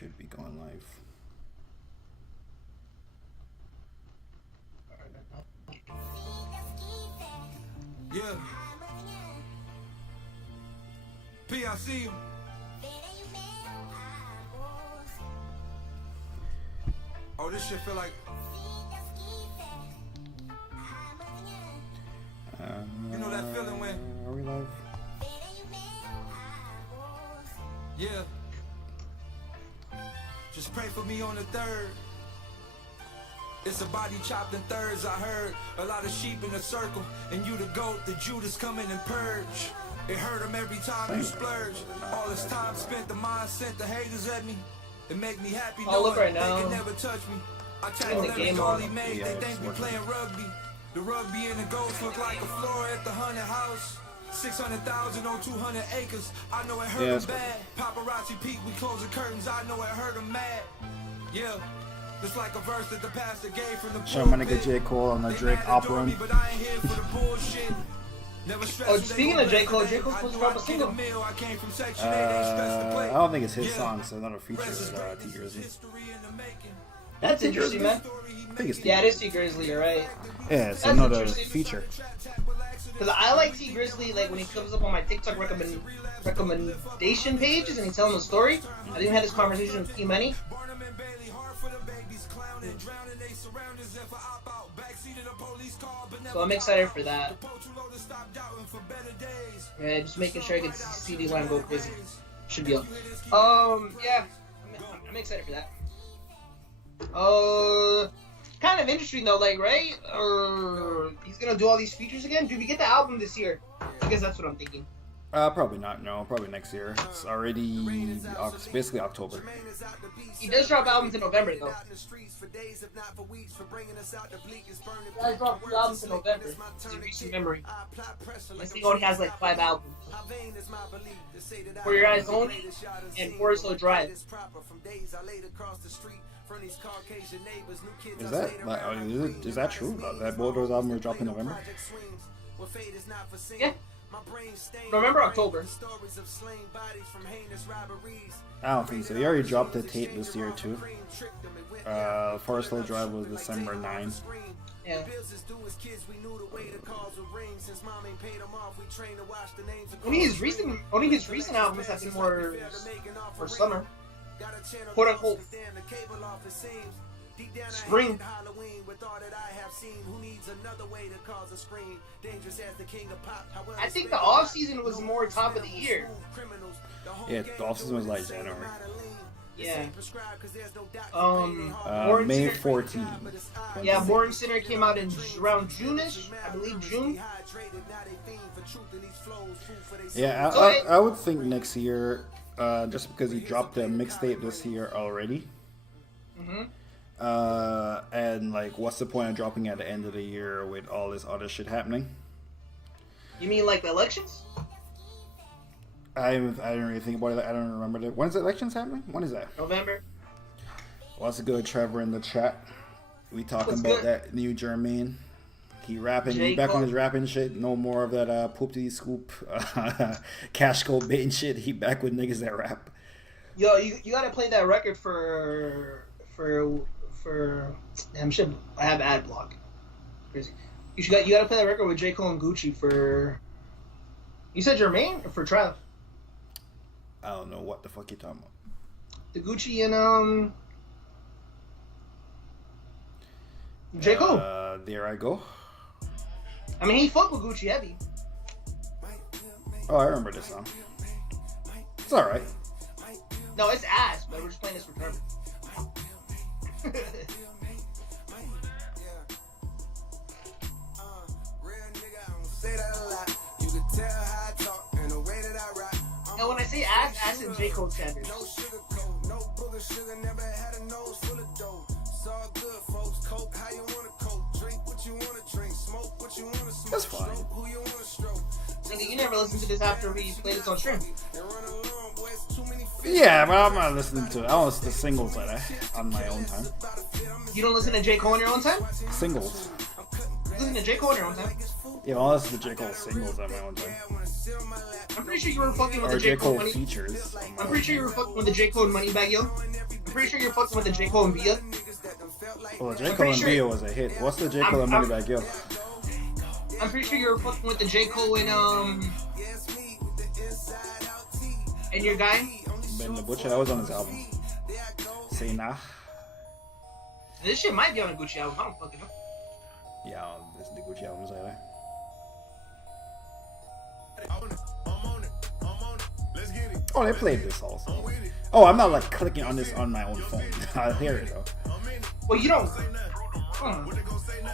should be going live. Yeah. P, I see you. Oh, this shit feel like. You know that feeling when. Are we live? Yeah. Just pray for me on the 3rd. It's a body chopped in thirds, I heard. A lot of sheep in a circle. And you the goat, the Judas coming and purge. It hurt him every time you splurge. All this time spent, the mind sent the haters at me. It make me happy knowing right they now. can never touch me. I tell the them game it's all on. he made. Yeah, They it's think we working. playing rugby. The rugby and the ghost look like a floor at the 100 house. 600,000 on 200 acres. I know it hurt Yeah, him it's bad. Paparazzi peek, we close the curtains. I know it hurt him mad. Yeah. Just like a verse that the pastor gave from the Show my nigga pulpit. J. Cole on the They Drake mad opera. adore me, but I ain't here for the bullshit. Never stress Oh, when they speaking go of J. best Cole, today. J. Cole's I supposed to knew drop a I'd get single. meal. I came from section 8, ain't stressed to play. I don't think it's his Yeah. song, so not a feature Rest is with great, T this is Grizzly. history in the making. That's interesting, man. I think it's T. Yeah, it is T Grizzly, you're right. Yeah, it's That's another interesting. feature. Because I like T Grizzly, like when he comes up on my TikTok recommendation pages and he's telling the story. I even had this conversation with P Money. So I'm excited for that. Yeah, just making sure I get CD when I go crazy. Should be up. Yeah, I'm excited for that. Kind of interesting though, like, right? He's gonna do all these features again? Do we get the album this year? I guess that's what I'm thinking. Probably not. No, probably next year. It's already it's basically October. He does drop albums in November though. He does drop 2 albums in November. It's a recent memory. I think he only has like 5 albums. For Your Eyes Only and Forest Hill Drive. Is that like, is that true? That both those albums were dropped in November? Yeah. November, October. I don't think so. He already dropped the tape this year too. Forest Hill Drive was December 9. Yeah. Only his recent albums have been more for summer. Quote unquote. Spring. I think the off season was more top of the year. Yeah, the off season was like January. Yeah. May 14. Yeah, Morning Center came out in around June-ish, I believe June. Yeah, I would think next year, just because he dropped the mixtape this year already. And like, what's the point of dropping at the end of the year with all this other shit happening? You mean like the elections? I didn't really think about it. I don't remember that. When's the elections happening? When is that? November. What's good, Trevor, in the chat? We talking What's about good? that new Jermaine. He rapping. J. He back Cole. on his rapping shit. No more of that poopty scoop, cash go bait shit. He back with niggas that rap. Yo, you gotta play that record for damn shit. I have ad block. Crazy. You gotta play that record with J. Cole and Gucci for. You said Jermaine or for Trav? I don't know what the fuck you talking about. The Gucci and J. Cole. There I go. I mean, he fucked with Gucci heavy. Oh, I remember this song. It's all right. No, it's ass, but we're just playing this for Trevor. And when I say ass in J. Cole standards. That's fine. Nigga, you never listened to this after we played this on stream. Yeah, but I'm not listening to it. I listen to singles like that on my own time. You don't listen to J. Cole on your own time? Singles. You listen to J. Cole on your own time? Yeah, I'll listen to J. Cole singles on my own time. I'm pretty sure you were fucking with Or the J. J. Cole Cole money. features. On my I'm own pretty sure you were fucking with the J. Cole Moneybag Yo. I'm pretty sure you're fucking with the J. Cole and Bia. Well, J. Cole and Bia was a hit. What's the J. Cole and Moneybagg Yo? I'm pretty sure you're fucking with the J. Cole and your guy. Ben the Butcher, that was on his album. Say nah. This shit might be on a Gucci album. I don't fucking know. Yeah, this is the Gucci album is like that. Oh, they played this also. Oh, I'm not like clicking on this on my own phone. I hear it though. Well, you don't.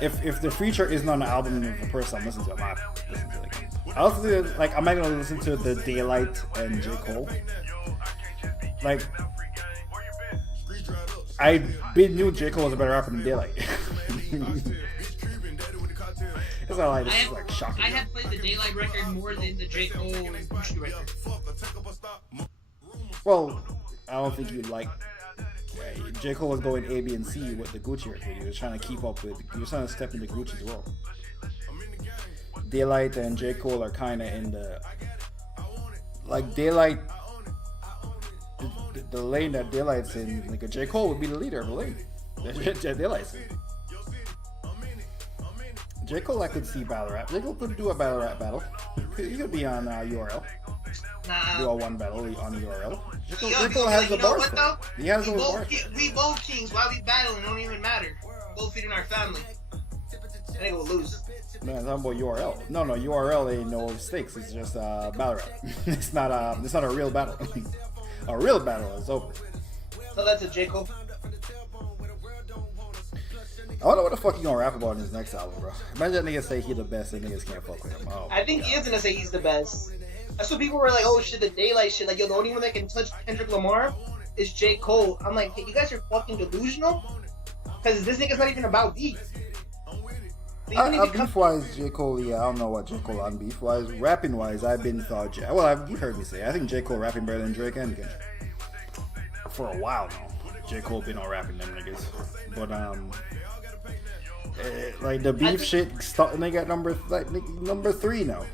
If the feature isn't on the album of the person I'm listening to, I'm not listening to it. I also like I'm not gonna listen to the Daylight and J. Cole. Like I knew J. Cole was a better rapper than Daylight. It's not like this is like shocking. I have played the Daylight record more than the J. Cole and Gucci record. Well, I don't think you like. J. Cole was going A, B, and C with the Gucci record. He was trying to keep up with. He was trying to step into Gucci's world. Daylight and J. Cole are kind of in the like Daylight. The lane that Daylight's in, like a J. Cole would be the leader of the lane. Daylight's in. J. Cole, I could see battle rap. J. Cole could do a battle rap battle. He could be on URL. Nah. Do a one battle on URL. J. Yo, Cole has the bars. Though? He has those bars. We both kings. Why we battling? It don't even matter. Both feeding our family. I think we'll lose. Man, I'm talking about URL. No, URL ain't no stakes. It's just battle rap. It's not a real battle. A real battle is over. So that's a J. Cole. I don't know what the fuck he gonna rap about in his next album, bro. Imagine that nigga say he the best and niggas can't fuck with him. Oh, I think he is gonna say he's the best. That's what people were like, oh shit, the Daylight shit. Like, yo, the only one that can touch Kendrick Lamar is J. Cole. I'm like, hey, you guys are fucking delusional? Because this nigga's not even about beef. Beef-wise, J. Cole, yeah, I don't know what J. Cole on beef-wise. Rapping-wise, I've been thought... you heard me say, I think J. Cole rapping better than Drake and Kendrick. For a while now. J. Cole been on rapping them niggas. But, like, the beef shit, nigga at number 3 now.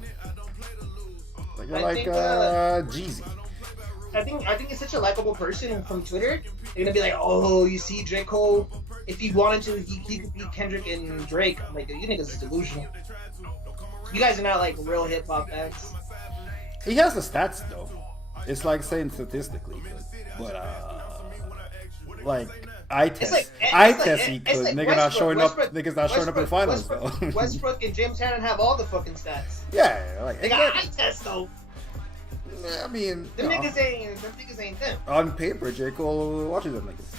Like, Jeezy. I think it's such a likable person from Twitter. They're gonna be like, oh, you see, J. Cole, if he wanted to, he could beat Kendrick and Drake. I'm like, you niggas is delusional. You guys are not like real hip hop fans. He has the stats though. It's like saying statistically, but like I test he could. Like Niggas not showing up in finals though. Westbrook and James Harden have all the fucking stats. Yeah, like they got eye test though. I mean, them niggas ain't them. On paper, J. Cole watches them niggas.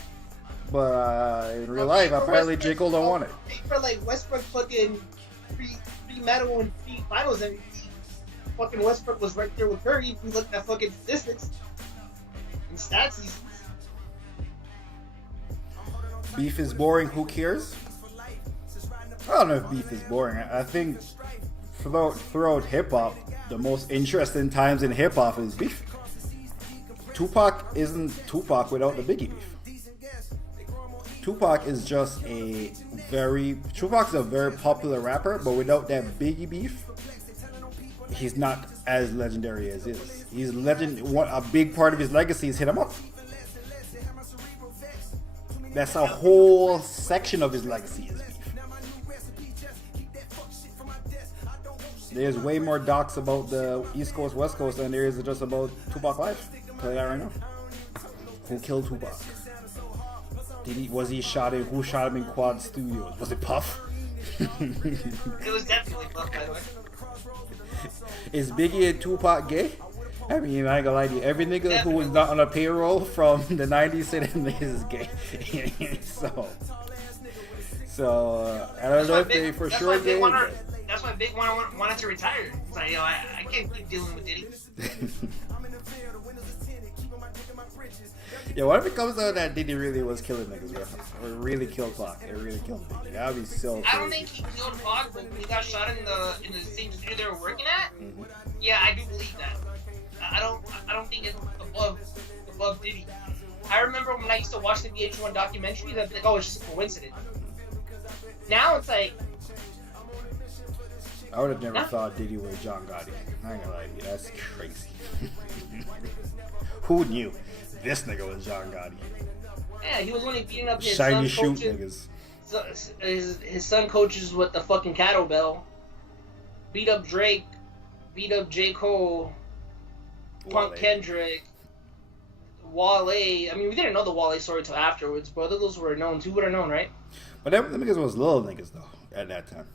But in real life, apparently J. Cole don't want it. For like Westbrook fucking pre-medal and pre-finals MVP, fucking Westbrook was right there with Curry. If we look at fucking statistics and stats, beef is boring. Who cares? I don't know if beef is boring. I think throughout hip hop, the most interesting times in hip hop is beef. Tupac isn't Tupac without the Biggie beef. Tupac's a very popular rapper, but without that Biggie beef, he's not as legendary as is. He's a big part of his legacy is hit him up. That's a whole section of his legacy is beef. There's way more docs about the East Coast, West Coast than there is just about Tupac life. Tell you that right now. Who killed Tupac? Was he shot in? Who shot him in Quad Studios? Was it Puff? It was definitely Puff, by the way. Is Biggie and Tupac gay? I mean, I ain't gonna lie to you. Every nigga who was not on a payroll from the 90s said that niggas is gay. so I don't know if they for sure gay. That's why Big wanted to retire. It's like, yo, I can't keep dealing with Diddy. Yeah, what if it comes out that Diddy really was killing niggas, bro? Or really killed Pac? It really killed Diddy. That would be so crazy. I don't think he killed Pac, but when he got shot in the same studio they were working at, yeah, I do believe that. I don't think it's above Diddy. I remember when I used to watch the VH1 documentaries, I'd be like, oh, it's just a coincidence. Now it's like, I would have never thought Diddy was John Gotti. I ain't gonna lie to you, that's crazy. Who knew? This nigga was John Gotti. Yeah, he was only beating up his Shiny son shoot coaches. niggas. So, his son coaches with the fucking kettlebell. Beat up Drake. Beat up J. Cole. Punk Kendrick. Wale. I mean, we didn't know the Wale story until afterwards, but those were known. Two would have known, right? But them niggas was little niggas though at that time.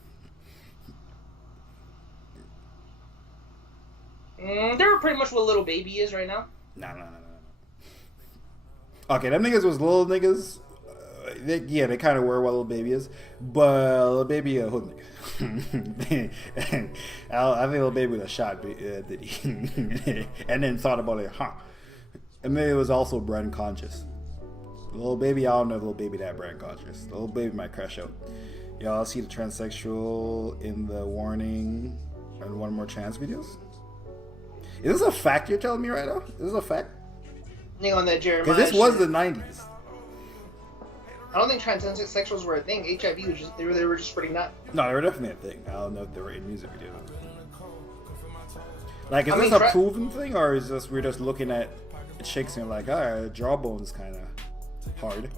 They were pretty much what Little Baby is right now. No. Okay, them niggas was little niggas. They kind of were what Lil Baby is, but Lil Baby a hood nigga. I think Lil Baby would have shot Diddy, and then thought about it, and maybe it was also brand conscious. Lil Baby, I don't know if Lil Baby that brand conscious. Lil Baby might crash out. Y'all see the transsexual in the warning and one more chance videos? Is this a fact you're telling me right now? Is this a fact? Nigga on that Jeremiah. Because this was the 90s. I don't think transsexuals were a thing. HIV was just they were just spreading that. No, they were definitely a thing. I don't know if they were in music videos. Like, is this a proven thing, or is this we're just looking at chicks and like, alright, jawbone's kind of hard.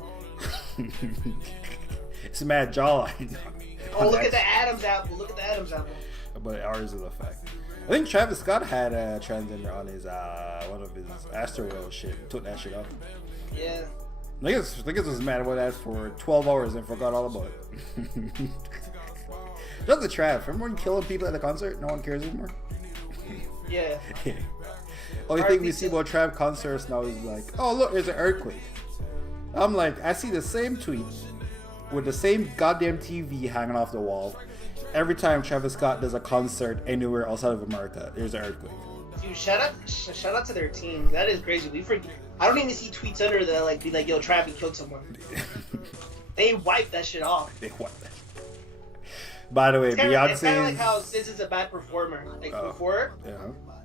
It's a mad jawline. Oh, look at the Adam's apple. Look at the Adam's apple. But ours is a fact. I think Travis Scott had a transgender on his one of his Astro shit. Took that shit off. Yeah. Niggas was mad about that for 12 hours and forgot all about it. Just the Trav. Remember when killing people at the concert? No one cares anymore. Yeah. Only thing we see about Trav concerts now is like, oh look, there's an earthquake. I'm like, I see the same tweet with the same goddamn TV hanging off the wall. Every time Travis Scott does a concert anywhere outside of America, there's an earthquake. Dude, shout out to their team. That is crazy. I don't even see tweets under that like be like, yo, Travis killed someone. They wiped that shit off. They wiped that. By the way, Beyonce. It's kind of like how SZA's a bad performer. Like before. Yeah.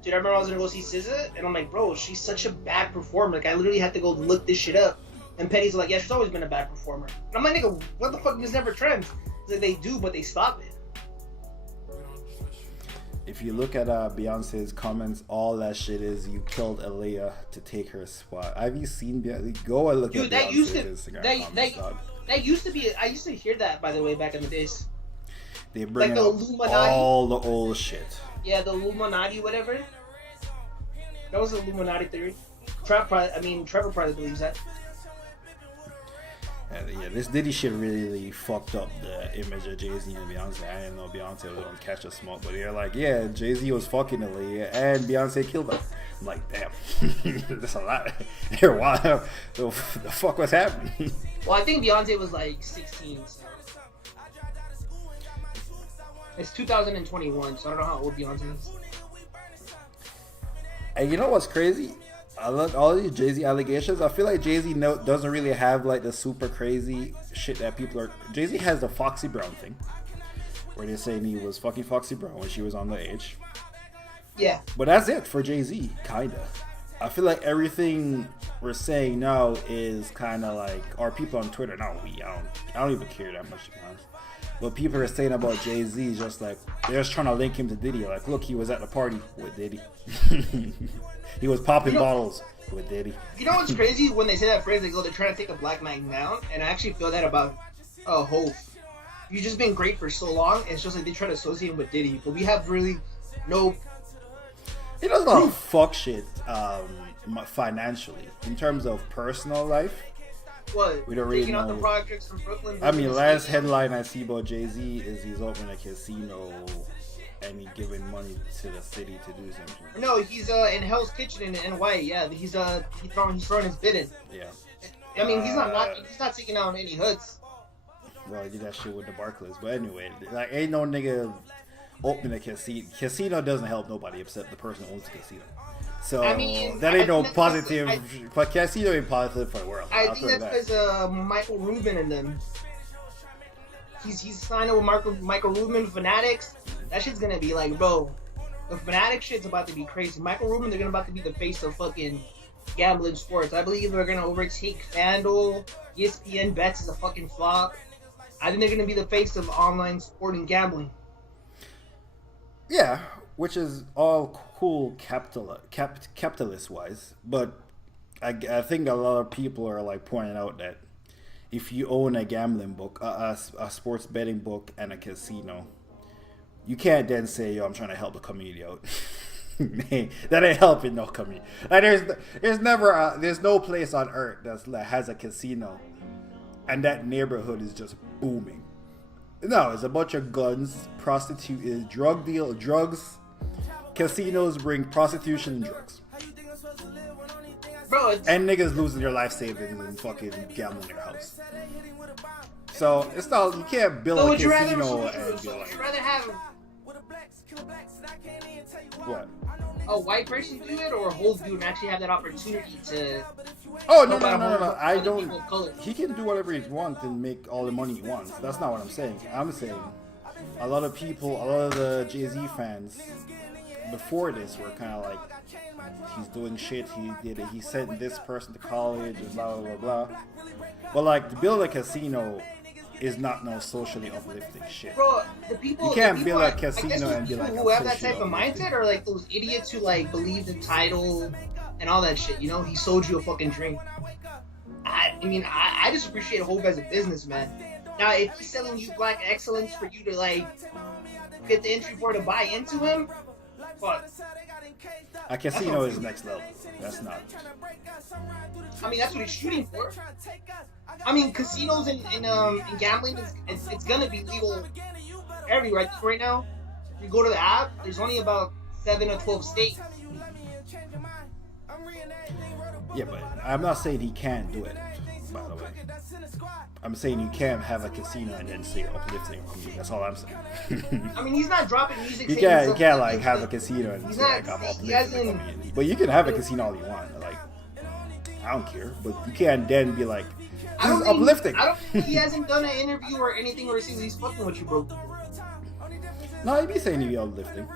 Dude, I remember I was gonna go see SZA, and I'm like, bro, she's such a bad performer. Like I literally had to go look this shit up. And Petty's like, yeah, she's always been a bad performer. And I'm like, nigga, what the fuck? This never trends. Like, they do, but they stop it. If you look at Beyonce's comments, all that shit is you killed Aaliyah to take her spot. Have you seen Beyonce? Go and look at Beyonce's Instagram comments, dog. That used to be. I used to hear that, by the way, back in the days. They bring like up all the old shit. Yeah, the Illuminati, whatever. That was the Illuminati theory. Trevor probably believes that. Yeah, this Diddy shit really fucked up the image of Jay-Z and Beyonce. I didn't know Beyonce was gonna catch a smoke, but they're like, yeah, Jay-Z was fucking Aaliyah and Beyonce killed her. I'm like, damn, that's a lot. They're wild. The fuck was happening? Well, I think Beyonce was like 16. So. It's 2021, so I don't know how old Beyonce is. And you know what's crazy? I love all these Jay-Z allegations. I feel like Jay-Z doesn't really have like the super crazy shit that people are. Jay-Z has the Foxy Brown thing, where they're saying he was fucking Foxy Brown when she was on the age. Yeah. But that's it for Jay-Z, kinda. I feel like everything we're saying now is kind of like, or people on Twitter. I don't even care that much to be honest. But people are saying about Jay-Z is just like they're just trying to link him to Diddy. Like, look, he was at the party with Diddy. He was popping bottles with Diddy. You know what's crazy? When they say that phrase, they go, they're trying to take a black man down. And I actually feel that about Hov. You've just been great for so long. It's just like they try to associate him with Diddy. But we have really no... He does a lot of fuck shit financially. In terms of personal life, what? We don't really Taking out know. the projects from Brooklyn? I mean, last headline I see about Jay-Z is he's opening a casino and he's giving money to the city to do something. No, he's in Hell's Kitchen in NY. Yeah, he's throwing his bid in. Yeah. I mean, he's not taking out any hoods. Well, he did that shit with the Barclays. But anyway, like, ain't no nigga opening a casino. Casino doesn't help nobody except the person who owns the casino. So I mean, that ain't no positive. But casino ain't positive for the world. I think that's because Michael Rubin and them. He's signed up with Michael Rubin, Fanatics. That shit's gonna be like, bro, the Fanatic shit's about to be crazy. Michael Rubin, they're about to be the face of fucking gambling sports. I believe they're gonna overtake FanDuel. ESPN bets is a fucking flop. I think they're gonna be the face of online sporting gambling. Yeah, which is all cool capitalist wise, but I think a lot of people are like pointing out that if you own a gambling book, a sports betting book, and a casino, you can't then say, "Yo, I'm trying to help the community out." Hey, that ain't helping no community. Like there's no place on earth that has a casino, and that neighborhood is just booming. No, it's a bunch of guns, drugs. Casinos bring prostitution and drugs. Bro, And niggas losing their life savings and fucking gambling their house. So it's not, you can't build a casino and be would like, you rather have what? a white person do it or a whole dude and actually have that opportunity to? Oh no. I other don't. people of color? He can do whatever he wants and make all the money he wants. That's not what I'm saying. I'm saying a lot of the Jay-Z fans before this were kind of like, he's doing shit. He sent this person to college and blah blah blah blah. But like, to build a casino is not no socially uplifting shit. Bro, the people You can't the people build a I guess casino and be like, who I'm have that type socially of mindset are like those idiots who like believe the title and all that shit. You know, he sold you a fucking drink. I mean, I just appreciate Hope as a businessman. Now, if he's selling you black excellence for you to like get the entry for to buy into him, fuck. A casino is next level. That's not. I mean, that's what he's shooting for. I mean, casinos and gambling it's gonna be legal everywhere. I think right now, if you go to the app, there's only about 7 or 12 states. Yeah, but I'm not saying he can't do it, by the way. I'm saying you can't have a casino and then say you're uplifting community. That's all I'm saying. I mean, he's not dropping music. You saying can't like have a casino and He's say not- like I'm he uplifting the hasn't- community. But you can have a casino all you want. Like, I don't care. But you can't then be like, this is uplifting. I don't think he hasn't done an interview or anything where he says he's fucking with you, bro. No, he'd be saying he'd be uplifting.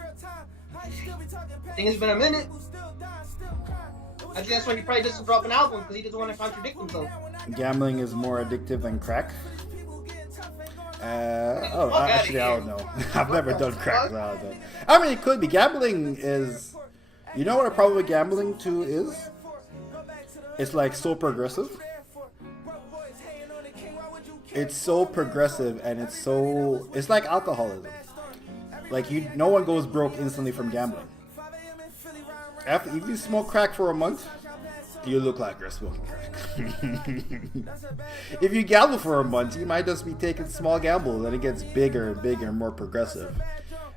I think it's been a minute. I think that's why he probably doesn't drop an album because he doesn't want to contradict himself. Gambling is more addictive than crack. Fuck Actually, I outta don't know. I've never done crack. So I don't know. I mean, it could be. Gambling is. You know what a problem with gambling too is? It's like so progressive. It's so progressive, and it's like alcoholism. Like no one goes broke instantly from gambling. If you smoke crack for a month, you look like you're smoking crack. If you gamble for a month, you might just be taking small gambles, and it gets bigger and bigger and more progressive.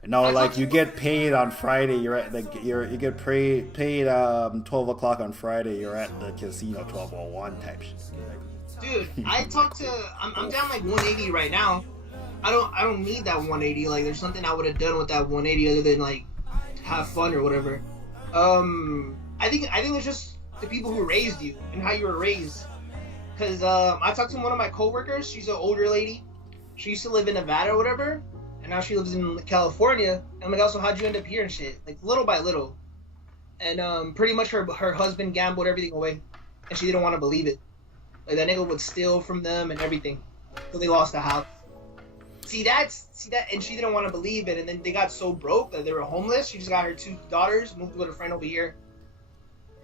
And now, like, you get paid on Friday. You get paid 12 o'clock on Friday. You're at the casino 12:01 type shit. Dude, I'm down like 180 right now. I don't need that 180. Like, there's something I would have done with that 180 other than like have fun or whatever. I think it's just the people who raised you and how you were raised. Cause I talked to one of my coworkers. She's an older lady. She used to live in Nevada or whatever, and now she lives in California. And I'm like, also, how'd you end up here and shit? Like little by little. And pretty much her husband gambled everything away, and she didn't want to believe it. Like that nigga would steal from them and everything, so they lost the house. See that, and she didn't want to believe it, and then they got so broke that they were homeless. She just got her 2 daughters, moved with a friend over here.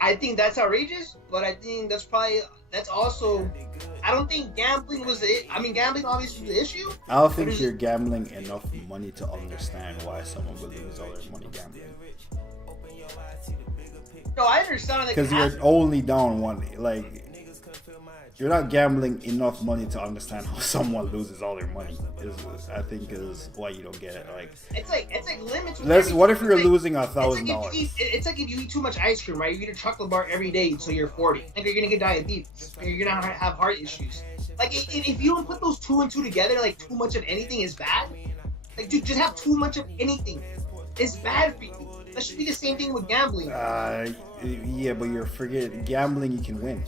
I think that's outrageous, but I think that's also. I don't think gambling was it. I mean, gambling obviously was the issue. I don't think you're gambling enough money to understand why someone would lose all their money gambling. No, I understand. Because you're only down one. Like, you're not gambling enough money to understand how someone loses all their money. I think is why you don't get it. Like, it's like limits. What if you're losing $1,000? It's like if you eat too much ice cream, right? You eat a chocolate bar every day until you're 40. Like you're gonna get diabetes. Or you're gonna have heart issues. Like if you don't put those 2 and 2 together, like too much of anything is bad. Like dude, just have too much of anything. It's bad for you. That should be the same thing with gambling. Yeah, but you're forgetting gambling. You can win.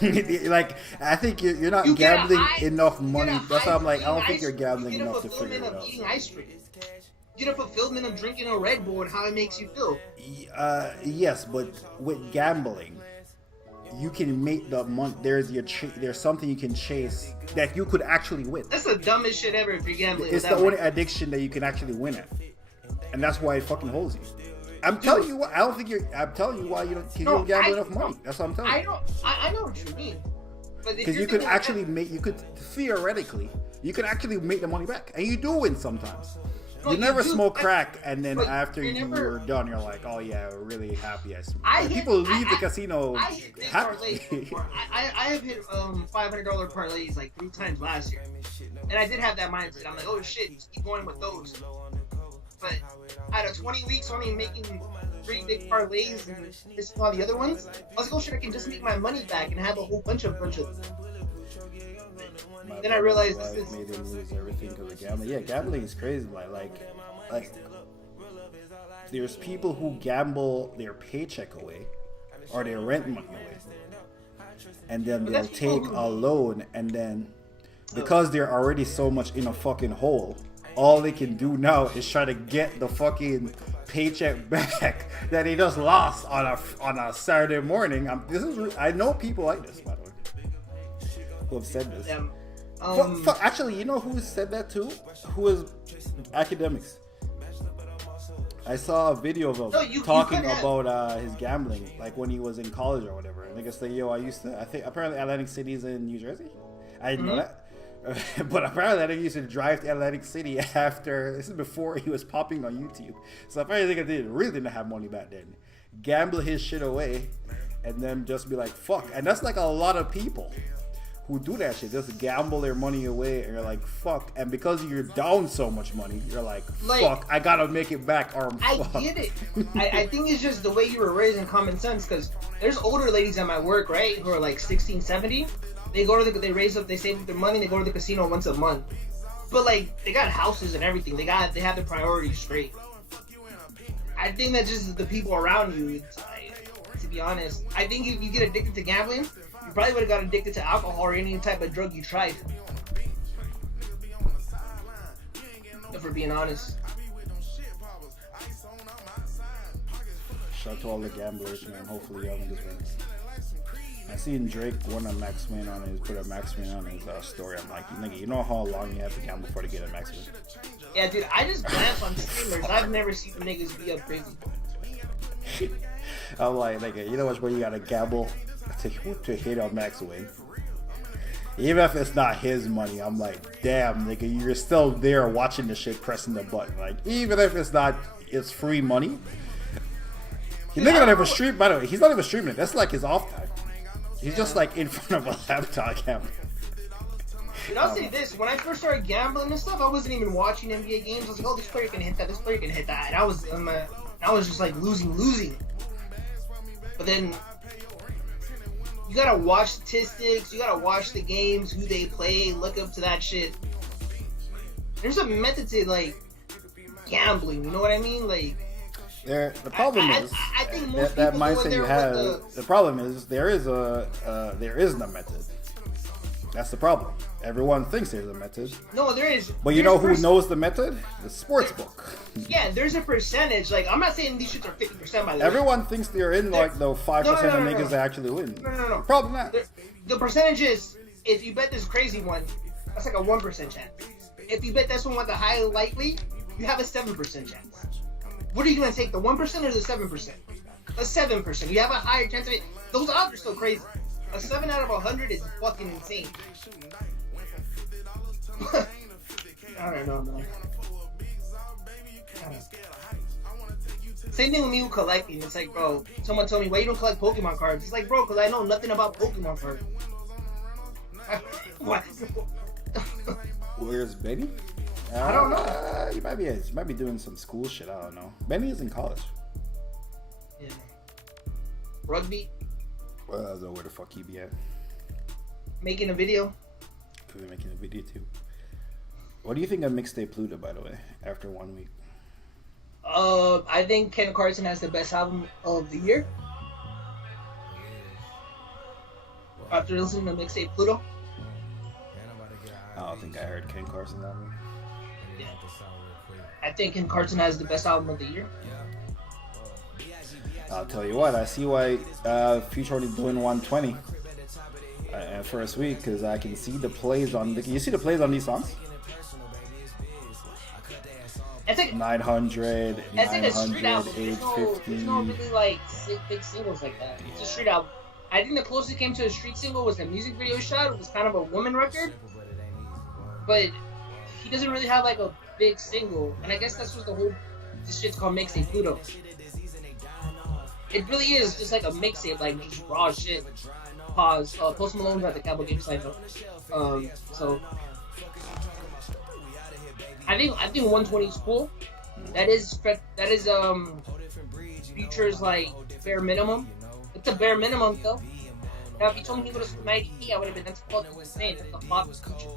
Like, I think you're not gambling enough money. That's why I'm like, I don't think you're gambling enough to figure it out. Eating ice cream. You get a fulfillment of drinking a Red Bull and how it makes you feel. Yes, but with gambling, you can make the money. There's something you can chase that you could actually win. That's the dumbest shit ever if you're gambling. It's the only addiction that you can actually win at, and that's why it fucking holds you. I'm telling you what. I don't think you're. I'm telling you why you don't. Cause you don't gamble enough money. That's what I'm telling you. I know what you mean. Because you could actually make. You could theoretically. You could actually make the money back, and you do win sometimes. You never smoke crack, and then after you're done, you're like, "Oh yeah, we're really happy." People leave the casino happy. I have hit $500 parlays like 3 times last year, and I did have that mindset. I'm like, "Oh shit, just keep going with those." But out of 20 weeks, only making 3 big parlays and missing all the other ones, I was like, "Oh shit, I can just make my money back and have a whole bunch of." Then I realized this is made him lose everything because of gambling. Yeah, gambling is crazy. Like, there's people who gamble their paycheck away or their rent money away, and then they'll take a loan, and then because they're already so much in a fucking hole, all they can do now is try to get the fucking paycheck back that they just lost on a Saturday morning. I know people like this, by the way, who have said this. Actually, you know who said that too? Who is academics? I saw a video of him talking about his gambling, like when he was in college or whatever. And I guess I think apparently Atlantic City's in New Jersey. I didn't know that. But apparently I used to drive to Atlantic City after, this is before he was popping on YouTube. So apparently I really didn't have money back then. Gamble his shit away and then just be like, fuck. And that's like a lot of people who do that shit, just gamble their money away, and you're like, fuck. And because you're down so much money, you're like, fuck, I gotta make it back, or I get it. I think it's just the way you were raised in common sense, because there's older ladies at my work, right, who are like 16, 17. They save up their money, they go to the casino once a month. But like, they got houses and everything. They have their priorities straight. I think that's just the people around you. To be honest, I think if you get addicted to gambling, you probably would have got addicted to alcohol or any type of drug you tried. If we're being honest. Shout out to all the gamblers, man. Hopefully y'all niggas win. I seen Drake put a max win on his story. I'm like, nigga, you know how long you have to gamble before to get a max win? Yeah, dude, I just glance on streamers. I've never seen niggas be up crazy. I'm like, nigga, you know what, you gotta gamble to hit a max win. Even if it's not his money, I'm like, damn, nigga, you're still there watching the shit, pressing the button. Like, even if it's free money. He's not even streaming. By the way, he's not even streaming it. That's like his off time. He's just like in front of a laptop gambling. Dude, I'll say this: when I first started gambling and stuff, I wasn't even watching NBA games. I was like, "Oh, this player can hit that. This player can hit that," and I was just like losing. But then you gotta watch statistics. You gotta watch the games, who they play, look up to that shit. There's a method to like gambling. You know what I mean? Like. The problem is I think most that people mindset you have. The problem is there is no method. That's the problem. Everyone thinks there's a method. No, there is. But you know who knows the method? The sportsbook. Yeah, there's a percentage. Like, I'm not saying these shits are 50% by the way. Everyone thinks they're in like the 5% of niggas that actually win. No. The problem not. The percentage is, if you bet this crazy one, that's like a 1% chance. If you bet this one with the high likely, you have a 7% chance. What are you going to take, the 1% or the 7%? A 7%. You have a higher chance of it. Those odds are still crazy. A 7 out of 100 is fucking insane. I don't know, man. Same thing with me with collecting. It's like, bro, someone told me, why you don't collect Pokemon cards? It's like, bro, because I know nothing about Pokemon cards. What? Where's Benny? I don't know. He might be doing some school shit. I don't know. Benny is in college. Yeah. Rugby. Well, I don't know where the fuck he be at. Making a video. Could be making a video too. What do you think of Mixtape Pluto, by the way, after 1 week? I think Ken Carson has the best album of the year. After listening to Mixtape Pluto. I don't think I heard Ken Carson's album. Yeah. I think Ken Carson has the best album of the year. I'll tell you what, I see why Future only doing 120 first week, because I can see the plays on. You see the plays on these songs? It's like 900, it's like a street 900, album. There's no 850. really like big singles like that. It's a street album. I think the closest it came to a street single was a music video shot. It was kind of a woman record, but he doesn't really have like a big single. And I guess that's what the whole this shit's called Mixtape Pluto. It really is just like a mixtape, like just raw shit. Pause. Post Malone's at the Cowboy Game site though. So I think 120 is cool. That is Future's like bare minimum. It's a bare minimum though. Now if you told me he would have 90p, I would have been that's fucking insane. That's a flop of Future.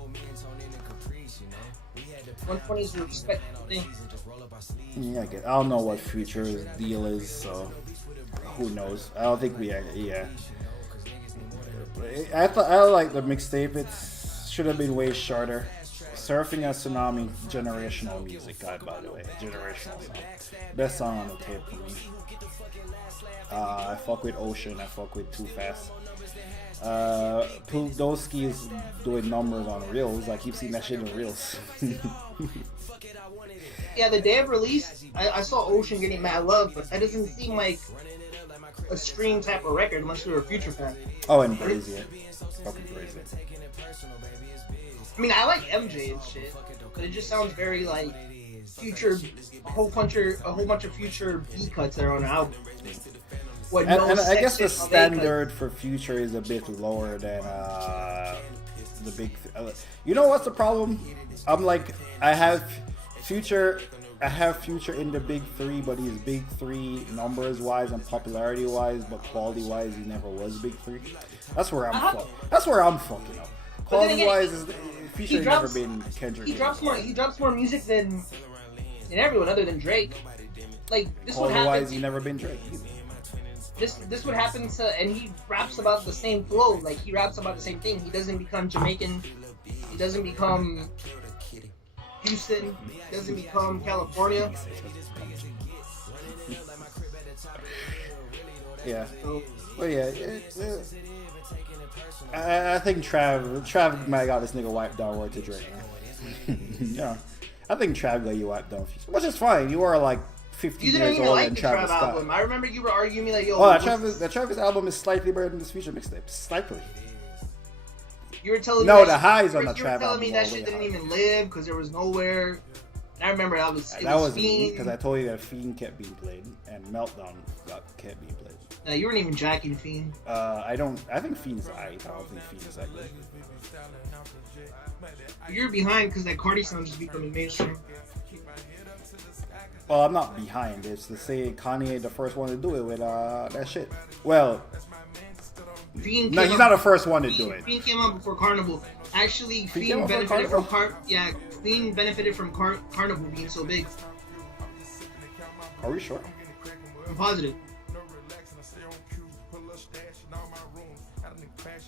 120 is a respectable thing. Yeah, I don't know what Future's deal is, so who knows? I don't think we. Yeah. I like the mixtape. It should have been way shorter. Surfing a Tsunami, generational music guy, by the way. Generational song. Best song on the tape for me. I fuck with Ocean. I fuck with Too Fast. Puldoski is doing numbers on Reels. I keep seeing that shit in Reels. Yeah, the day of release, I saw Ocean getting mad love, but that doesn't seem like a stream type of record unless you're a Future fan. Oh, and Brazier. Fucking Brazier. I mean, I like MJ and shit, but it just sounds very like Future, a whole bunch of Future B cuts that are on the album. And I guess the standard for Future is a bit lower than the big. You know what's the problem? I'm like, I have Future in the big three, but he's big three numbers wise and popularity wise, but quality wise he never was big three. That's where I'm fucking up. Quality wise, Future has never been Kendrick. He drops more music than everyone other than Drake. Like this would happen. Quality wise, he never been Drake. This would happen to, and he raps about the same flow. Like he raps about the same thing. He doesn't become Jamaican. He doesn't become Houston. He doesn't become California. Yeah. But yeah. I think Trav might got this nigga wiped down word to Drake. Yeah. I think Trav got you wiped down. Which is fine. You are like 50 you didn't years even old like and the Travis Trav Scott. album. I remember you were arguing me like, yo. Oh, that Travis album is slightly better than this Future mixtape. Slightly. You were telling me No, that the highs on the you Trav were telling me album that are shit way didn't high. even live because there was nowhere. And I remember that was me, Fiend. because I told you that Fiend kept being played and Meltdown kept being played. You weren't even jacking Fiend. I think Fiend's aight. I don't think Fiend's that good. You're behind because that Cardi sound just becoming mainstream. Well, I'm not behind. It's to say Kanye the first one to do it with that shit. Well, Fiend no, he's not the first one to do it. Fiend came out before Carnival. Actually, Fiend Fiend came out before benefited from Fiend benefited from Carnival being so big. Are we sure? I'm positive.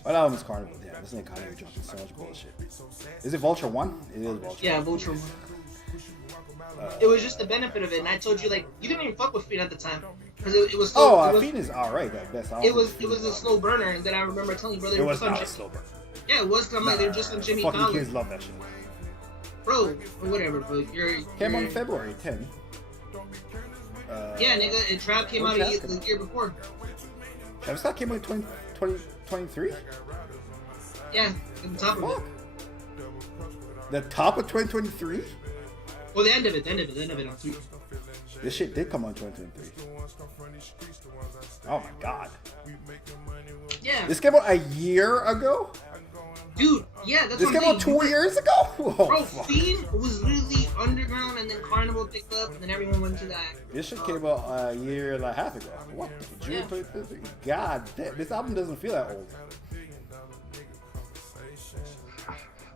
What album is Carnival? Yeah, this nigga Kanye dropping so much bullshit. Is it Vulture 1? It is Vulture. Yeah, Vulture 1. It was just the benefit of it, and I told you, like, you didn't even fuck with Fiend at the time. Because it was so... Fiend is alright, that best. It was a slow burner, and then I remember telling you, brother, it was not a slow burner. Yeah, it was, because I'm like, they're just on Jimmy Fucking Fallon. kids love that shit. Bro, or whatever, bro. Came on February 10. Yeah, nigga, and Trav came out the year before. Travis Scott came out in 2023? Yeah, at the top of it. The top of 2023? Well, the end of it. On three. This shit did come on 2023. Oh my god. Yeah. This came out a year ago? Dude, yeah, that's this what I'm came out saying. 2 years ago? Oh, bro, fuck. Fiend was literally underground, and then Carnival picked up, and then everyone went to that. This shit came out a year and a half ago. What? June 2023? God damn, this album doesn't feel that old.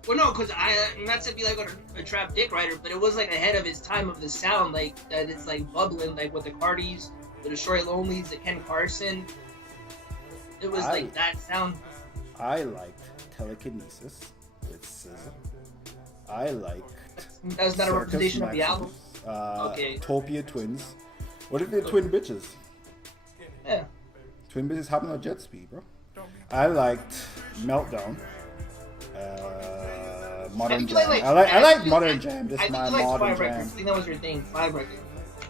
Well, no, because I'm not to be like a trap dick writer, but it was like ahead of its time of the sound, like that it's like bubbling, like with the Cardis, the Destroy Lonelys, the Ken Carson. It was like that sound. I liked Telekinesis with SZA. I liked. That was not a representation of the album. Okay. Topia Twins. What if they're twin bitches? Yeah. Twin bitches hopping on jet speed, bro. I liked Meltdown. modern feel like, jam. like, I like feel modern like- jam. This I is think my you like modern 5 jam. records. I think that was your thing. 5 records.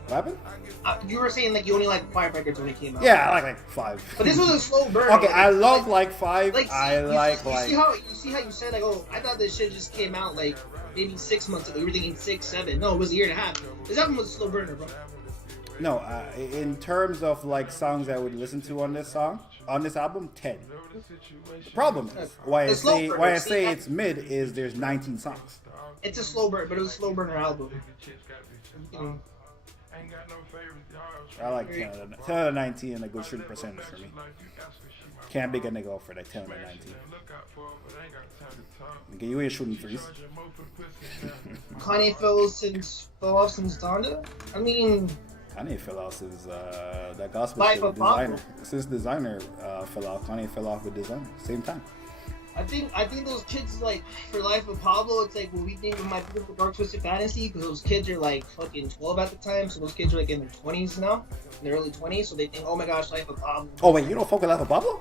What happened? You were saying like you only like 5 records when it came out. Yeah, I like 5. But this was a slow burn. Okay, I love like 5. Like, I you like see how you said like, oh, I thought this shit just came out like maybe 6 months ago. You were thinking 6, 7. No, it was a year and a half. This album was a slow burner, bro. No, in terms of like songs I would listen to on this album, 10. The problem is why I say it's mid is there's 19 songs. It's a slow burn, but it was a slow burner album. I like 10 out of 19 and a good 30% for me. Can't big a nigga off for like 10 out of 19. Okay, you ain't shooting threes. Kanye fell off since Donda. I mean, Kanye fell off since that gospel Life shit with of Pablo. Designer. Since Designer fell off, Kanye fell off with Designer. Same time. I think those kids like for Life of Pablo. It's like what we think of My Beautiful Dark Twisted Fantasy because those kids are like fucking 12 at the time. So those kids are like in their 20s now, in their early 20s. So they think, oh my gosh, Life of Pablo. Oh wait, you don't fuck with Life of Pablo?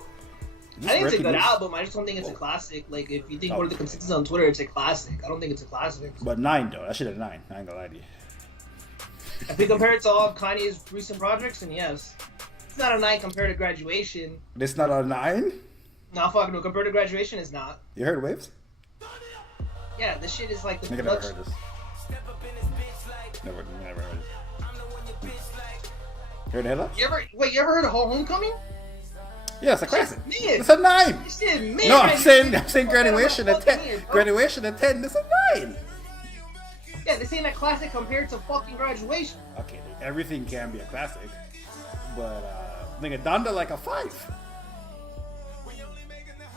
I think it's a good album. I just don't think it's a classic. Like if you think what are the consensus on Twitter, it's a classic. I don't think it's a classic. But 9 though, that shit at 9. I ain't gonna lie to you. If we compare it to all of Kanye's recent projects, then yes, it's not a 9 compared to Graduation. This not a 9? No, fuck no. Compared to Graduation, it's not. You heard Waves? Yeah, this shit is like the Nigga never heard this. Never heard it. Heard the headlines? You ever heard of Homecoming? Yeah, it's a classic. Man. It's a 9. This shit, man. No, I'm saying Graduation at 10. Graduation at 10. It's a 9. Yeah, this ain't a classic compared to fucking Graduation. Okay, dude, everything can be a classic, but nigga, Donda like a 5.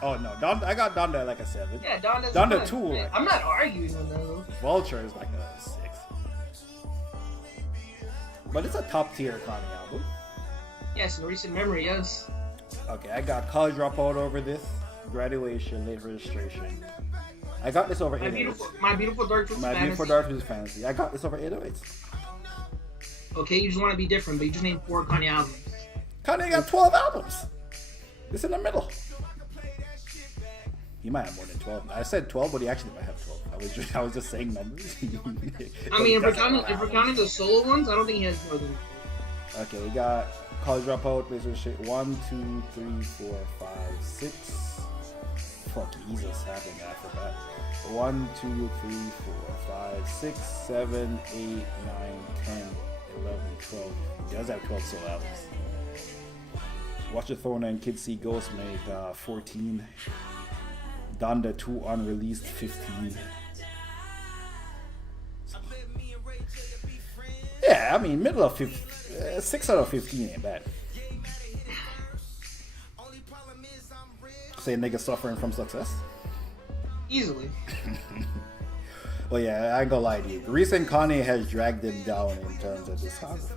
Oh no, I got Donda at like a 7. Yeah, Donda's Donda fine. 2. Like, I'm not arguing with that. Vulture is like a 6. But it's a top tier Kanye album. Yes, in recent memory, yes. Okay, I got College Dropout over this. Graduation, Late Registration. I got this over 808s. My Beautiful Dark Twisted Fantasy. Beautiful Dark Twisted Fantasy. I got this over 808s. Okay, you just want to be different, but you just named 4 Kanye albums. Kanye got 12 albums. This in the middle. He might have more than 12. I said 12, but he actually might have 12. I was just saying numbers. I mean, if we're counting the solo ones, I don't think he has more than. Okay, we got College Dropout, Late Registration. 1, 2, 3, 4, 5, 6. Fuck, Jesus, happened after that. 1, 2, 3, 4, 5, 6, 7, 8, 9, 10, 11, 12. He does have 12 solo albums. Watch the Throne and Kids See Ghosts made 14. Donda 2 unreleased 15. Yeah, I mean, middle of 15, 6 out of 15 ain't bad. Say nigga suffering from success. Easily. Well, yeah, I ain't gonna lie to you. Recent Kanye has dragged him down in terms of discography.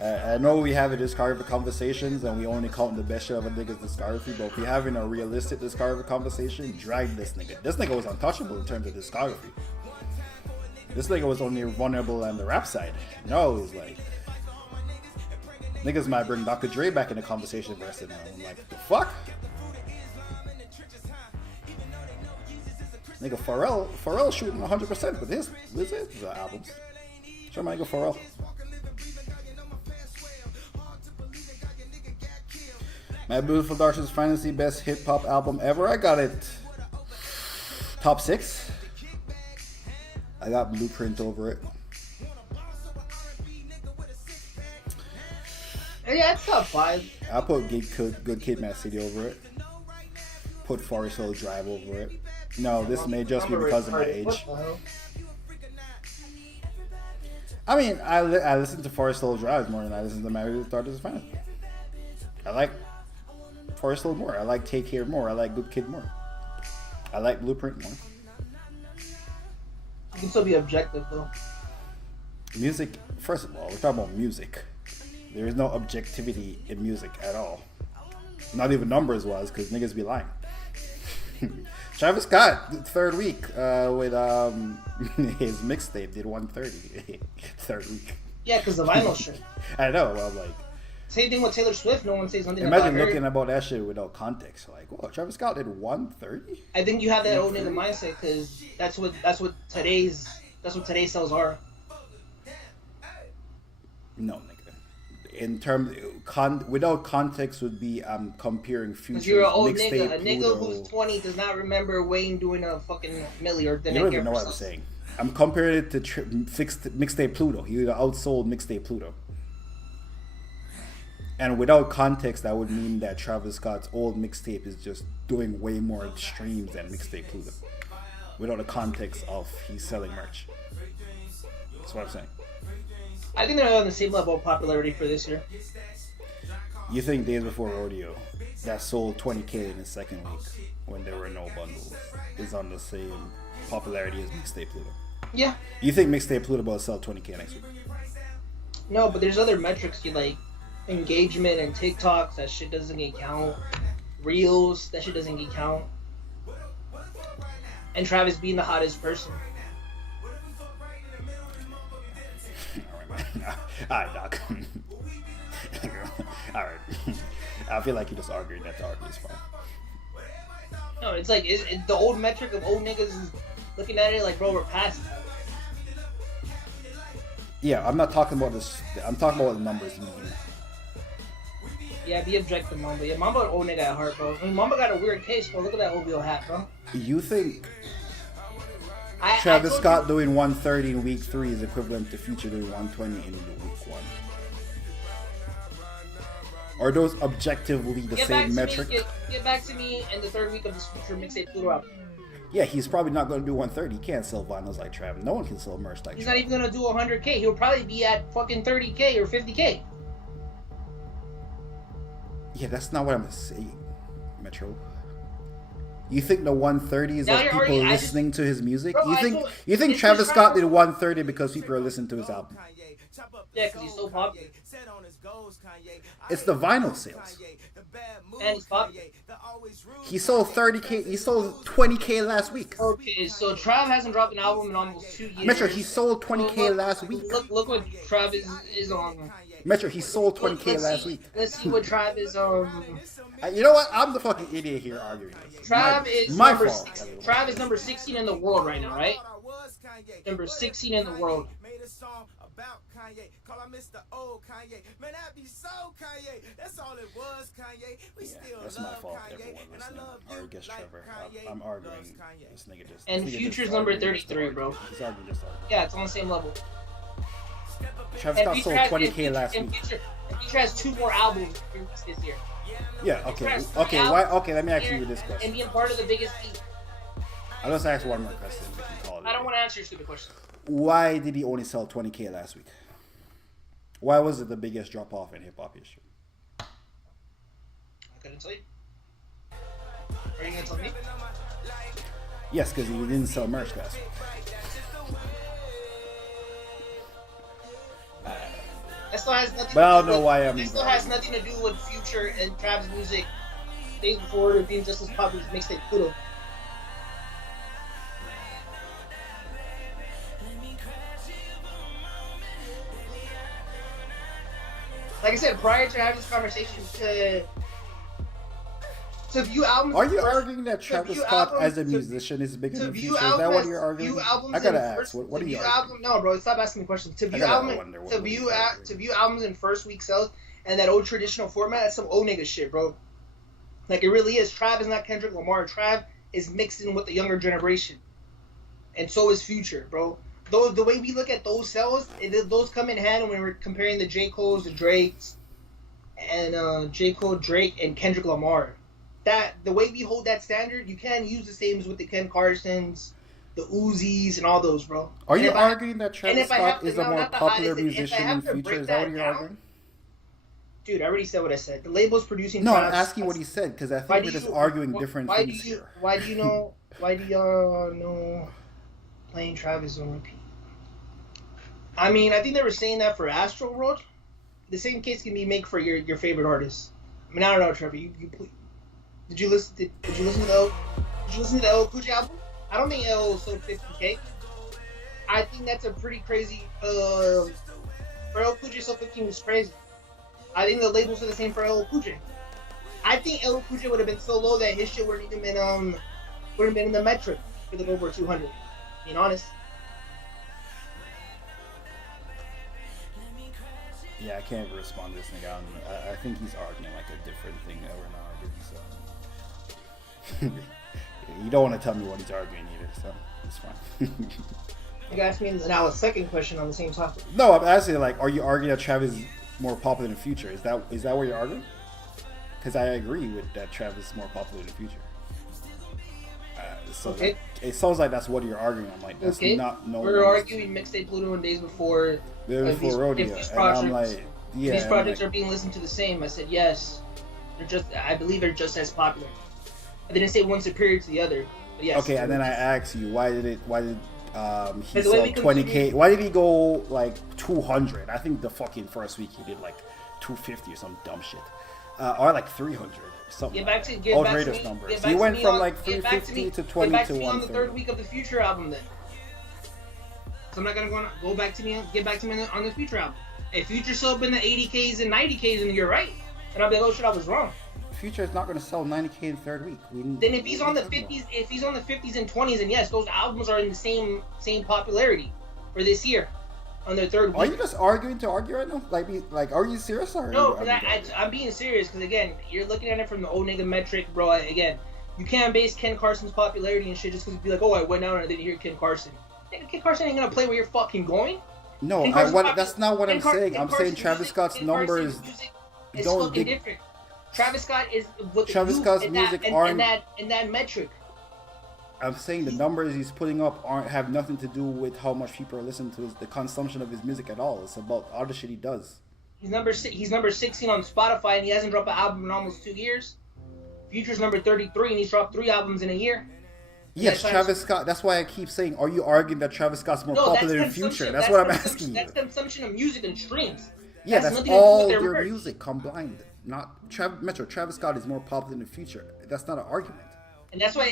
I know we have a discography conversations and we only count the best shit of a nigga's discography, but if we're having a realistic discography conversation, drag this nigga. This nigga was untouchable in terms of discography. This nigga was only vulnerable on the rap side. No, it was like niggas might bring Dr. Dre back in the conversation for us now. I'm like, the fuck? Nigga, Pharrell shooting 100% with his albums. Show my nigga Pharrell. My Beautiful Dark Twisted Fantasy, best hip hop album ever. I got it top 6. I got Blueprint over it. Yeah, it's top 5. I put Good Kid, Mad City over it. Put Forest Hill Drive over it. No, this may just be because of my age. I mean, I listen to Forest Hill Drive more than I listen to My Beautiful Dark Twisted Fantasy. I like Forest Hill more. I like Take Care more. I like Good Kid more. I like Blueprint more. You can still be objective though. Music, first of all, we're talking about music. There is no objectivity in music at all. Not even numbers wise, because niggas be lying. Travis Scott, third week, with his mixtape did 130. Third week. Yeah, because the vinyl shit. I know. I'm like, Same thing with Taylor Swift. No one says nothing Imagine about her. looking about that shit without context. Like, whoa, Travis Scott did 130. I think you have that old nigga mindset because that's what today's sales are. No, nigga. In terms, without context would be I'm comparing Future. Because you're an old Mixtape, nigga. A nigga Pluto. who's 20 does not remember Wayne doing a fucking milli or the You don't even know what I'm saying. I'm comparing it to Mixtape Pluto. He outsold Mixtape Pluto. And without context, that would mean that Travis Scott's old mixtape is just doing way more streams than Mixtape Pluto. Without the context of he's selling merch. That's what I'm saying. I think they're on the same level of popularity for this year. You think Days Before Rodeo, that sold 20K in the second week when there were no bundles, is on the same popularity as Mixtape Pluto? Yeah. You think Mixtape Pluto will sell 20K next week? No, but there's other metrics you like. Engagement and TikToks, that shit doesn't get count. Reels, that shit doesn't get count. And Travis being the hottest person. Alright, Doc. Alright. I feel like you're just arguing that to argue is fine. No, it's like the old metric of old niggas is looking at it like, bro, we're past that. Yeah, I'm not talking about this. I'm talking about what the numbers mean. Yeah, be objective, Mamba. Yeah, Mamba an old nigga at heart, bro. I mean, Mamba got a weird case, bro. Look at that OVO hat, bro. You think Travis Scott doing 130 in week 3 is equivalent to Future doing 120 in week 1? Are those objectively the same metric? Get back to me in the third week of this Future Mixtape Pluto album. Yeah, he's probably not going to do 130. He can't sell vinyls like Travis. No one can sell merch like He's Travis. not even going to do 100K. He'll probably be at fucking 30K or 50K. Yeah, that's not what I'm saying, Metro. You think the 130 is Now of you're people already- listening to his music? Bro, You think it's Travis just Scott Travis- did 130 because people are listening to his album? Yeah, because he's so popular. It's the vinyl sales. And he's popular. He sold 30K. He sold 20K last week. Okay, so Trav hasn't dropped an album in almost 2 years. Metro, he sold 20K last week. Look what Trav is on. Metro, he sold 20K last week. Let's see what Trav is You know what? I'm the fucking idiot here arguing this. Trav is my number fault. Trav is number 16 in the world right now, right? Number 16 in the world. That's my fault, everyone listening. Or against Trevor. I'm arguing. This nigga just. And this nigga Future's just number arguing just to 33, argue. bro. He's arguing just to argue. Yeah, it's on the same level. Travis Scott sold 20K last and week. Future has 2 more albums this year. Yeah. Okay. Travis, Okay. albums Why? Okay. Let me ask this you year, this And question. being part of the biggest beat. I'll just ask one more question. We can call it. I don't want to answer your stupid question. Why did he only sell 20K last week? Why was it the biggest drop off in hip hop history? I couldn't tell you. Are you gonna tell me? Yes, because he didn't sell merch last week. That still has nothing. But I don't to do know with, why I'm It even still has arguing. nothing to do with Future and Travis music. Days before it being just as popular as Mixtape Pluto. Like I said, prior to having this conversation, to view albums. Are you first- arguing that to Travis view Scott albums- as a musician is bigger to than view Future? Is that albums what as- you're arguing? view albums I gotta in ask. first- What to are you view arguing? No, bro, stop asking me questions. To view gotta album, wonder what to you're view arguing. to view albums in first week sales and that old traditional format, that's some old nigga shit, bro. Like it really is. Trav is not Kendrick Lamar. Trav is mixed in with the younger generation, and so is Future, bro. Those the way we look at those sales, those come in hand when we're comparing the J. Cole's, the Drakes, and J. Cole, Drake, and Kendrick Lamar. That the way we hold that standard, you can't use the same as with the Ken Carsons, the Uzis, and all those, bro. Are And you if I- arguing that and Travis if I have Scott to- is a no, more not the popular hottest, if I musician have than to Future? break Is that what that you're down- arguing? Dude, I already said what I said. The label's producing. No, I'm Travis. asking what he said because I Why think do we're just you- arguing wh- different why things do you, here. Why do you know? Why do y'all know playing Travis on repeat? I mean, I think they were saying that for Astro World. The same case can be made for your favorite artist. I mean, I don't know, Trevor. Did you listen? Did you listen to the LL Cool J album? I don't think LL sold 50K. I think that's a pretty crazy. For LL Cool J sold 15 was crazy. I think the labels are the same for LL Cool J. I think LL Cool J would have been so low that his shit wouldn't even been in the metric for the Billboard 200. Being honest. Yeah, I can't respond to this nigga. I think he's arguing like a different thing that we're not arguing. So you don't want to tell me what he's arguing either. So it's fine. You asked me now a second question on the same topic. No, I'm asking like, are you arguing that Travis is more popular in the future? Is that what you're arguing? Because I agree with that Travis is more popular in the future. So okay. It sounds like that's what you're arguing. I'm like, that's okay. not no. We're arguing Mixtape Pluto and Days Before. Rodeo, and I'm like, yeah. These projects are being listened to the same. I said yes. I believe they're just as popular. I didn't say one superior to the other. But yes. Okay, and then I asked you, why did he sell 20K? Why did he go like 200? I think the fucking first week he did like 250 or some dumb shit, or like 300. Something outrageous numbers. He went from like 350 to 20 to 130. On the third week of the Future album, then. So I'm not gonna get back to me on the Future album. If Future sold up in the 80Ks and 90Ks, and you're right, and I'll be like, oh shit, I was wrong. Future is not gonna sell 90K in the third week. Then if he's on the 50s, and 20s, and yes, those albums are in the same popularity for this year. On their third week. Are you just arguing to argue right now? Like, are you serious? Or no, I'm being serious because again, you're looking at it from the old nigga metric, bro. Again, you can't base Ken Carson's popularity and shit just because you be like, oh, I went out and I didn't hear Ken Carson. Ken Carson ain't gonna play where you're fucking going. No, that's not what I'm saying. I'm saying Travis Scott's numbers don't different. Travis Scott is what Travis Scott's music aren't in that metric. I'm saying the numbers he's putting up have nothing to do with how much people are listening to the consumption of his music at all. It's about all the shit he does. He's number 16 on Spotify, and he hasn't dropped an album in almost 2 years. Future's number 33, and he's dropped 3 albums in a year. Yes, Travis Scott. That's why I keep saying, are you arguing that Travis Scott's more popular than Future? That's what I'm asking you. That's consumption of music and streams. Yeah, that's all your music combined. Not Travis Scott is more popular than Future. That's not an argument. And that's why,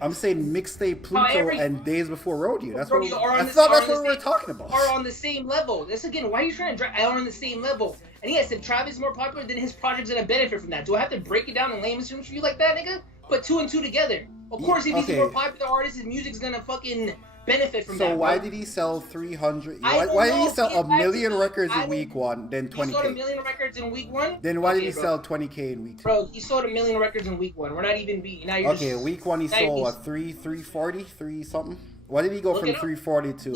I'm saying Mixtape Pluto and Days Before Rodeo. That's what we're talking about. Are on the same level. This again, why are you trying to drag? Are on the same level. And yes, if Travis is more popular, then his project's gonna benefit from that. Do I have to break it down in layman's terms for you like that, nigga? Put 2 and 2 together. Of course, if he's a more popular artist, his music's gonna fucking benefit from that. So why did he sell 300? Why did he sell 1 million records in week 1, then 20K? He sold 1 million records in week 1? Then why did he sell 20K in week 2? Bro, he sold 1 million records in week 1. We're not even beating. Okay, week 1 he sold what, 340, 3 something? Why did he go from 340 to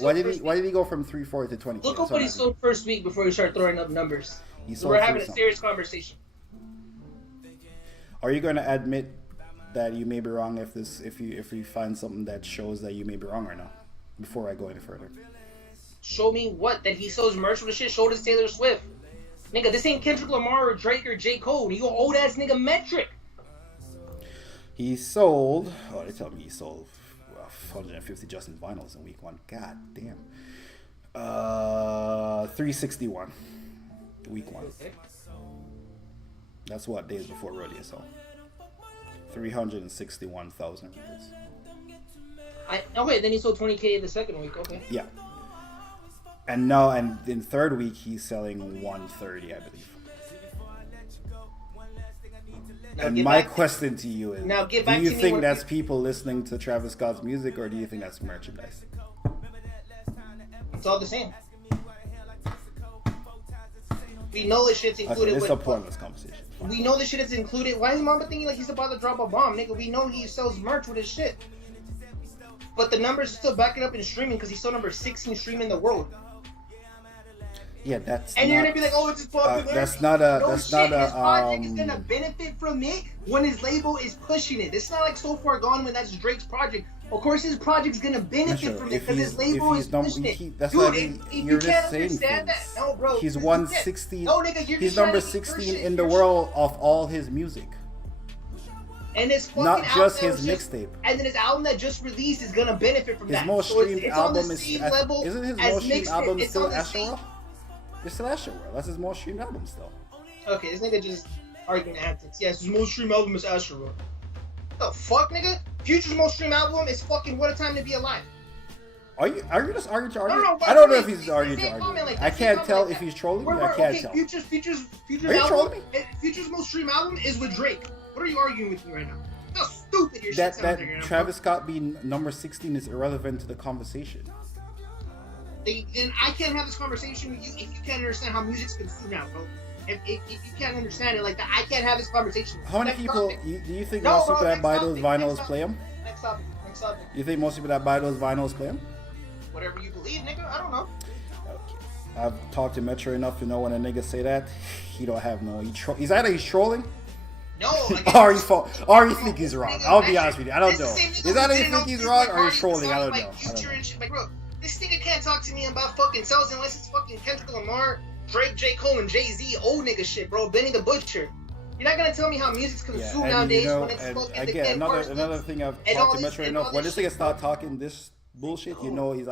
why did he go from 340 to 20K? Look at what he sold first week before you start throwing up numbers. We're having a serious conversation. Are you going to admit that you may be wrong if you find something that shows that you may be wrong or not? Before I go any further. Show me what? That he sells merch with the shit? Show this Taylor Swift. Nigga, this ain't Kendrick Lamar or Drake or J. Cole. You old ass nigga metric. He sold, they tell me he sold 150 Justin vinyls in week 1. God damn. 361 week 1. Okay. That's what Days Before Rodeo sold. 361,000 records. Okay, then he sold 20K in the second week. Okay. Yeah. And now, and in third week, he's selling 130, I believe. Now and my question to you is, do you think that's people listening to Travis Scott's music, or do you think that's merchandise? It's all the same. We know this shit's included. Okay, this is a pointless conversation. We know this shit is included. Why is Mamba thinking like he's about to drop a bomb, nigga? We know he sells merch with his shit. But the numbers are still backing up in streaming because he's still number 16 streaming in the world. Yeah, that's. And you're gonna be like, oh, it's his popularity. That's not a. His project is gonna benefit from it when his label is pushing it. It's not like So Far Gone when that's Drake's project. Of course, his project's gonna benefit from it because his label is pushing it. That's dude, if you can't understand that, no, bro. He's 116. No, nigga, you're he's number 16 in the world of all his music. And his fucking not just his mixtape. And then his album that just released is gonna benefit from his that. His most streamed album is. Isn't his most streamed album still Astroworld? It's still Astroworld. That's his most streamed album still. Okay, this nigga just arguing antics. Yes, his most streamed album is Astroworld. What the fuck, nigga? Future's most streamed album is fucking What a Time to Be Alive. Are you just arguing to argue? No, I don't know if he's arguing to argue. Like I can't tell if he's trolling me. I can't tell. Future's Are you album, trolling me? Future's most streamed album is with Drake. What are you arguing with me right now? How stupid your shit sounds That right now, Travis Scott being number 16 is irrelevant to the conversation. Then I can't have this conversation with you if you can't understand how music's consumed now, bro. If you can't understand it like that, I can't have this conversation. How many people do you think most people that buy those vinyls play them? Next topic. You think most people that buy those vinyls play them? Whatever you believe, nigga. I don't know. Okay. I've talked to Metro enough to know when a nigga say that, he don't have no. He's either he's trolling. No. Or you think he's wrong. I'll be honest with you. I don't know. Is that you think he's wrong or he's trolling? I don't know. Like, bro, this nigga can't talk to me about fucking sales unless it's fucking Kendrick Lamar, Drake, J. Cole, and Jay-Z, old nigga shit, bro. Benny the Butcher. You're not gonna tell me how music's consumed nowadays when it's fucking again, another thing I've talked to Metro enough. When this nigga start talking this bullshit, you know he's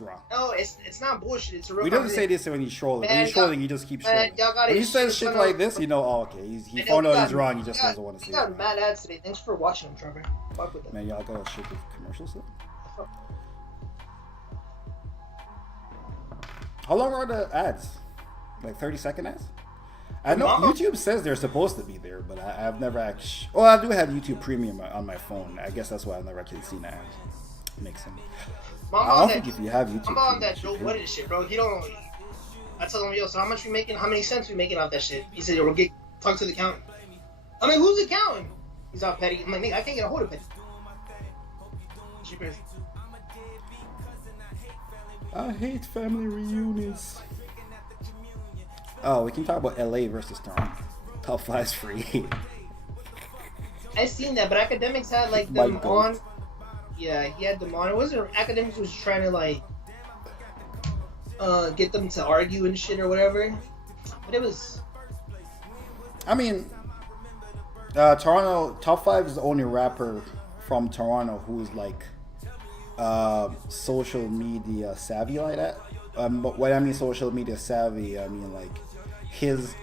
wrong. No, it's not bullshit. It's a real. He doesn't say this when he's trolling. When he's trolling, he just keeps trolling. When he says shit like this, you know, oh, okay, he found out he's wrong. He just doesn't want to say it. You got mad ads today. Thanks for watching, Trevor. Fuck with them. Man, y'all got shit with commercials though. How long are the ads? Like 30-second ads? I know YouTube says they're supposed to be there, but I've never actually. Oh, I do have YouTube Premium on my phone. I guess that's why I've never actually seen ads. Makes sense. I don't think if you have YouTube. I'm on that Joe Budden shit, bro. He don't. I told him, yo, so how much we making? How many cents we making off that shit? He said, yo, we'll talk to the accountant. I mean, who's the accountant? He's all petty. I'm like, nigga, I can't get a hold of it. I hate family reunions. Oh, we can talk about LA versus Toronto. Top 5's free. I seen that, but Academics had like them on. Yeah, he had them on. It wasn't Academics was trying to like get them to argue and shit or whatever. But it was. I mean, Toronto Top 5 is the only rapper from Toronto who's like social media savvy like that. But what I mean social media savvy, I mean like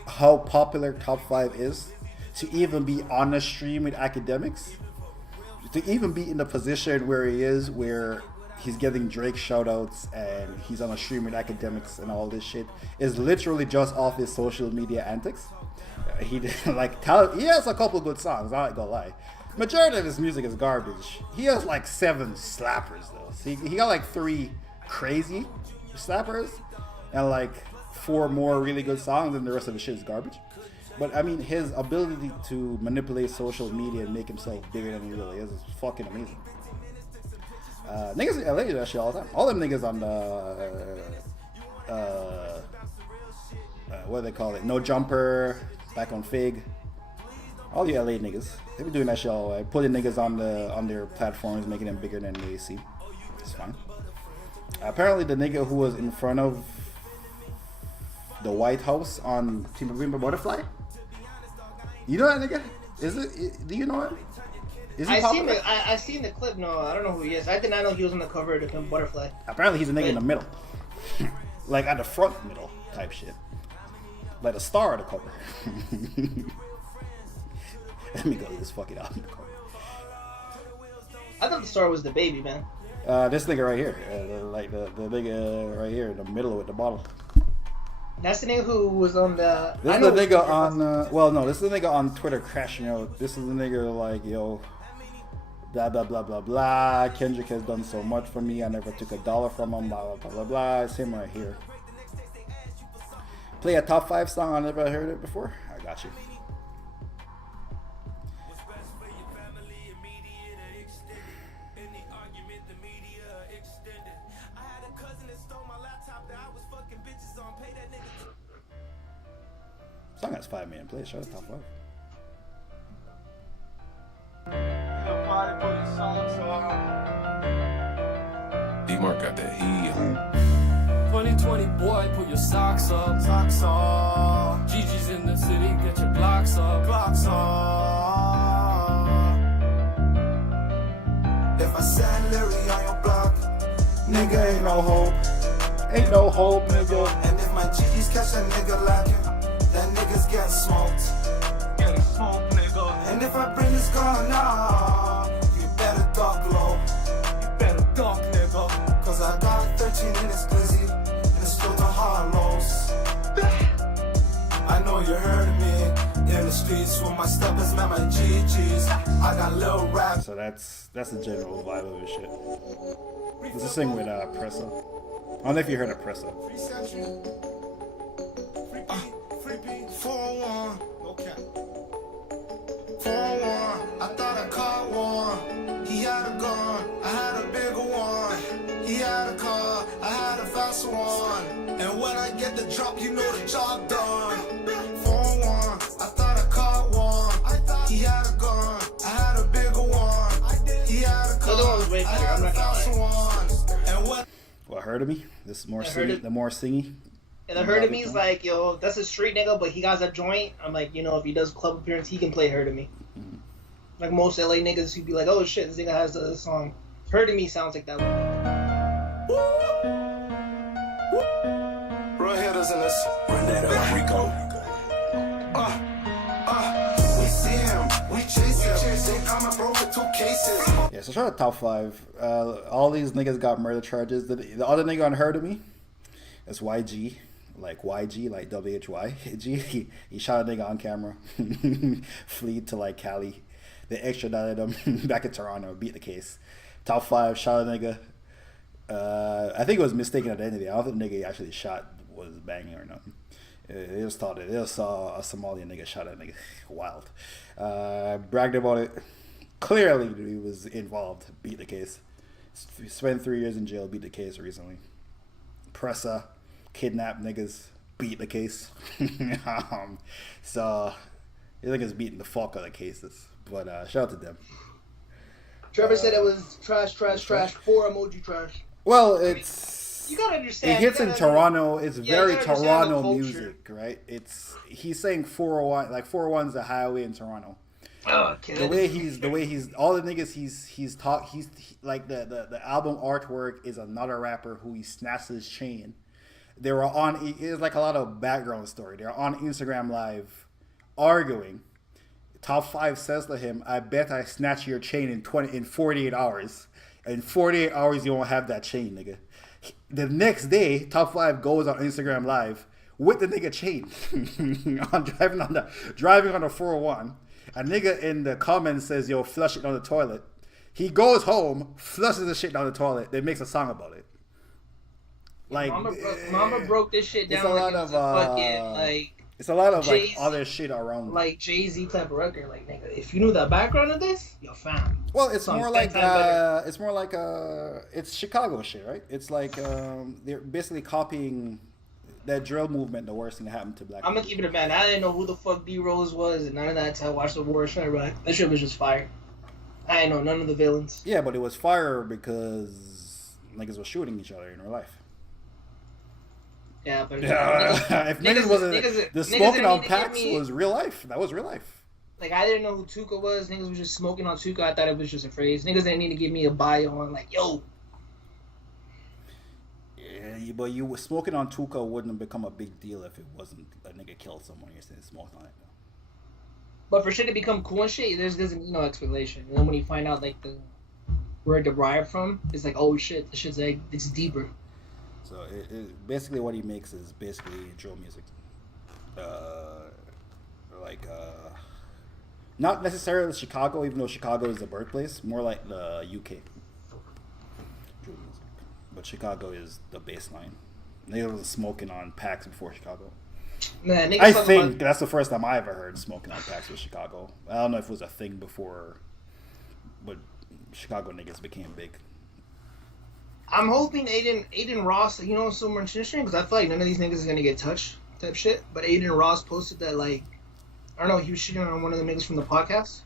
how popular Top 5 is to even be on the stream with Academics, to even be in the position where he is, where he's getting Drake shoutouts and he's on a stream with Academics and all this shit, is literally just off his social media antics. He has a couple good songs, I'm not gonna lie. Majority of his music is garbage. He has like 7 slappers though. So he got like 3 crazy slappers and like 4 more really good songs, and the rest of the shit is garbage. But I mean, his ability to manipulate social media and make himself bigger than he really is fucking amazing. Niggas in LA do that shit all the time. All them niggas on the what do they call it? No Jumper, back on Fig. All the LA niggas, they be doing that shit all the way. Putting niggas on their platforms, making them bigger than they see. It's fine. Apparently, the nigga who was in front of the White House on Team of Rainbow Butterfly. You know that nigga? Do you know him? Is he popular? I seen the clip. No, I don't know who he is. I did not know he was on the cover of the Butterfly. Apparently, he's a nigga in the middle, like at the front middle type shit, like a star at the cover. Let me go this fucking out. I thought the star was the baby, man. This nigga right here, like the nigga right here in the middle with the bottle. That's the nigga who was on the. This is the nigga on. This is the nigga on Twitter crashing out. This is the nigga like, yo, blah blah blah blah blah. Kendrick has done so much for me. I never took $1 from him. Blah blah blah blah blah. It's him right here. Play a Top 5 song. I never heard it before. I got you. Song has 5 million plays. Shout out Top 5. D-Mark got that heat. 2020 boy, put your socks up. Socks up. Gigi's in the city, get your blocks up. Blocks up. If I send Larry on your block, Nigga, ain't no hope. Ain't no hope, nigga. and if my Gigi's catch a nigga lacking, then niggas get smoked. Getting smoked, nigga. And if I bring this gun now, you better duck low. You better duck, nigga. Cause I streets with my steppers, man, my GGs. I got little rap. So that's the general vibe of his shit. This is a thing with Pressa. I don't know if you heard of Pressa. 4-1. Okay. 4-1. I thought I caught one. He had a gun. I had a bigger one. He had a car. I had a faster one. And when I get the drop, you know the job done. 4-1. I thought I caught one. He had a gun. I had a bigger one. He had a car. The other one was way I better. had I'm a not gonna faster one. And when What, Heard of Me? This is more I heard singy, it. the more singy. And I heard of me is like, yo, that's a street nigga, but he got a joint. I'm like, you know, if he does club appearance, he can play Heard of Me. Mm-hmm. Like most LA niggas who'd be like, oh shit, this nigga has a song. Heard of Me sounds like that one. real hitters in this. Run that up, Rico. We see him, we chase him. They coming broke for 2 cases. Yeah, so shout out top 5. All these niggas got murder charges. The other nigga on Heard of Me, that's YG. Like YG, like WHY. He shot a nigga on camera. Fleed to like Cali. They extradited him back in Toronto, beat the case. Top 5, shot a nigga. I think it was mistaken identity. I don't think the nigga he actually shot was banging or nothing. They just thought it. They just saw a Somalian nigga shot a nigga. Wild. Bragged about it. Clearly he was involved. Beat the case. Spent 3 years in jail. Beat the case recently. Pressa. Kidnap niggas. Beat the case. So these niggas beating the fuck out of cases. But shout out to them. Trevor said it was trash, 4 emoji trash. Well, it's You gotta understand. it hits you in gotta- Toronto. It's Yeah, very you gotta understand the Toronto culture. music, right? He's saying 401, like 401's the highway in Toronto. Oh, okay. The way he's all the niggas he's like the album artwork is another rapper who he snatched his chain. They were on. It's like a lot of background story. They're on Instagram Live, arguing. Top 5 says to him, "I bet I snatch your chain in 48 hours. In 48 hours, you won't have that chain, nigga." The next day, Top 5 goes on Instagram Live with the nigga chain, driving on the 401. A nigga in the comments says, "Yo, flush it down the toilet." He goes home, flushes the shit down the toilet, then makes a song about it. Like Mama broke this shit down it's a like lot it was of, a fucking like it's a lot of like Jay-Z- other shit around. like Jay-Z type of record. Like nigga, if you knew the background of this, you're fam. Well, it's Songs more 10 like times better. it's Chicago shit, right? It's like they're basically copying that drill movement. The worst thing that happened to black I'm gonna people. keep it a man. I didn't know who the fuck D Rose was and none of that until I watched the war show. But that shit was just fire. I didn't know none of the villains. Yeah, but it was fire because niggas were shooting each other in real life. Yeah, but If niggas wasn't the niggas smoking didn't on need to give packs me- was real life. That was real life. Like I didn't know who Tuka was. Niggas was just smoking on Tuka. I thought it was just a phrase. Niggas didn't need to give me a bio on like, yo. Yeah, but you were smoking on Tuka wouldn't have become a big deal if it wasn't a nigga killed someone. You're saying smoked on it. But for shit to become cool and shit, there's doesn't need no explanation. And then when you find out like the where it derived from, it's like, oh shit, this shit's like it's deeper. So basically what he makes is basically drill music. Not necessarily Chicago, even though Chicago is the birthplace, more like the UK. Drill music. But Chicago is the baseline. Niggas was smoking on packs before Chicago. Man, niggas I talking think about- that's the first time I ever heard smoking on packs with Chicago. I don't know if it was a thing before, but Chicago niggas became big. I'm hoping Aiden Ross, you know, so much interesting because I feel like none of these niggas is gonna get touched type shit. But Aiden Ross posted that like, I don't know, he was shitting on one of the niggas from the podcast.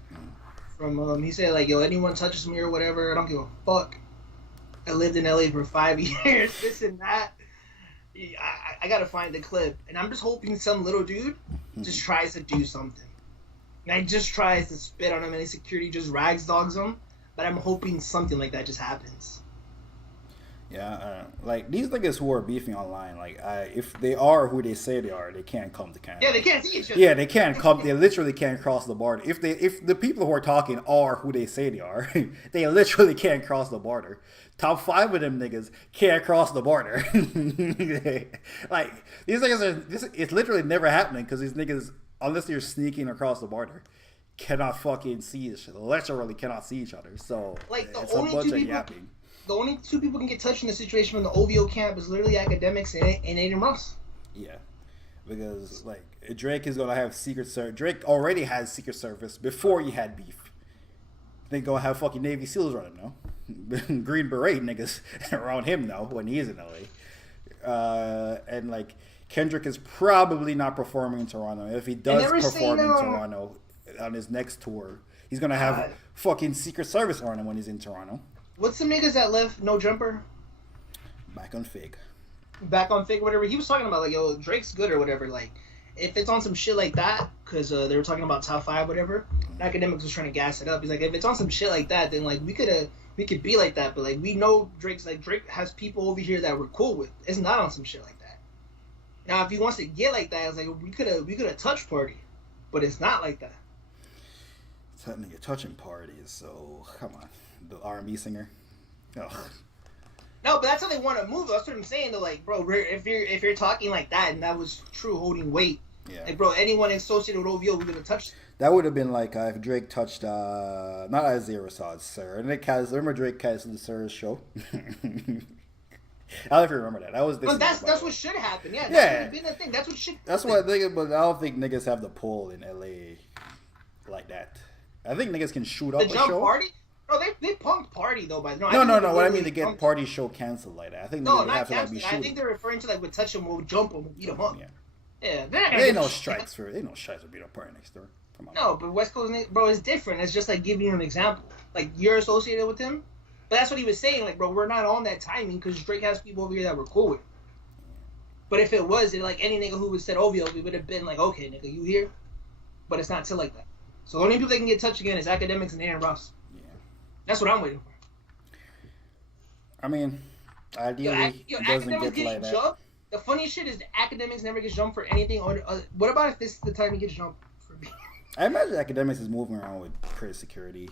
From he said like, yo, anyone touches me or whatever, I don't give a fuck. I lived in LA for 5 years, this and that. I gotta find the clip, and I'm just hoping some little dude just tries to do something. And just tries to spit on him, and his security just rags dogs him. But I'm hoping something like that just happens. Yeah, like these niggas who are beefing online, like if they are who they say they are, they can't come to Canada. Yeah, they can't see each other. Yeah, they can't come. They literally can't cross the border. If the people who are talking are who they say they are, they literally can't cross the border. Top 5 of them niggas can't cross the border. Like these niggas are. It's literally never happening because these niggas unless you're sneaking across the border, cannot fucking see each other. Literally cannot see each other. So Like it's a bunch of yapping. The only two people can get touched in the situation from the OVO camp is literally academics and Aiden Ross. Yeah, because like Drake is gonna have Secret Service. Drake already has Secret Service before he had beef. They gonna have fucking Navy SEALs running now. Green Beret niggas around him now when he's in LA. And like Kendrick is probably not performing in Toronto. If he does perform in Toronto on his next tour, he's gonna have fucking Secret Service on him when he's in Toronto. What's the niggas that left No Jumper? Back on Fig. Back on Fig, whatever. He was talking about like, yo, Drake's good or whatever. Like, if it's on some shit like that, because they were talking about top 5, whatever. Academics was trying to gas it up. He's like, if it's on some shit like that, then like we could be like that, but like we know Drake has people over here that we're cool with. It's not on some shit like that. Now, if he wants to get like that, it's like we could have touched party, but it's not like that. It's that nigga touching parties. So come on, the R&B singer. Ugh. No, but that's how they want to move. That's what I'm saying. Though, like, bro, if you're talking like that and that was true holding weight, like, bro, anyone associated with OVO, we're gonna touch. That would have been like if Drake touched not Isaiah Rasad's Sir. And remember Drake canceled the Sir's show. I don't know if you remember that. That was this. But that's what should happen. Yeah, that's been the thing. That's what should. That's what niggas. But I don't think niggas have the pull in LA like that. I think niggas can shoot up a show. Party? Bro, they punked party though. By no. What I mean to get party show canceled like that. I think no, niggas not have to like, be canceled. shooting. I think they're referring to like with touch them, we'll jump them, beat them up. Yeah. There ain't no strikes for beat up party next door. Come on. No, but West Coast, bro, is different. It's just like giving you an example. Like you're associated with him, but that's what he was saying. Like, bro, we're not on that timing because Drake has people over here that we're cool with. But if it was, like any nigga who would said OVO, we would have been like, okay, nigga, you here? But it's not till like that. So the only people that can get touched again is academics and Aaron Ross. Yeah. That's what I'm waiting for. I mean, ideally, it doesn't get like that. Jumped. The funniest shit is the academics never gets jumped for anything. What about if this is the time he gets jumped for me? I imagine academics is moving around with Chris security.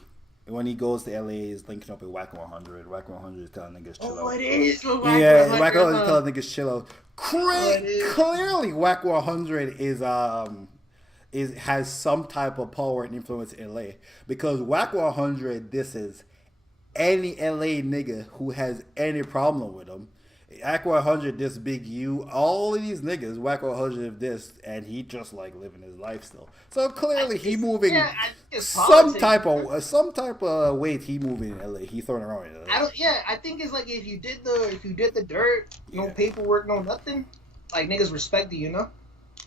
When he goes to LA, he's linking up with Wack 100. Wack 100 is telling niggas chill out. Oh, it is. Wack 100 is telling niggas chill out. Clearly, Wack 100 has some type of power and influence in LA because Wack 100 disses any LA nigga who has any problem with him. Wack 100 this Big U, all of these niggas Wack 100 this, and he just like living his life still. So clearly he moving some type of weight. He moving in LA. He throwing around in LA. I think it's like if you did the dirt, no paperwork, no nothing, like niggas respect you,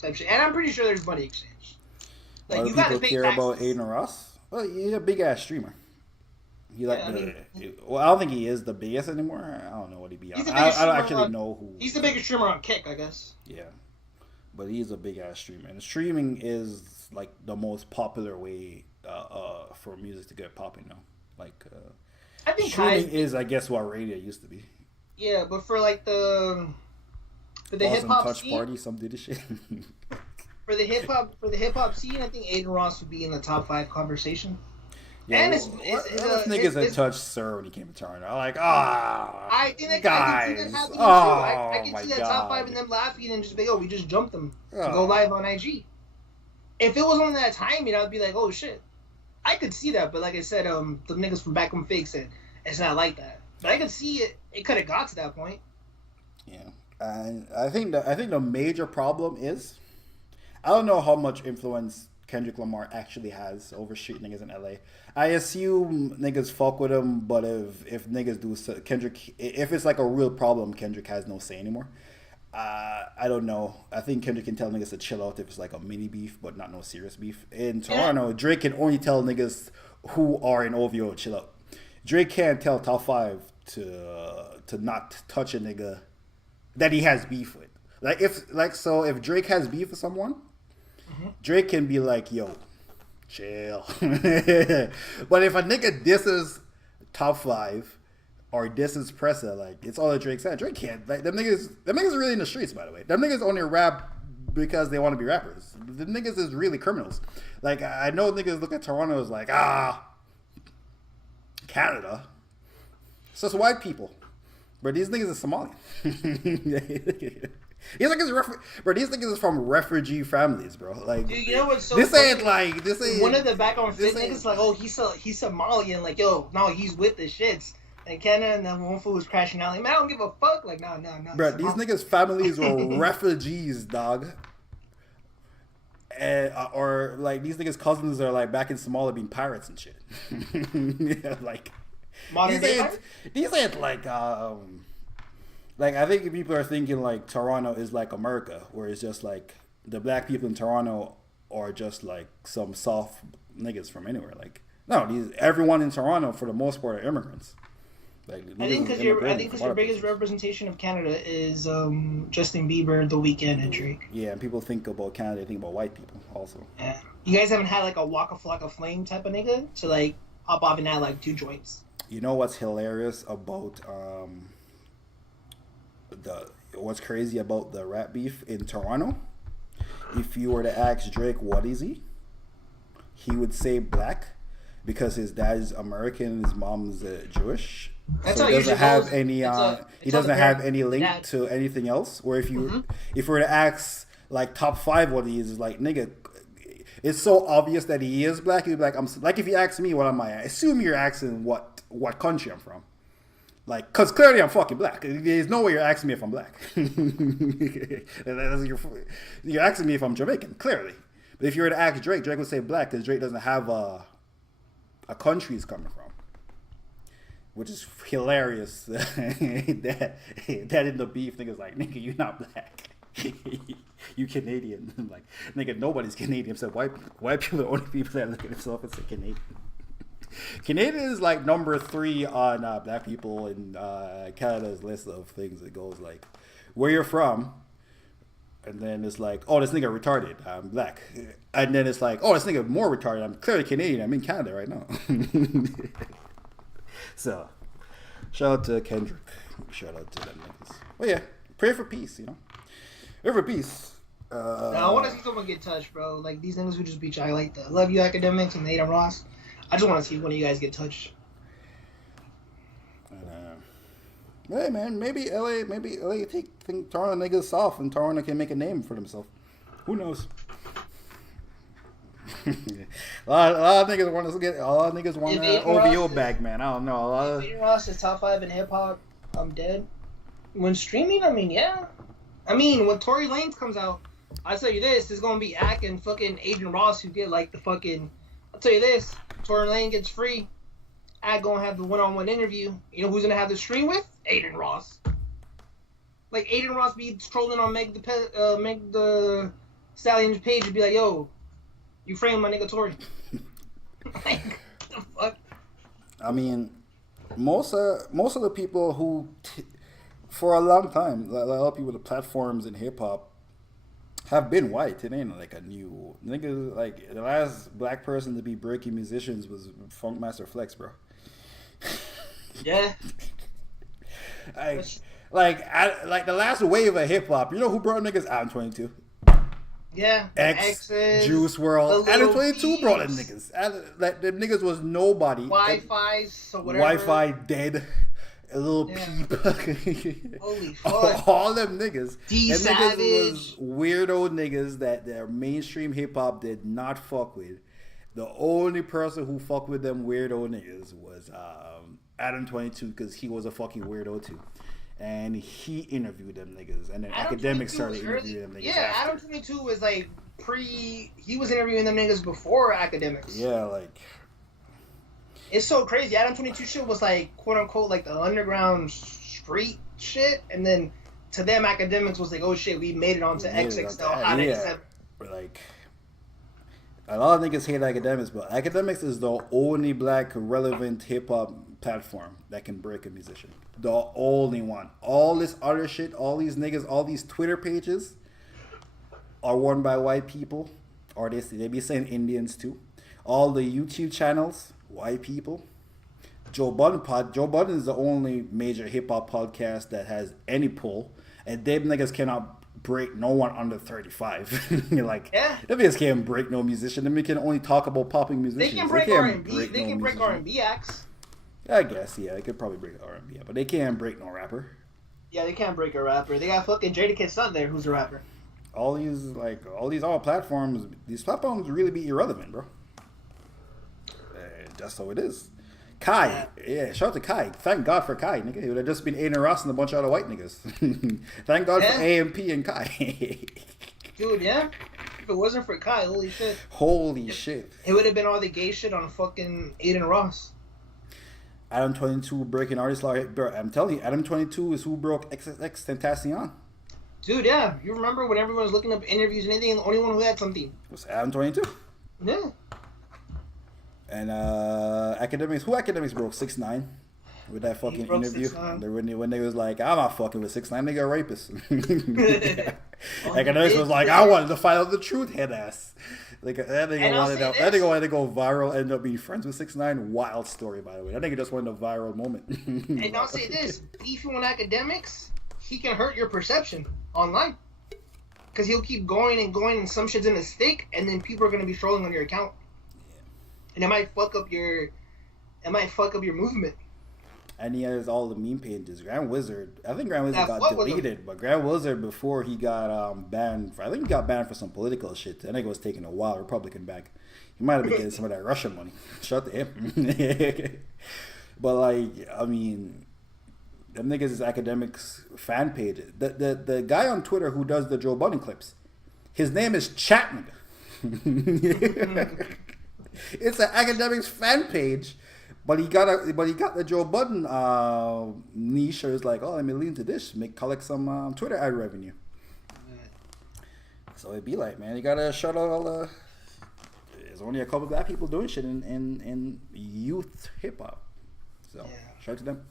type shit. And I'm pretty sure there's money exchange. Like you gotta pay taxes. About Aiden Ross? Well, he's a big ass streamer. I don't think he is the biggest anymore. I don't know what he'd be on. I don't actually know who. He's the biggest streamer on Kick, I guess. Yeah, but he's a big ass streamer, and streaming is like the most popular way for music to get popping now. Like, I think streaming is, I guess, what radio used to be. Yeah, but for like the hip hop touch scene, party, some did the shit. For the hip hop scene, I think Aiden Ross would be in the top 5 conversation. Yeah, and niggas that touched Sir when he came to Toronto. I'm like, I can see that happening too. I can see that top 5 and them laughing and just be, we just jumped them to go live on IG. If it was on that timing, I'd be like, oh shit. I could see that, but like I said, the niggas from Back on Fake said it's not like that. But I could see it. It could have got to that point. Yeah, and I think the major problem is, I don't know how much influence Kendrick Lamar actually has over street niggas in LA. I assume niggas fuck with him, but if niggas do Kendrick, if it's like a real problem, Kendrick has no say anymore. I don't know. I think Kendrick can tell niggas to chill out if it's like a mini beef, but not no serious beef. In Toronto, Drake can only tell niggas who are in OVO chill out. Drake can't tell top 5 to not touch a nigga that he has beef with. If Drake has beef with someone, Drake can be like, yo, chill. But if a nigga disses top 5 or disses Pressa, like, it's all that Drake said. Drake can't. Like, them niggas are really in the streets, by the way. Them niggas only rap because they want to be rappers. The niggas is really criminals. Like, I know niggas look at Toronto as like, Canada. It's just white people. But these niggas are Somalian. These niggas is from refugee families, bro. Like, Dude, you know what's so this funny? ain't like this ain't One of the background fit this ain't- niggas like, oh, he's Somalian. Like, yo, no, he's with the shits. And Canada, and then one fool was crashing out. Like, man, I don't give a fuck. Like, no. bro. These niggas' families were refugees, dog. And, or like these niggas' cousins are like back in Somalia being pirates and shit. Yeah, like Modern day pirates? these ain't like I think people are thinking like Toronto is like America, where it's just like the black people in Toronto are just like some soft niggas from anywhere. Like, no, everyone in Toronto for the most part are immigrants. Like, I think because your biggest representation of Canada is Justin Bieber, The Weeknd, and Drake. Yeah, and people think about Canada, they think about white people also. Yeah. You guys haven't had like a Waka Flocka Flame type of nigga to like hop off and add like 2 joints. You know what's hilarious about what's crazy about the rap beef in Toronto? If you were to ask Drake what is he would say black because his dad's American, his mom's Jewish. That's so how he it doesn't usually have goes. any he It's all doesn't the have any link dad. to anything else. Or if you if we were to ask like top 5 what he is like, nigga, it's so obvious that he is black. You'd be like, I'm like, if you ask me what am I assume you're asking what country I'm from. Like, cause clearly I'm fucking black. There's no way you're asking me if I'm black. You're asking me if I'm Jamaican, clearly. But if you were to ask Drake would say black because Drake doesn't have a country he's coming from. Which is hilarious. that in the beef, niggas like, nigga, you not black. You Canadian. I'm like, nigga, nobody's Canadian except white people. White people are the only people that look at themselves and say Canadian. Canadian is like number 3 on black people in Canada's list of things. It goes like, where you're from, and then it's like, oh, this nigga retarded, I'm black. And then it's like, oh, this nigga more retarded, I'm clearly Canadian, I'm in Canada right now. So, shout out to Kendrick. Shout out to them niggas. Well, yeah, pray for peace, you know. Pray for peace. Now, I want to see someone get touched, bro. Like, these niggas who just beat you. I like the Love You Academics and Aiden Ross. I just want to see one of you guys get touched. Hey, man, maybe LA think Toronto niggas soft and Toronto can make a name for themselves. Who knows? a lot of niggas want to get. A lot of niggas want an OVO bag, man. I don't know. If Aiden Ross is top 5 in hip hop, I'm dead. When streaming, I mean, yeah. I mean, when Tory Lanez comes out, I'll tell you this: there's gonna be Ack and fucking Aiden Ross who get like the fucking. I'll tell you this: Tory Lanez gets free. Ack gonna have the one-on-one interview. You know who's gonna have the stream with? Aiden Ross. Like Aiden Ross be trolling on Meg the Stallion's page and be like, "Yo, you framed my nigga Tory." Like, what the fuck? I mean, most of the people who, for a long time, a lot of people, the platforms in hip hop have been white. It ain't like a new nigga. Like the last black person to be breaking musicians was Funkmaster Flex, bro. Yeah. Like the last wave of hip hop. You know who brought niggas out in 22? Yeah. X, Juice WRLD, Adam 22 brought them niggas. Like them niggas was nobody. Wi-Fi, so whatever. Wi-Fi dead. A little peep. Holy fuck. All them niggas. D Them Savage. niggas was weirdo niggas that their mainstream hip hop did not fuck with. The only person who fucked with them weirdo niggas was Adam 22 because he was a fucking weirdo too. And he interviewed them niggas. And then academics started interviewing them niggas. Yeah, after. Adam 22 was like he was interviewing them niggas before academics. Yeah, like. It's so crazy. Adam 22 shit was like, quote unquote, like the underground street shit. And then to them, academics was like, oh shit, we made it onto XXL Hot 87. Like, a lot of niggas hate academics, but academics is the only black relevant hip hop platform that can break a musician. The only one. All this other shit, all these niggas, all these Twitter pages are run by white people, or they be saying Indians too. All the YouTube channels, white people. Joe Budden is the only major hip hop podcast that has any pull, and them niggas cannot break no one under 35. You're like, yeah, them niggas can't break no musician. Them can only talk about popping musicians. They can break R&B. They can break R&B acts. I guess, yeah, they could probably break R&B, but they can't break no rapper. Yeah, they can't break a rapper. They got fucking Jadakiss son there, who's a rapper. All these platforms, these platforms really be irrelevant, bro. That's how it is. Kai, yeah, shout out to Kai. Thank God for Kai, nigga. It would have just been Aiden Ross and a bunch of other white niggas. Thank God for AMP and Kai. Dude, yeah. If it wasn't for Kai, holy shit. Holy shit. It would have been all the gay shit on fucking Aiden Ross. Adam 22 breaking artist law. Bro, I'm telling you, Adam 22 is who broke XXX Tentacion. Dude, yeah. You remember when everyone was looking up interviews and anything, and the only one who had something It was Adam 22. Yeah. And academics broke 6ix9ine with that fucking interview. When they was like, I'm not fucking with 6ix9ine, nigga, a rapist. Academics was like, I wanted to find out the truth, head ass. Like that nigga wanted to go viral, end up being friends with 6ix9ine. Wild story, by the way. That nigga just wanted a viral moment. And I'll say this: beefing with academics, he can hurt your perception online. Because he'll keep going, and some shit's in the stick, and then people are gonna be trolling on your account. And it might fuck up your movement. And he has all the meme pages. Grand Wizard, I think Grand Wizard got deleted, but Grand Wizard before he got banned for, I think he got banned for some political shit. I think it was taking a while, Republican back. He might have been getting some of that Russian money. Shout out to him. But like, I mean, them niggas is academics fan page. The guy on Twitter who does the Joe Budden clips, his name is Chat Nigga. It's an academics fan page, but he got the Joe Budden niche. It's like, oh, let me lean to this, collect some Twitter ad revenue. So it'd be like, man, you gotta shut out all the. There's only a couple black people doing shit in youth hip hop, so shout out to them.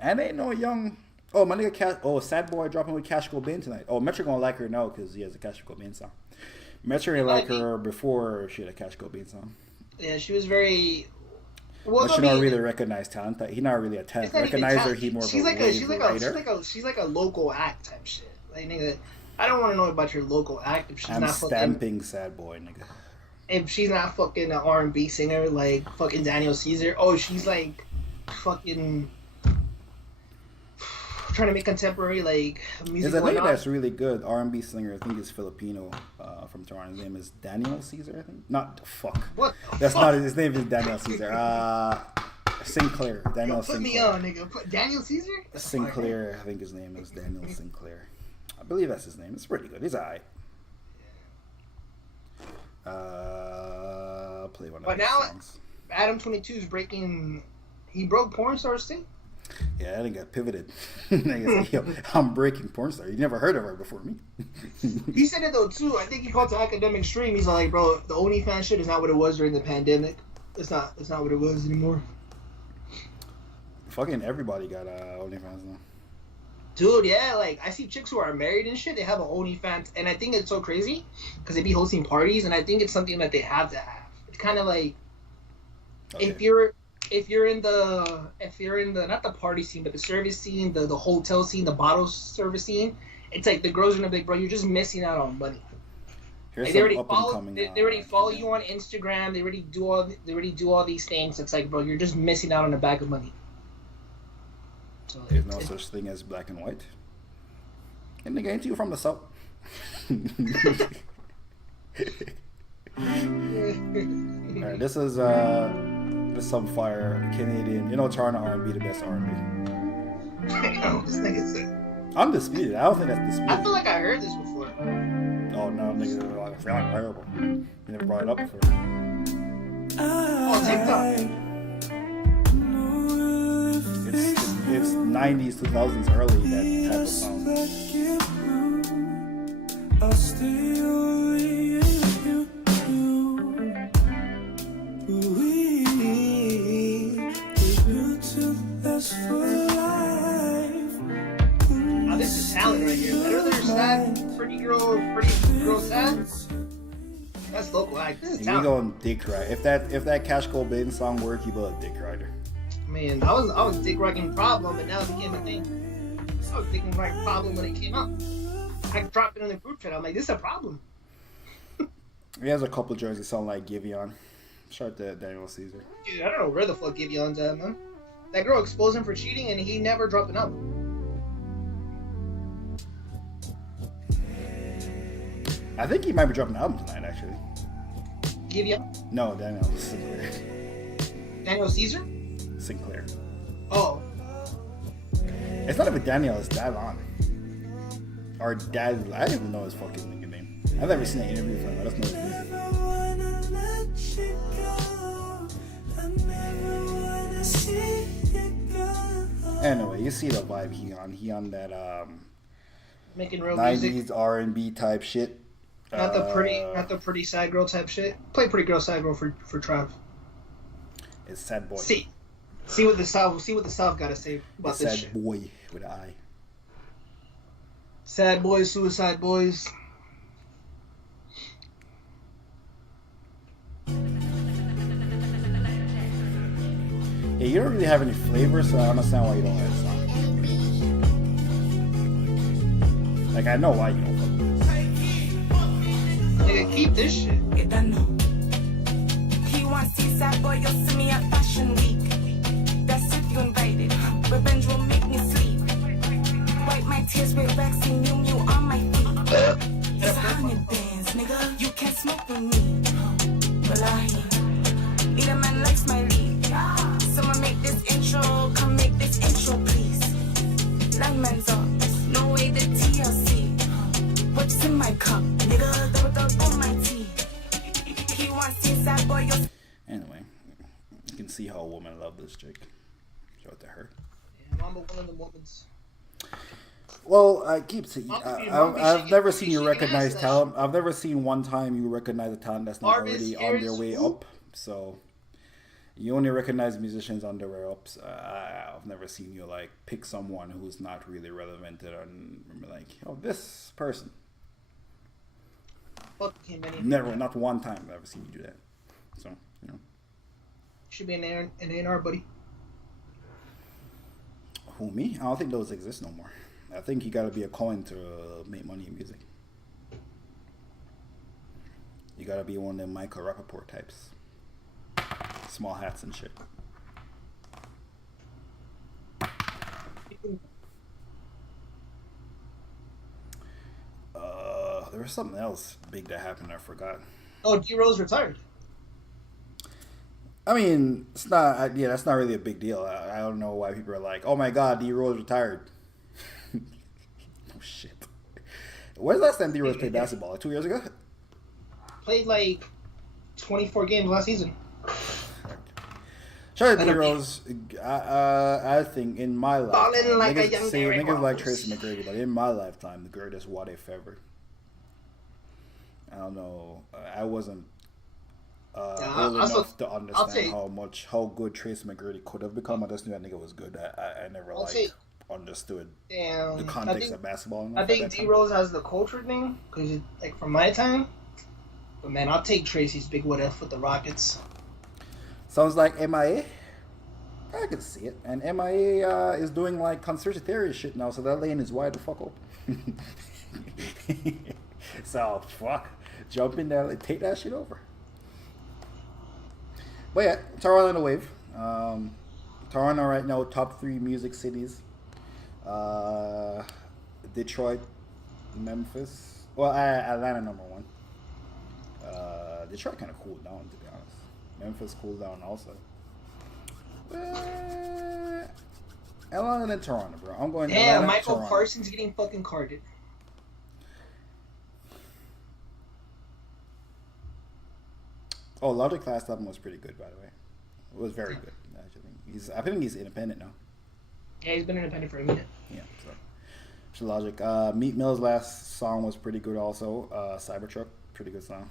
And ain't no young. Oh, my nigga Sad Boy dropping with Cash Cobain tonight. Oh, Metro gonna like her now because he has a Cash Cobain song. Metro didn't like her before she had a Cash Cobain song. Yeah, she was very. Well, but she not really recognized talent. He's not really a talent. Recognize her, he more. She's like a local act type shit. Like nigga, I don't want to know about your local act if she's I'm not stamping fucking, Sad Boy, nigga. If she's not fucking an R&B singer like fucking Daniel Caesar, oh, she's like fucking trying to make contemporary like music. There's a nigga that's really good R&B singer. I think he's Filipino from Toronto. His name is Daniel Caesar. I think not fuck. What? That's not his name. Is Daniel Caesar. Sinclair. Daniel Sinclair. Put me on, nigga. Put Daniel Caesar. Sinclair. I think his name is Daniel Sinclair. I believe that's his name. It's pretty good. He's alright. Play one of his songs. Adam 22 is breaking. He broke porn stars too. Yeah, I think I pivoted. Like, yo, I'm breaking porn star. You never heard of her before me. He said it though too. I think he called to academic stream. He's like, bro, the OnlyFans shit is not what it was during the pandemic. It's not what it was anymore. Fucking everybody got OnlyFans now. Dude, yeah, like I see chicks who are married and shit. They have an OnlyFans, and I think it's so crazy because they be hosting parties, and I think it's something that they have to have. It's kind of like if you're in the not the party scene, but the service scene, the hotel scene, the bottle service scene, it's like the girls are gonna be like, bro, you're just missing out on money. Like, they already follow you on Instagram. They already do all these things. It's like, bro, you're just missing out on a bag of money. So there's no such thing as black and white. And nigga, ain't you from the south? Alright, this is some fire Canadian. You know, Toronto R&B, the best R&B. This nigga said. Undisputed. I don't think that's disputed. I feel like I heard this before. Oh no, nigga, I feel like terrible. You never brought it up before. Oh, TikTok. It's 90s, 2000s, early, that type of sound. Oh, this is talent right here. That other sad, pretty girl sad. That's local act. This is talent. You going dick right. If that Cash Cobain song worked, you a dick rider. Man, I was dick rocking Problem, and now it became a thing. I was dick rocking Problem when it came out. I dropped it in the group chat. I'm like, this is a problem. He has a couple joints that sound like Giveon. Shout out to Daniel Caesar. Dude, I don't know where the fuck Giveon's at, man. That girl exposed him for cheating, and he never dropped an album. I think he might be dropping an album tonight, actually. Give you No, Daniel Sinclair. Daniel Caesar? Sinclair. Oh, It's not even Daniel, it's Dallon. Or Dad, I don't even know his fucking nigga name. I've never seen an interview from him, I just know his music. Anyway, you see the vibe he on that making real 90s music. R&B type shit. Not the pretty sad girl type shit. Play pretty girl sad girl for Trav. It's Sad Boy. See what the South gotta say about It's this Sad shit. Boy with an I. Sad boys, suicide boys. Yeah, you don't really have any flavor, so I understand why you don't like the song. Like, I know why you don't fuck with this. Nigga, keep this shit. You don't know. He wants seaside boy, you'll see me at Fashion Week. That's if you invited. Revenge will make me sleep. Wipe my tears with vaccine, you on my feet. It's 100 bands, nigga. You can't smoke with me. Wallahi. Need a man likes my lead. Someone make this intro, come make this intro, please. Landman's up, no way the TLC. What's in my cup, nigga? Double on my tea. He wants inside boy, you're Anyway, you can see how a woman love this chick. Show it to her. Yeah, Mamba, one of the moments. Well, I keep saying, Mamba, I've she never can- seen she you can recognize ask that talent. I've never seen one time you recognize a talent that's not Artist already on their is way who? up. So you only recognize musicians on their way up. So I've never seen you like pick someone who's not really relevant and like, oh, this person. Fuck him, any. Never, not one time I've ever seen you do that. So you know, Should be an A&R, buddy. who me? I don't think those exist no more. I think you got to be a coin to make money in music. You got to be one of them Michael Rappaport types. Small hats and shit. There was something else big that happened. I forgot. Oh, D-Rose retired. I mean, it's not. Yeah, that's not really a big deal. I don't know why people are like, "Oh my God, D Rose retired." Oh shit. When's the last time D Rose played basketball? Like 2 years ago. Played like 24 games last season. Shout out D Rose. I think in my lifetime, Ballin' like a young Derrick niggas like Rose. Tracy McGrady, but in my lifetime, the greatest what if ever. I don't know. I wasn't old enough to understand how good Tracy McGrady could have become. I just knew that nigga was good. I never understood Damn. the context of basketball. I think D-Rose has the culture thing, because like from my time. But man, I'll take Tracy's big what if with the Rockets. Sounds like MIA. I can see it. And MIA is doing like conspiracy theory shit now, so that lane is wide the fuck open. So fuck, jump in there, take that shit over. But yeah, Toronto in the wave. Toronto right now, top 3 music cities. Detroit, Memphis. Well, Atlanta number 1. Detroit kind of cooled down, to be honest. Memphis cooled down also. Atlanta and Toronto, bro. I'm going. Damn, Atlanta, Michael Toronto. Parsons getting fucking carded. Oh, Logic last album was pretty good, by the way. It was very good, actually. I think he's independent now. Yeah, he's been independent for a minute. Yeah, so Logic. Meat Mill's last song was pretty good also. Cybertruck, pretty good song.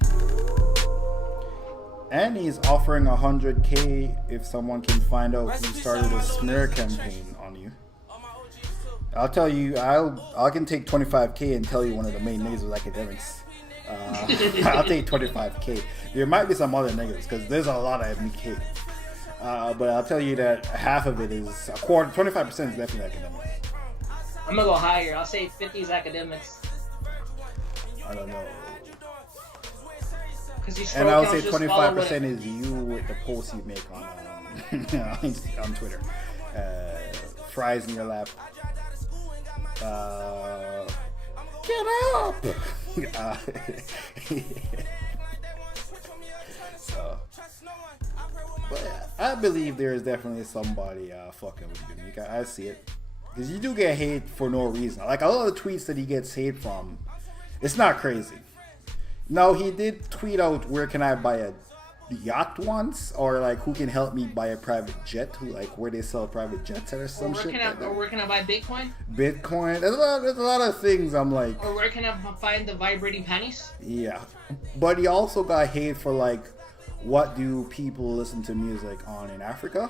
And he's offering $100K if someone can find out who started a smear campaign on you. I'll tell you, I can take $25K and tell you one of the main niggas was academics. I'll take $25K. There might be some other niggas because there's a lot of MK. But I'll tell you that half of it is a quarter. 25% is definitely academics. I'm gonna go higher. I'll say 50 is academics. I don't know. And I would say 25% is you with the posts you make on on Twitter. Fries in your lap. Get up! uh, so, but I believe there is definitely somebody fucking with Unique. I see it. Because you do get hate for no reason. Like, a lot of the tweets that he gets hate from, it's not crazy. No, he did tweet out, where can I buy a yacht once? Or, like, who can help me buy a private jet? Where they sell private jets or some shit. Or where can I buy Bitcoin? Bitcoin. There's a lot of things I'm like... Or where can I find the vibrating panties? Yeah. But he also got hate for, like, what do people listen to music on in Africa?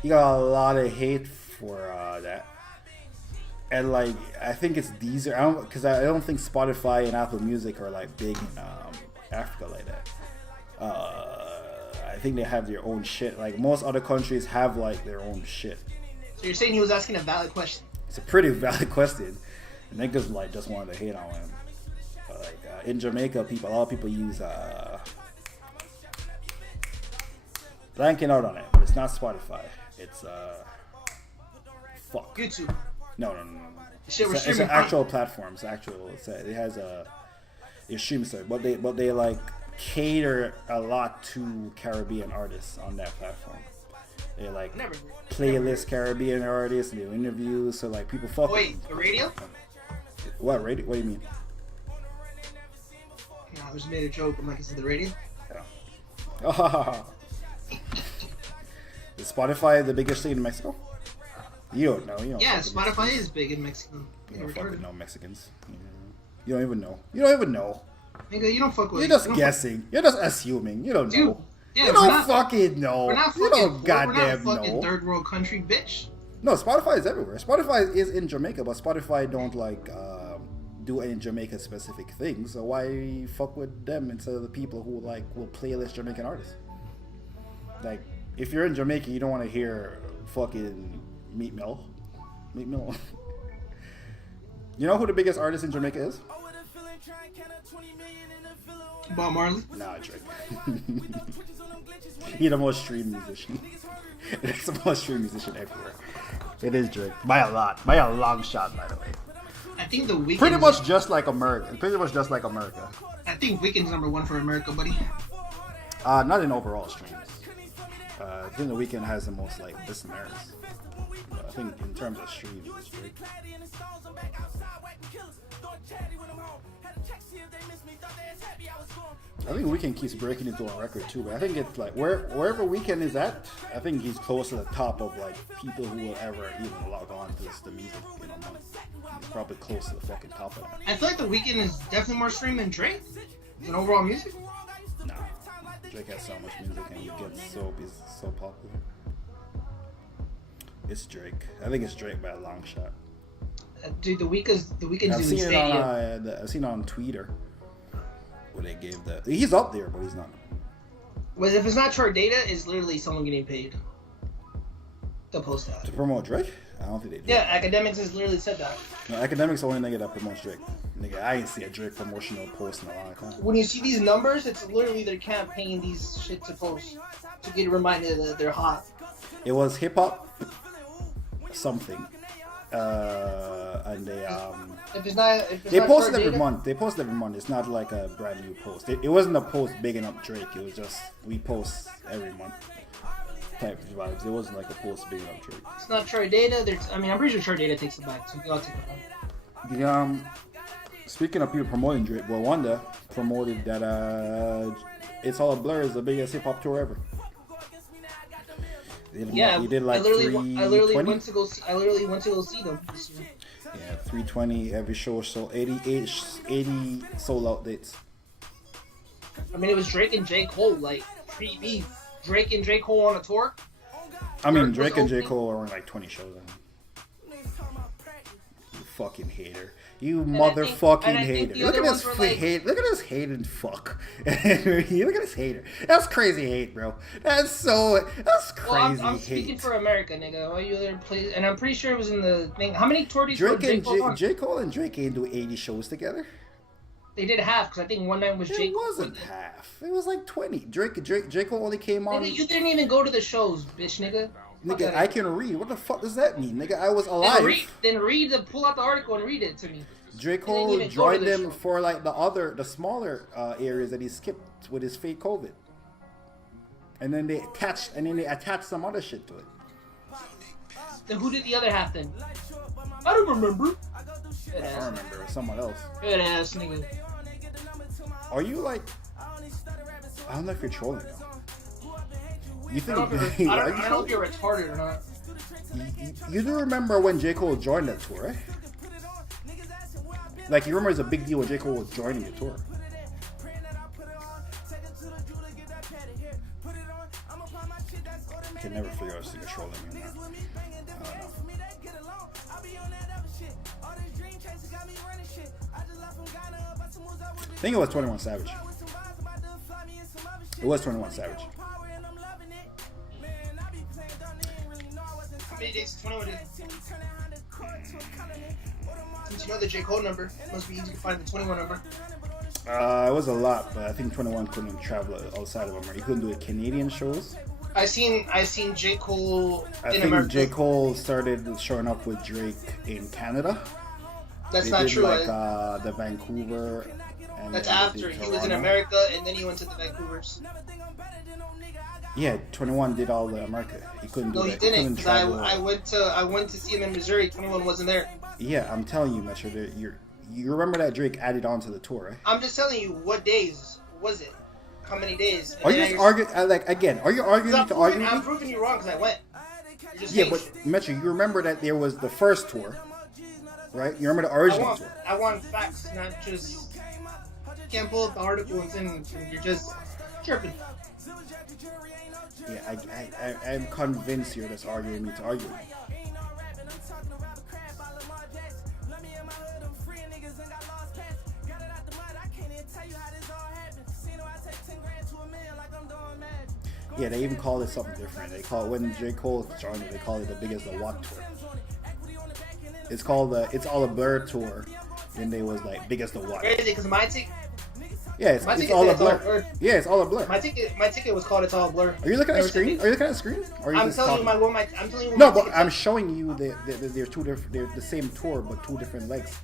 He got a lot of hate for that. And like, I think it's Deezer. Because I don't think Spotify and Apple Music are like big in Africa like that. I think they have their own shit. Like most other countries have like their own shit. So you're saying he was asking a valid question? It's a pretty valid question. And niggas like just wanted to hate on him. But like in Jamaica, a lot of people use blanking out on it, but it's not Spotify. It's fuck. YouTube. No. Shit, It's an actual platform. It has a stream service, but they like cater a lot to Caribbean artists on that platform. They like playlist Caribbean artists and they do interviews, so like people fuck. Wait, the radio? What radio? What do you mean? No, I just made a joke. I'm like, is it the radio? Yeah. Is Spotify the biggest thing in Mexico? You don't know. Yeah, Spotify is big in Mexico. You don't fucking know Mexicans. You don't even know. You don't even know. Nigga, you don't fuck with. You're just guessing. You're just assuming. You don't know. Dude, yeah, you don't fucking know. We're not you fucking, don't goddamn we're not fucking know. third world country, bitch. No, Spotify is everywhere. Spotify is in Jamaica, but Spotify don't like do any Jamaica specific things. So why fuck with them instead of the people who like will playlist Jamaican artists? Like, if you're in Jamaica, you don't want to hear fucking Meat Mill. Meat Mill. You know who the biggest artist in Jamaica is? Bob Marley? Nah, Drake. He's the most streamed musician. It's the most streamed musician everywhere. It is Drake. By a lot. By a long shot, by the way. I think the Weeknd. Pretty much just like America. Pretty much just like America. I think Weeknd's #1 for America, buddy. Not in overall streams. I think the Weeknd has the most like listeners. But I think in terms of streams, it's Drake. I think Weeknd keeps breaking into a record too, but I think it's like wherever Weeknd is at, I think he's close to the top of like people who will ever even log on to listen to music in a month. He's probably close to the fucking top of that. I feel like the Weeknd is definitely more streamed than Drake in overall music. Nah, Drake has so much music and he gets so popular. It's Drake. I think it's Drake by a long shot. Dude, the Weeknd's I've doing stadium. I've seen it on Twitter where they gave that. He's up there, but he's not. Well, if it's not chart data, it's literally someone getting paid to post that. To promote Drake? I don't think they do. Yeah, Academics has literally said that. No, Academics the only nigga that promotes Drake. Nigga, I ain't see a Drake promotional post in a long time. When you see these numbers, it's literally their campaign these shit to post to get reminded that they're hot. It was hip hop something. And they If it's not post chart every data, month. They post every month. It's not like a brand new post. It wasn't a post bigging up Drake. It was just we post every month type of vibes. It wasn't like a post bigging up Drake. it's not chart data. I'm pretty sure chart data takes it back. So we all take it back. Speaking of people promoting Drake, well, Wanda promoted that It's All a Blur is the biggest hip hop tour ever. He did like I literally went to go see them this year. Yeah, 320 every show, so 80 sold out dates. I mean, it was Drake and J. Cole, like pre-beef. Drake and J. Cole on a tour. I mean, Drake and J. Cole are on like 20 shows. You fucking hater. You motherfucking hater. Look at this hate. Look at this hating fuck. Look at this hater. That's crazy hate, bro. That's crazy I'm hate. speaking for America, nigga. All you other places, and I'm pretty sure it was in the thing. How many tour dates J. Cole and Drake ain't do 80 shows together. They did half because I think one night was J. It wasn't half. It was like 20. J. Cole only came on. Nigga, you didn't even go to the shows, bitch, nigga. Nigga, I can read. What the fuck does that mean? Nigga, I was alive. Then pull out the article and read it to me. J. didn't Cole even go to joined the them show. for like the smaller areas that he skipped with his fake COVID. And then they attached some other shit to it. Then who did the other half then? I don't remember. I don't remember. It was someone else. Good ass nigga. Are you like? I don't know if you're trolling now. You I think? don't know if you're, I don't know if you're retarded or not. You do remember when J. Cole joined that tour, right? Like, you remember it's a big deal when J. Cole was joining the tour. I can never figure out if you're trolling me or not. I don't know. I think it was 21 Savage. It was 21 Savage. How many days? 21 days. Since you know the J. Cole number, it must be easy to find the 21 number. It was a lot, but I think 21 couldn't travel outside of America. He couldn't do it Canadian shows. I seen J. Cole I in think America. J. Cole started showing up with Drake in Canada. That's They not did true. like the Vancouver. And That's then they after did he was in Toronto. America and then he went to the Vancouvers. Yeah, 21 did all the America. He couldn't do No, he that. didn't. couldn't 'Cause travel. I went to see him in Missouri. 21 wasn't there. Yeah, I'm telling you, Metro. You remember that Drake added on to the tour, right? I'm just telling you, what days was it? How many days? And Are you then just you're- arguing? Like again? Are you arguing I'm to argue? proving, I'm with me? proving you wrong because I went. You're just Yeah, saying but shit. Metro, you remember that there was the first tour, right? You remember the original tour? I want facts, not just. You can't pull up the article and you're just chirping. Yeah, I'm convinced you're just arguing me to argue. Yeah, they even call it something different. They call it, when J. Cole joined it, they call it the biggest the what tour. It's called the It's All a Blur tour. Then they was like biggest the what. Crazy, because my ticket, Yeah, my it's ticket all a said It's All a blur. Blur. Yeah, it's all a blur. my ticket was called It's All a Blur. Are you looking at the Never seen screen? it. Are you looking at the screen? Or are you I'm just telling you talking? I'm telling you. No, my but ticket I'm said. showing you they're two different. They're the same tour, but two different legs.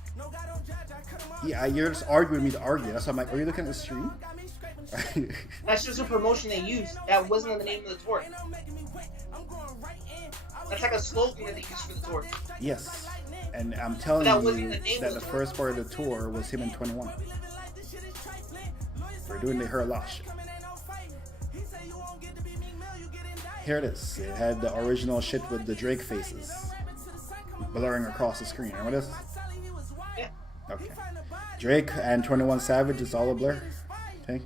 Yeah, you're just arguing me to argue. That's why I'm like, are you looking at the stream? That's just a promotion they used. That wasn't the name of the tour. That's like a slogan that they used for the tour. Yes, and I'm telling That you wasn't the name that of the the first part of the tour was him and 21. We're doing the Her Lost shit. Here it is. It had the original shit with the Drake faces blurring across the screen. Remember this? Yeah. Okay. Drake and 21 Savage, it's all a blur. Okay.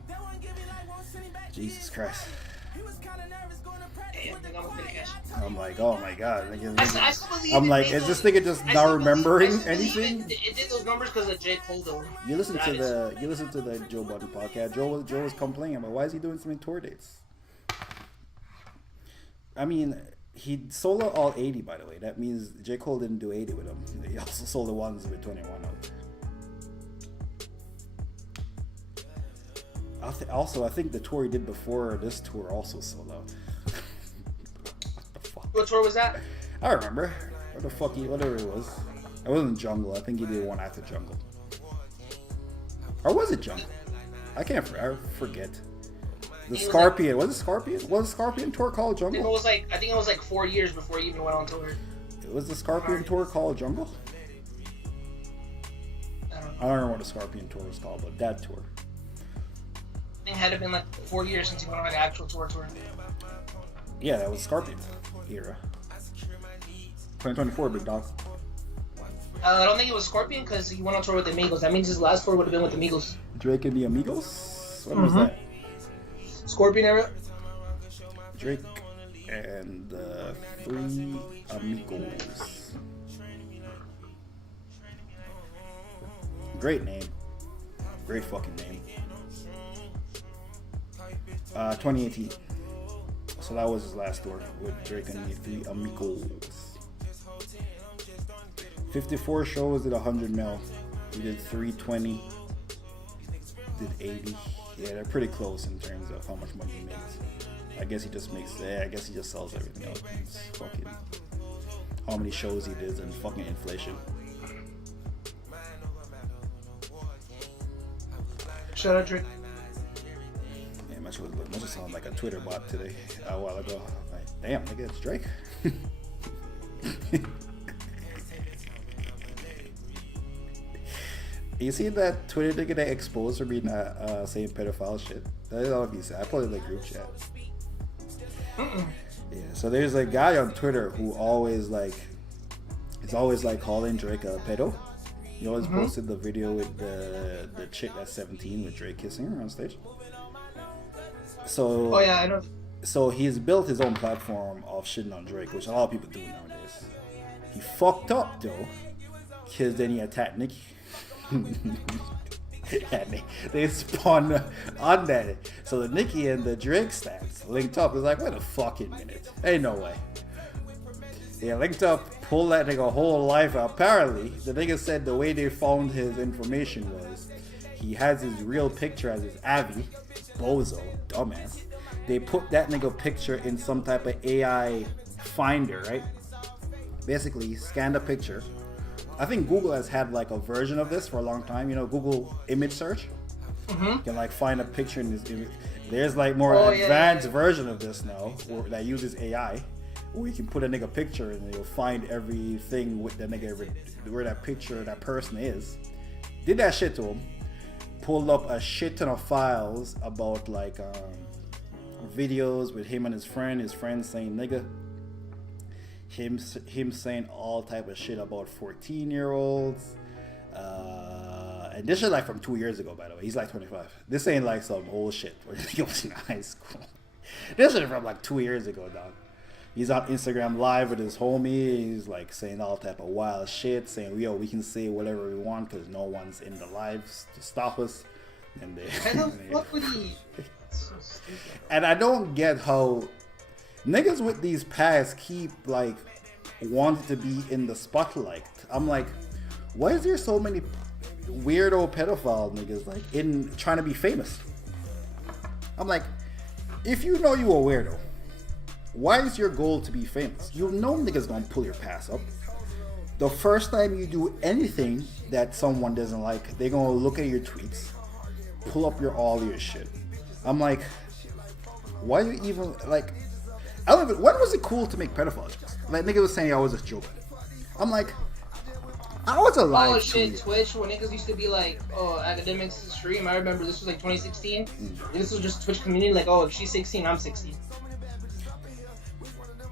Jesus Christ. Damn, I think I'm gonna finish. I'm like, oh my god. I still believe I'm it like, made is this those- nigga just I not still believe- remembering I still believe anything? It did those numbers because of J. Cole though. You listen to That the Joe Budden podcast. Joe was complaining about why is he doing so many tour dates? I mean, he sold out all 80, by the way. That means J. Cole didn't do 80 with him. He also sold the ones with 21 out. I think the tour he did before this tour also sold out. What the fuck? What tour was that? I remember. Whatever it was. It wasn't Jungle. I think he did one after Jungle. Or was it Jungle? I forget. The Scorpion. Was it Scorpion? Was the Scorpion tour called I think Jungle? it was like 4 years before he even went on tour. Was the Scorpion tour called Jungle? I don't know. I don't remember what the Scorpion tour was called, but that tour. I think it had to been like 4 years since he went on an actual tour. Yeah, that was Scorpion era. 2024, big dog. I don't think it was Scorpion because he went on tour with the Migos. That means his last tour would have been with the Migos. Drake and the Amigos? When was that? Scorpion era? Drake and the Three Amigos. Great name. Great fucking name. 2018. So that was his last tour with Drake and the Three Amigos. 54 shows, did 100 mil. He did 320. Did 80. Yeah, they're pretty close in terms of how much money he makes. I guess he just sells everything else. It's fucking how many shows he did and fucking inflation. Shout out Drake. Yeah, much sounded like a Twitter bot today a while ago. Like, damn, nigga, it's Drake. You see that Twitter nigga they exposed for being saying pedophile shit? That's all you say. I put it in the group chat. Yeah, so there's a guy on Twitter who always like calling Drake a pedo. He always posted the video with the chick that's 17 with Drake kissing her on stage. So Oh yeah, I know. So he's built his own platform of shitting on Drake, which a lot of people do nowadays. He fucked up though, because then he attacked Nicki. And they spun on that. So the Nicki and the Drake stats linked up. It's like, wait a fucking minute. Ain't no way. They linked up, pulled that nigga whole life out. Apparently, the nigga said the way they found his information was he has his real picture as his Avi, bozo, dumbass. They put that nigga picture in some type of AI finder, right? Basically, scanned a picture. I think Google has had like a version of this for a long time. You know, Google image search. You can like find a picture in this image. There's like more advanced version of this now that uses AI, where you can put a nigga picture and you'll find everything with the nigga where that picture, that person is. Did that shit to him. Pulled up a shit ton of files about like videos with him and his friend saying nigga. Him saying all type of shit about 14-year-olds. And this shit like from 2 years ago, by the way. He's like 25. This ain't like some old shit where he was in high school. This shit from like 2 years ago, dog. He's on Instagram live with his homie. He's like saying all type of wild shit, saying, yo, we can say whatever we want because no one's in the lives to stop us. And they, What would he? So stupid. And I don't get how niggas with these pasts keep like wanting to be in the spotlight. I'm like, why is there so many weirdo pedophile niggas like in trying to be famous? I'm like, if you know you a weirdo, why is your goal to be famous? You know niggas gonna pull your pass up. The first time you do anything that someone doesn't like, they gonna look at your tweets, pull up all your shit. I'm like, why you even like? I don't even, when was it cool to make pedophile jokes? Like nigga was saying I was just joking. I'm like, I was alive. Oh shit, Twitch, when niggas used to be like, oh, academics stream. I remember this was like 2016. This was just Twitch community, like, oh, if she's 16, I'm 16.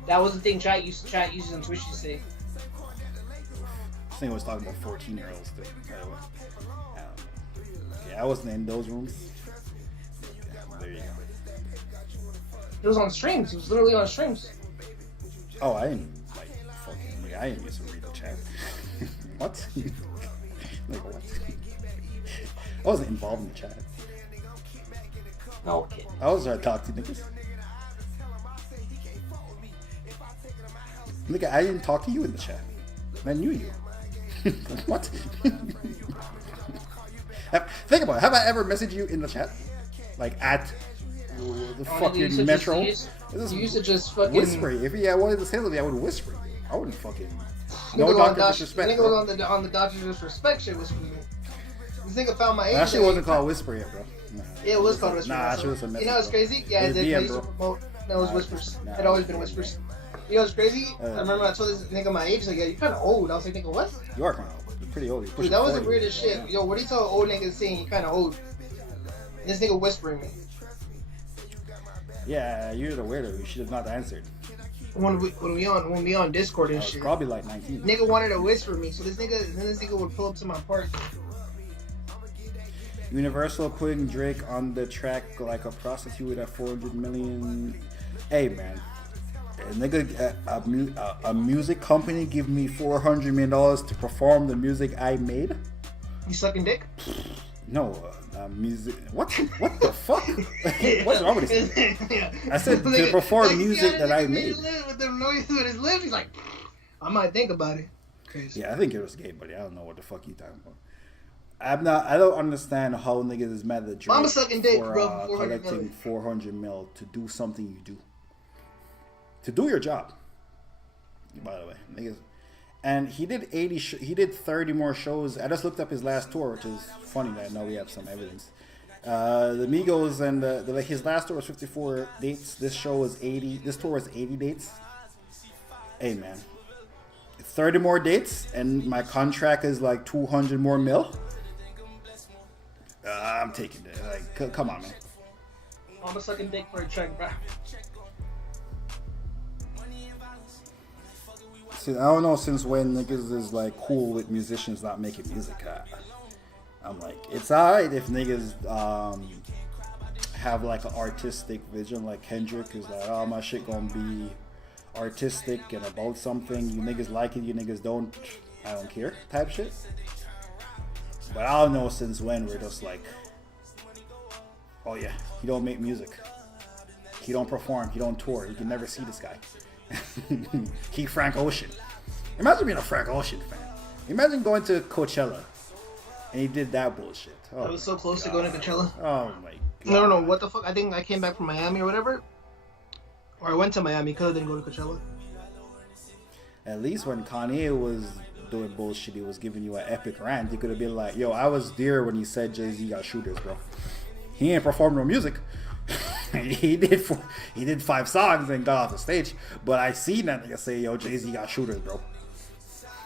That was the thing chat users on Twitch used to say. This thing was talking about 14-year-olds thing. Yeah, I wasn't in those rooms. Yeah, there you go. It was on streams. It was literally on streams. Oh, I didn't like fucking. I didn't used to read the chat. What? Like what? I wasn't involved in the chat. Okay. I was trying to talk to niggas. Nigga, I didn't talk to you in the chat. I knew you. What? Think about it. Have I ever messaged you in the chat? Like at the fucking metro? You used to just fucking whisper. If I wanted to say something, I would whisper. I wouldn't fucking. No nigga doctor disrespect. Nigga was on the doctor disrespect shit whispering. This nigga found my age. That shit wasn't called whisper yet, bro. Nah, Yeah, it was called whispers. Nah, she was a message. You know what's crazy? Yeah, it they DM, used to bro. promote. No, it was whispers. Nah, It always been whispers. You know what's crazy? I remember I told this nigga my age. He's like, yeah, you're kind of old. I was like, nigga, what? You are kind of old. You're pretty old. You're Dude, that was the 40. weirdest shit. Yo, what do you tell old niggas saying you're kind of old? This nigga whispering me. Yeah, you're the weirdo. You should have not answered. When we on Discord I and was shit. probably like 19. Nigga wanted to whisper me, so this nigga would pull up to my park. Universal putting Drake on the track like a prostitute at 400 million. Hey man, a nigga, a music company give me $400 million to perform the music I made. You sucking dick? No, music. What the fuck? What's wrong with this? Yeah. I said to perform music that I made. With the noise with his lips, he's like, I might think about it. Crazy. Yeah, I think it was gay, buddy. I don't know what the fuck you talking about. I don't understand how niggas is mad at Drake Mama sucking dick, for bro, 400 collecting million. 400 mil to do something you do. To do your job. By the way, niggas. And he did 30 more shows. I just looked up his last tour, which is funny that now we have some evidence. The Migos and like his last tour was 54 dates. This show was 80. This tour was 80 dates. Hey man, 30 more dates and my contract is like 200 more mil. I'm taking it. Like, come on, man. I'm a sucking dick for a check, bro. See, I don't know since when niggas is like cool with musicians not making music. I'm like, it's alright if niggas have like an artistic vision, like Kendrick is like, oh, my shit gonna be artistic and about something. You niggas like it, you niggas don't. I don't care type shit. But I don't know since when we're just like, oh yeah, he don't make music, he don't perform, he don't tour, you can never see this guy. He Frank Ocean. Imagine being a Frank Ocean fan. Imagine going to Coachella and he did that bullshit. Oh, I was so close to going to Coachella. Oh my god. I don't know what the fuck. I think I came back from Miami or whatever, or I went to Miami because I didn't go to Coachella. At least when Kanye was doing bullshit, he was giving you an epic rant. You could have been like, yo, I was there when he said Jay-Z got shooters, bro. He ain't performed no music. he did 5 songs and got off the stage. But I seen that nigga say, yo, Jay-Z got shooters, bro.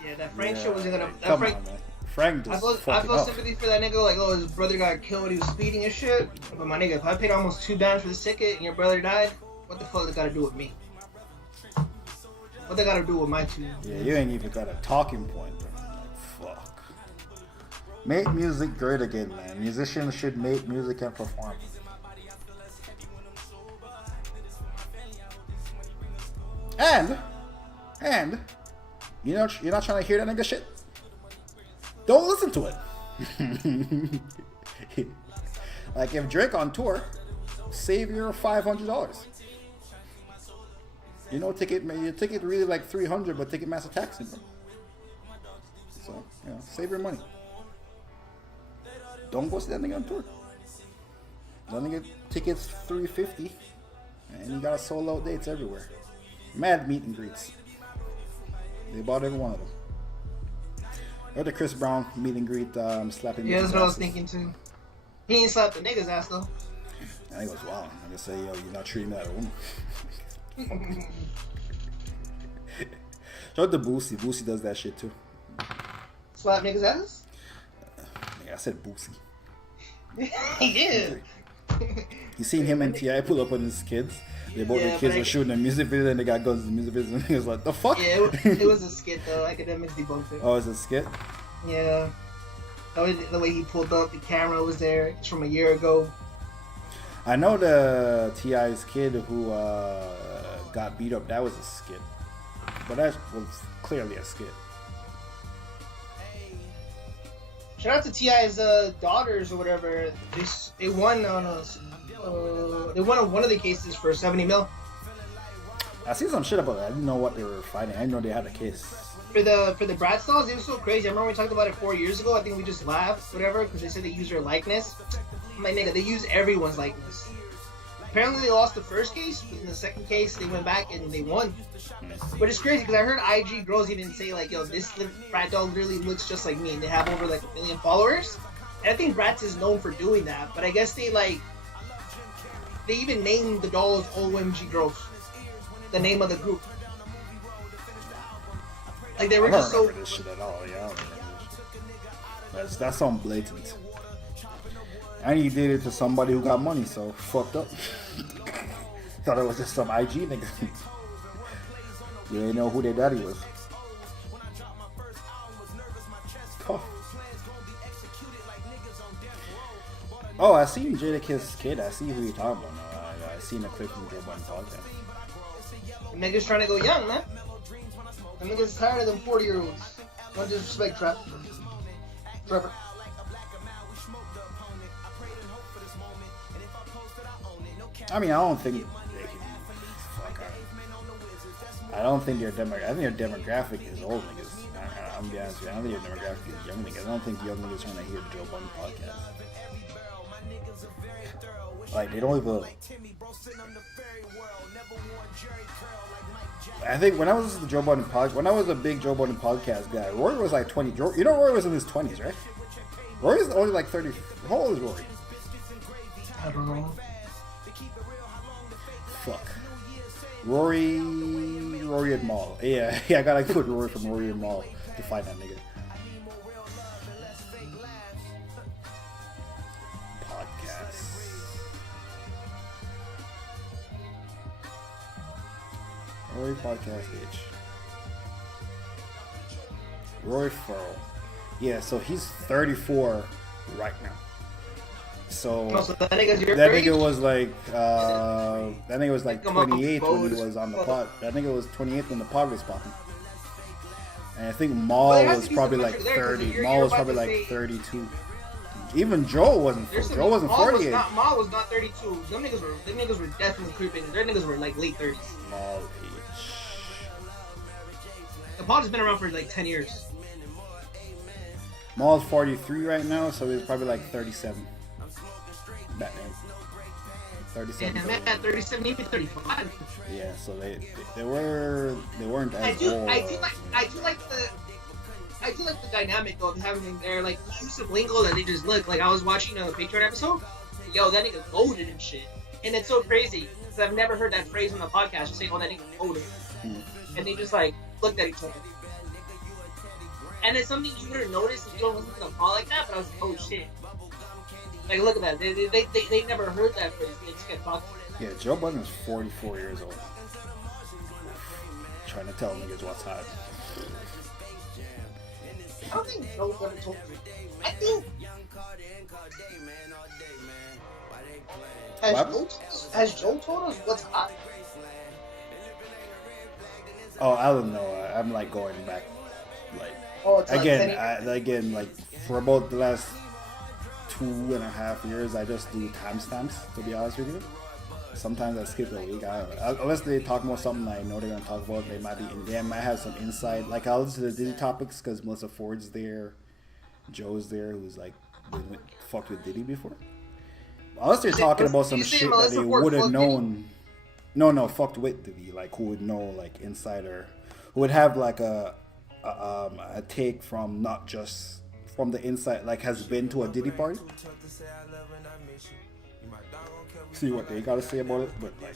Yeah, that Frank shit wasn't gonna. Come on, man. Frank just I feel up. sympathy for that nigga. Like, oh, his brother got killed. He was speeding and shit. But my nigga, if I paid almost $2 for the ticket and your brother died, what the fuck they gotta do with me? What they gotta do with my 2? Yeah, you ain't even got a talking point, bro. Like, fuck. Make music great again, man. Musicians should make music and perform. And you're not trying to hear that nigga shit? Don't listen to it. Like if Drake on tour, save your $500. You know, your ticket really like $300, but Ticketmaster taxing them. So, you know, save your money. Don't go see that nigga on tour. That nigga tickets $350, and you got sold out dates everywhere. Mad meet and greets. They bought every one of them. Or the Chris Brown meet and greet slapping. Yeah, that's what I was thinking too. He ain't slapped the nigga's ass though. I think it was wild. I just say, yo, you're not treating me like a woman. Shout out to Boosie. Boosie does that shit too. Slap nigga's ass? Yeah, I said Boosie. He did. You seen him and T.I. pull up on his kids? They both the kids were shooting a music video and they got guns in the music video and he was like, the fuck? Yeah, it was a skit though. Academics debunked it. Oh, it's a skit? Yeah. The way he pulled up, the camera was there. It's from a year ago. I know the T.I.'s kid who got beat up, that was a skit. But that was clearly a skit. Shout out to T.I.'s daughters or whatever. They won on one of the cases for 70 mil. I see some shit about that. I didn't know what they were fighting. I didn't know they had a case. For the Brat Stalls, it was so crazy. I remember we talked about it 4 years ago. I think we just laughed, whatever, because they said they used their likeness. I'm like, nigga, they use everyone's likeness. Apparently they lost the first case, but in the second case they went back and they won. But it's crazy because I heard IG girls even say like, yo, this Brat doll literally looks just like me, and they have over like 1 million followers. And I think Bratz is known for doing that, but I guess they even named the dolls OMG Girls, the name of the group. Like they were just so. I don't remember this shit at all. Yeah, I don't remember this shit. That's something blatant. And he did it to somebody who got money, so fucked up. Thought it was just some IG nigga. You didn't know who their daddy was. Oh, I seen Jadakiss Kid. I see who you're talking about now. I seen a clip from the Joe Budden podcast. The niggas trying to go young, man. The niggas tired of them 40-year-olds. Don't disrespect Trevor. I mean, I don't think they can. Fuck, I don't think their demographic. I think their demographic is old niggas. I'm gonna be honest with you. I don't think their demographic is young niggas. I don't think young niggas trying to hear the Joe Budden podcast. Like they don't even. I think when I was listening to Joe Budden podcast, when I was a big Joe Budden podcast guy, Roy was like 20. You know, Roy was in his 20s, right? Roy is only like 30. How old is Roy? I don't know. Fuck. Rory and Maul. Yeah, I gotta put Rory from Rory and Maul to find that nigga. Podcast. Rory Podcast H. Rory Farrell. Yeah, so he's 34 right now. So that nigga's your that age? nigga was like that nigga was like Come on, 28 when he boys. was on the pod. That nigga was 28 when the pod was popping. And I think Maul Well, there has was to be probably some like metric there, 'cause 30. you're Maul was about probably to like say- 32. Even Joe wasn't. Joe wasn't 48. Maul was not 32. Them niggas were definitely creeping. Their niggas were like late 30s. Maul age. The pod has been around for like 10 years. Maul's 43 right now, so he's probably like 37. Batman. 37. And man, 37, even 35. Yeah, so they weren't as I do old. like the dynamic of having their like use of lingo that they just look like. I was watching a Patreon episode. Yo, that nigga goaded and shit, and it's so crazy because I've never heard that phrase on the podcast. Just saying, "Oh, that nigga goaded," and they just like looked at each other. And it's something you wouldn't notice if you don't listen to the pod like that. But I was like, "Oh shit!" Like, look at that. They never heard that phrase. They just kept talking. Yeah, Joe Budden's 44 years old. Trying to tell niggas what's hot. I don't think Joe Budden told me. I think. Has Joe told us what's hot? Oh, I don't know. I'm like going back, like Oh, it's again, like for about the last 2.5 years, I just do timestamps. To be honest with you, sometimes I skip a week. Unless they talk about something I know they're gonna talk about, they might have some insight. Like I'll listen to the Diddy topics because Melissa Ford's there, Joe's there, who's like fucked with Diddy before. Unless they're talking about some shit that they would have known. No, fucked with Diddy. Like who would know, like insider, who would have like a take from not just from the inside, like has been to a Diddy party. See what they gotta say about it, but like,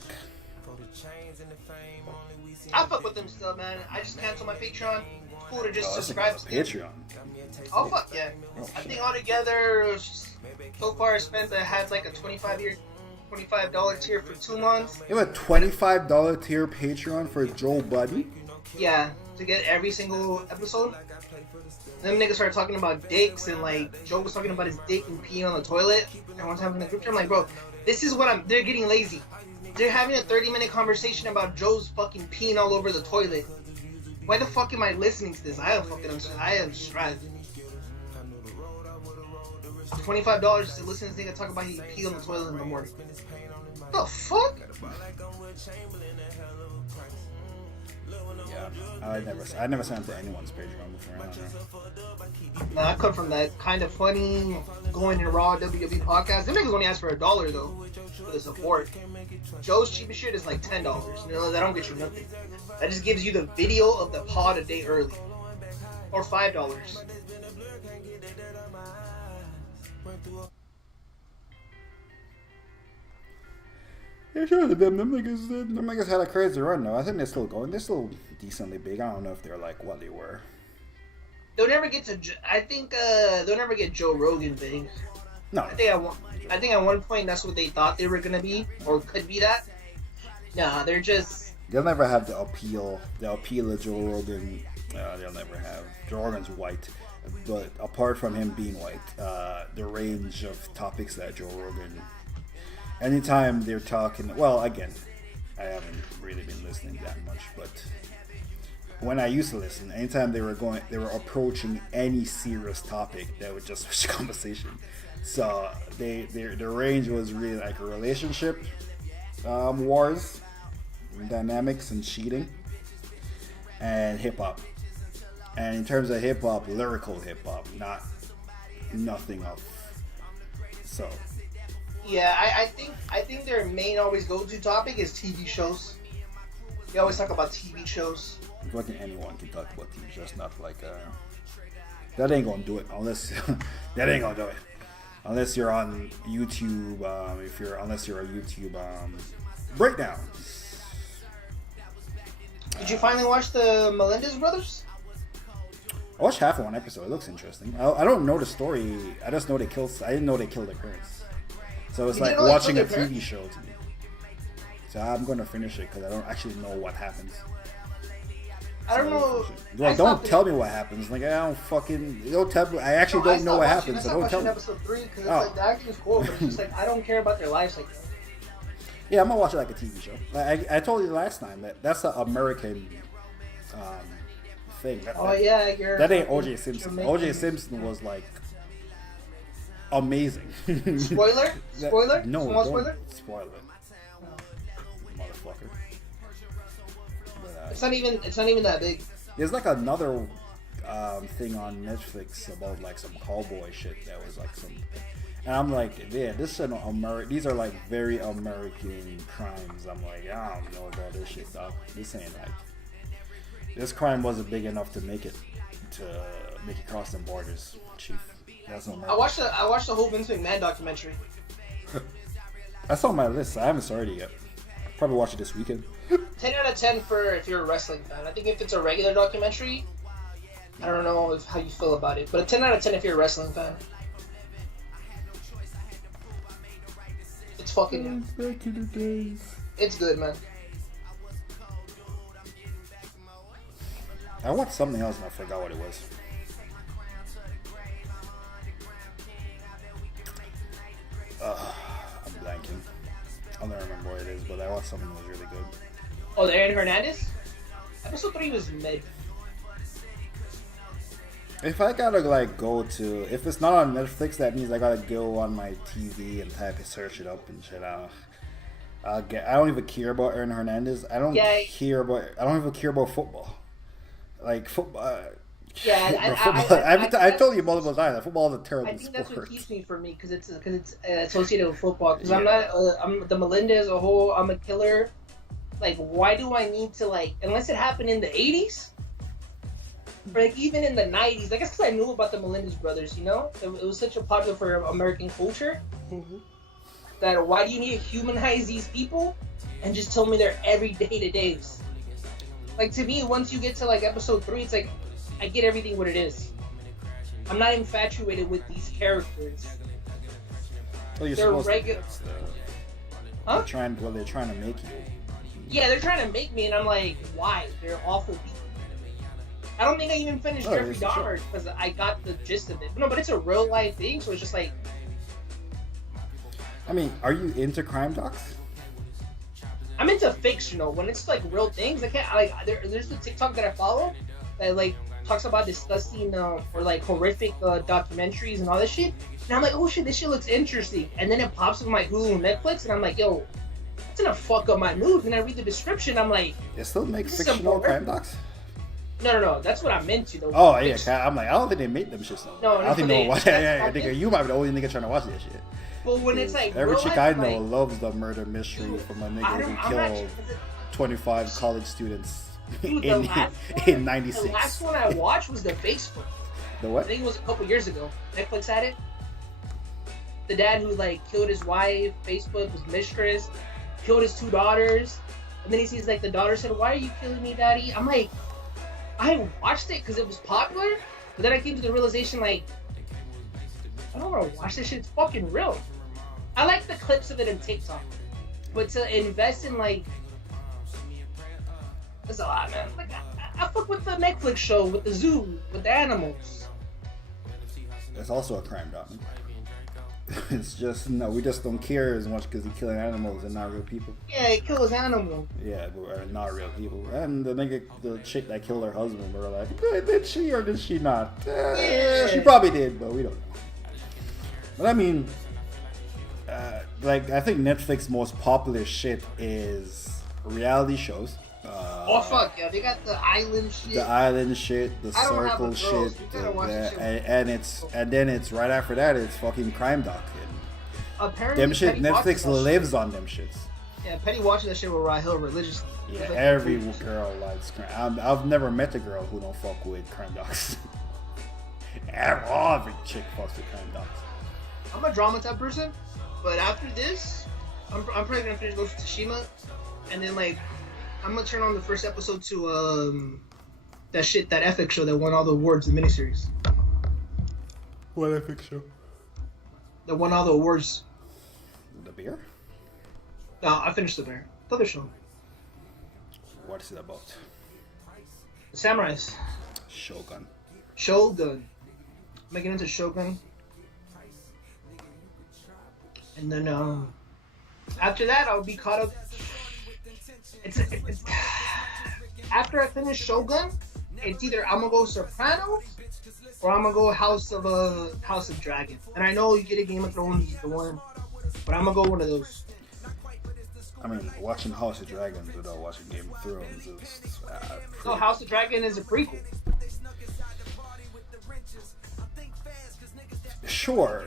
I fuck with them still, man. I just canceled my Patreon. It's cool to just subscribe. Patreon. Oh fuck yeah! I think altogether, so far I had like a $25 tier for 2 months. You have a $25 tier Patreon for Joe Budden. Yeah, to get every single episode. Them niggas started talking about dicks and like Joe was talking about his dick and peeing on the toilet. And one time in the group chat, I'm like, bro, this is what they're getting lazy. They're having a 30-minute conversation about Joe's fucking peeing all over the toilet. Why the fuck am I listening to this? I am stressed. $25 to listen to this nigga talk about he peed on the toilet in the morning. The fuck? Yeah, I never signed up to anyone's Patreon before. I don't know. Nah, I come from that kind of funny going in raw WWE podcast. Them niggas only ask for $1 though for the support. Joe's cheapest shit is like $10. You know, that don't get you nothing. That just gives you the video of the pod a day early, or $5. Yeah, sure. Them niggas had a crazy run though. I think they're still going. They're still decently big. I don't know if they're like what they were. They'll never get to. I think they'll never get Joe Rogan big. No. I think at one point that's what they thought they were gonna be, or could be that. Nah, they're just. They'll never have the appeal of Joe Rogan. They'll never have. Joe Rogan's white, but apart from him being white, the range of topics that Joe Rogan. Anytime they're talking, well, again, I haven't really been listening that much, but when I used to listen, anytime they were approaching any serious topic, they would just switch conversation. So their range was really like a relationship wars, dynamics, and cheating, and hip hop. And in terms of hip hop, lyrical hip hop, nothing of so. Yeah, I think their main always go-to topic is TV shows. They always talk about TV shows. Fucking anyone can talk about TV shows, not like that ain't gonna do it unless that ain't gonna do it. unless you're on YouTube. Unless you're a YouTube breakdown. Did you finally watch the Melendez brothers? I watched half of one episode. It looks interesting. I don't know the story. I just know they killed. I didn't know they killed their parents. So it's You like didn't know they watching a killed their TV show to me. So I'm gonna finish it because I don't actually know what happens. I don't know. Well, don't tell me what happens. Like I don't fucking. Don't tell me. I actually don't know what happens. So don't tell me. Episode 3 because it's like the acting is cool, but it's just like I don't care about their lives like that. Yeah, I'm gonna watch it like a TV show. I told you last time that's an American thing. That ain't O.J. Simpson. O.J. Simpson was like amazing. Spoiler? Spoiler? No, Small don't spoiler? spoil it, motherfucker. But, It's not even that big. there's like another thing on Netflix about like some cowboy shit that was like some. And I'm like, yeah, this is these are like very American crimes. I'm like, I don't know about this shit, dog. This ain't like, this crime wasn't big enough to make it cross them borders, chief. That's not I watched the whole Vince McMahon documentary. That's on my list. I haven't started it yet. Probably watch it this weekend. 10 out of 10 for if you're a wrestling fan. I think if it's a regular documentary, I don't know how you feel about it, but a 10 out of 10 if you're a wrestling fan. It's fucking good. Back to the days. It's good, man. I watched something else and I forgot what it was. I'm blanking. I'll never remember what it is, but I watched something that was really good. Oh, the Aaron Hernandez? Episode 3 was mid. If I gotta like go to, if it's not on Netflix, that means I gotta go on my TV and search it up and shit. I don't even care about Aaron Hernandez. I don't even care about football. Like football. I told you multiple times that football is a terrible I think sport. that's what keeps me from me because it's associated with football. Because I'm not I'm the Melendez a whole. I'm a killer. Like, why do I need to like unless it happened in the 80s? But like even in the 90s, I guess because I knew about the Melendez brothers, you know, it was such a popular for American culture. Mm-hmm. That why do you need to humanize these people and just tell me they're everyday to days? Like to me, once you get to like episode 3, it's like I get everything what it is. I'm not infatuated with these characters. Well, They're regular. They're trying to make you. Yeah, they're trying to make me, and I'm like, why? They're awful people. I don't think I even finished Jeffrey Dahmer because I got the gist of it. No, but it's a real life thing, so it's just like. I mean, are you into crime docs? I'm into fictional. When it's like real things, I can't. Like, there's the TikTok that I follow that like talks about disgusting or like horrific documentaries and all this shit. And I'm like, oh shit, this shit looks interesting. And then it pops up on my Hulu and Netflix, and I'm like, yo, it's gonna fuck up my mood. And I read the description, I'm like, they still make fictional crime docs? No. That's what I'm into though. Oh yeah, I'm like, I don't think they make them shit. No, I don't think no one. Yeah, nigga, you might be the only nigga trying to watch that shit. But when it's like every real chick life, I know like, loves the murder mystery from a nigga who killed 25 college students in '96. The last one I watched was the Facebook. The what? I think it was a couple years ago. Netflix had it. The dad who like killed his wife, Facebook was mistress, killed his 2 daughters, and then he sees like the daughter said, "Why are you killing me, daddy?" I'm like, I watched it because it was popular, but then I came to the realization like, I don't want to watch this shit. It's fucking real. I like the clips of it in TikTok, but to invest in like, that's a lot, man. Like I fuck with the Netflix show, with the zoo, with the animals. That's also a crime doc. It's just we just don't care as much because he's killing animals and not real people. Yeah, he kills animals. Yeah, but not real people. And the chick that killed her husband, we were like, did she or did she not? She probably did, but we don't know. But I mean, like I think Netflix's most popular shit is reality shows. Oh fuck yeah, they got the island shit. The circle shit, and then it's right after that it's fucking crime doc. Apparently, them shit. Netflix lives on them shits. Yeah, Petty watches that shit with Rahil religiously. Yeah, like every girl likes crime. I've never met a girl who don't fuck with crime docs. Every chick fucks with crime docs. I'm a drama type person, but after this, I'm probably gonna finish Ghost of Tsushima, and then like I'm gonna turn on the first episode to that FX show that won all the awards, the miniseries. What FX show? That won all the awards. The beer? No, I finished the bear. The other show. What is it about? The Samurais. Shogun. Shogun. I'm making into Shogun. And then after that I'll be caught up. It's after I finish Shogun, it's either I'm gonna go Sopranos or I'm gonna go House of Dragon. And I know you get a Game of Thrones is the one, but I'm gonna go one of those. I mean, watching House of Dragons without watching Game of Thrones is No, House of Dragon is a prequel. Sure,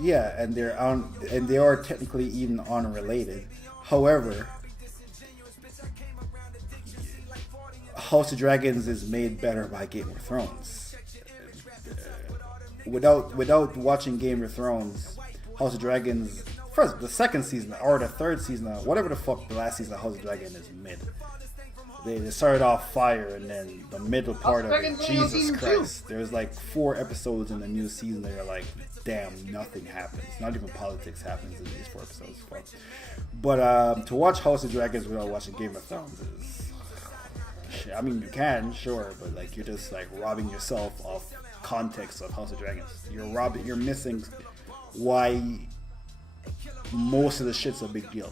yeah, and they are technically even unrelated. However, House of Dragons is made better by Game of Thrones. Without watching Game of Thrones, House of Dragons, first the second season or the third season, whatever the fuck the last season of House of Dragon is mid. They started off fire, and then the middle part of it, Jesus Christ. There's like 4 episodes in the new season that are like, damn, nothing happens. Not even politics happens in these 4 episodes. Fuck. But to watch House of Dragons without watching Game of Thrones is... I mean, you can, sure, but like you're just like robbing yourself of context of House of Dragons. You're missing why most of the shit's a big deal.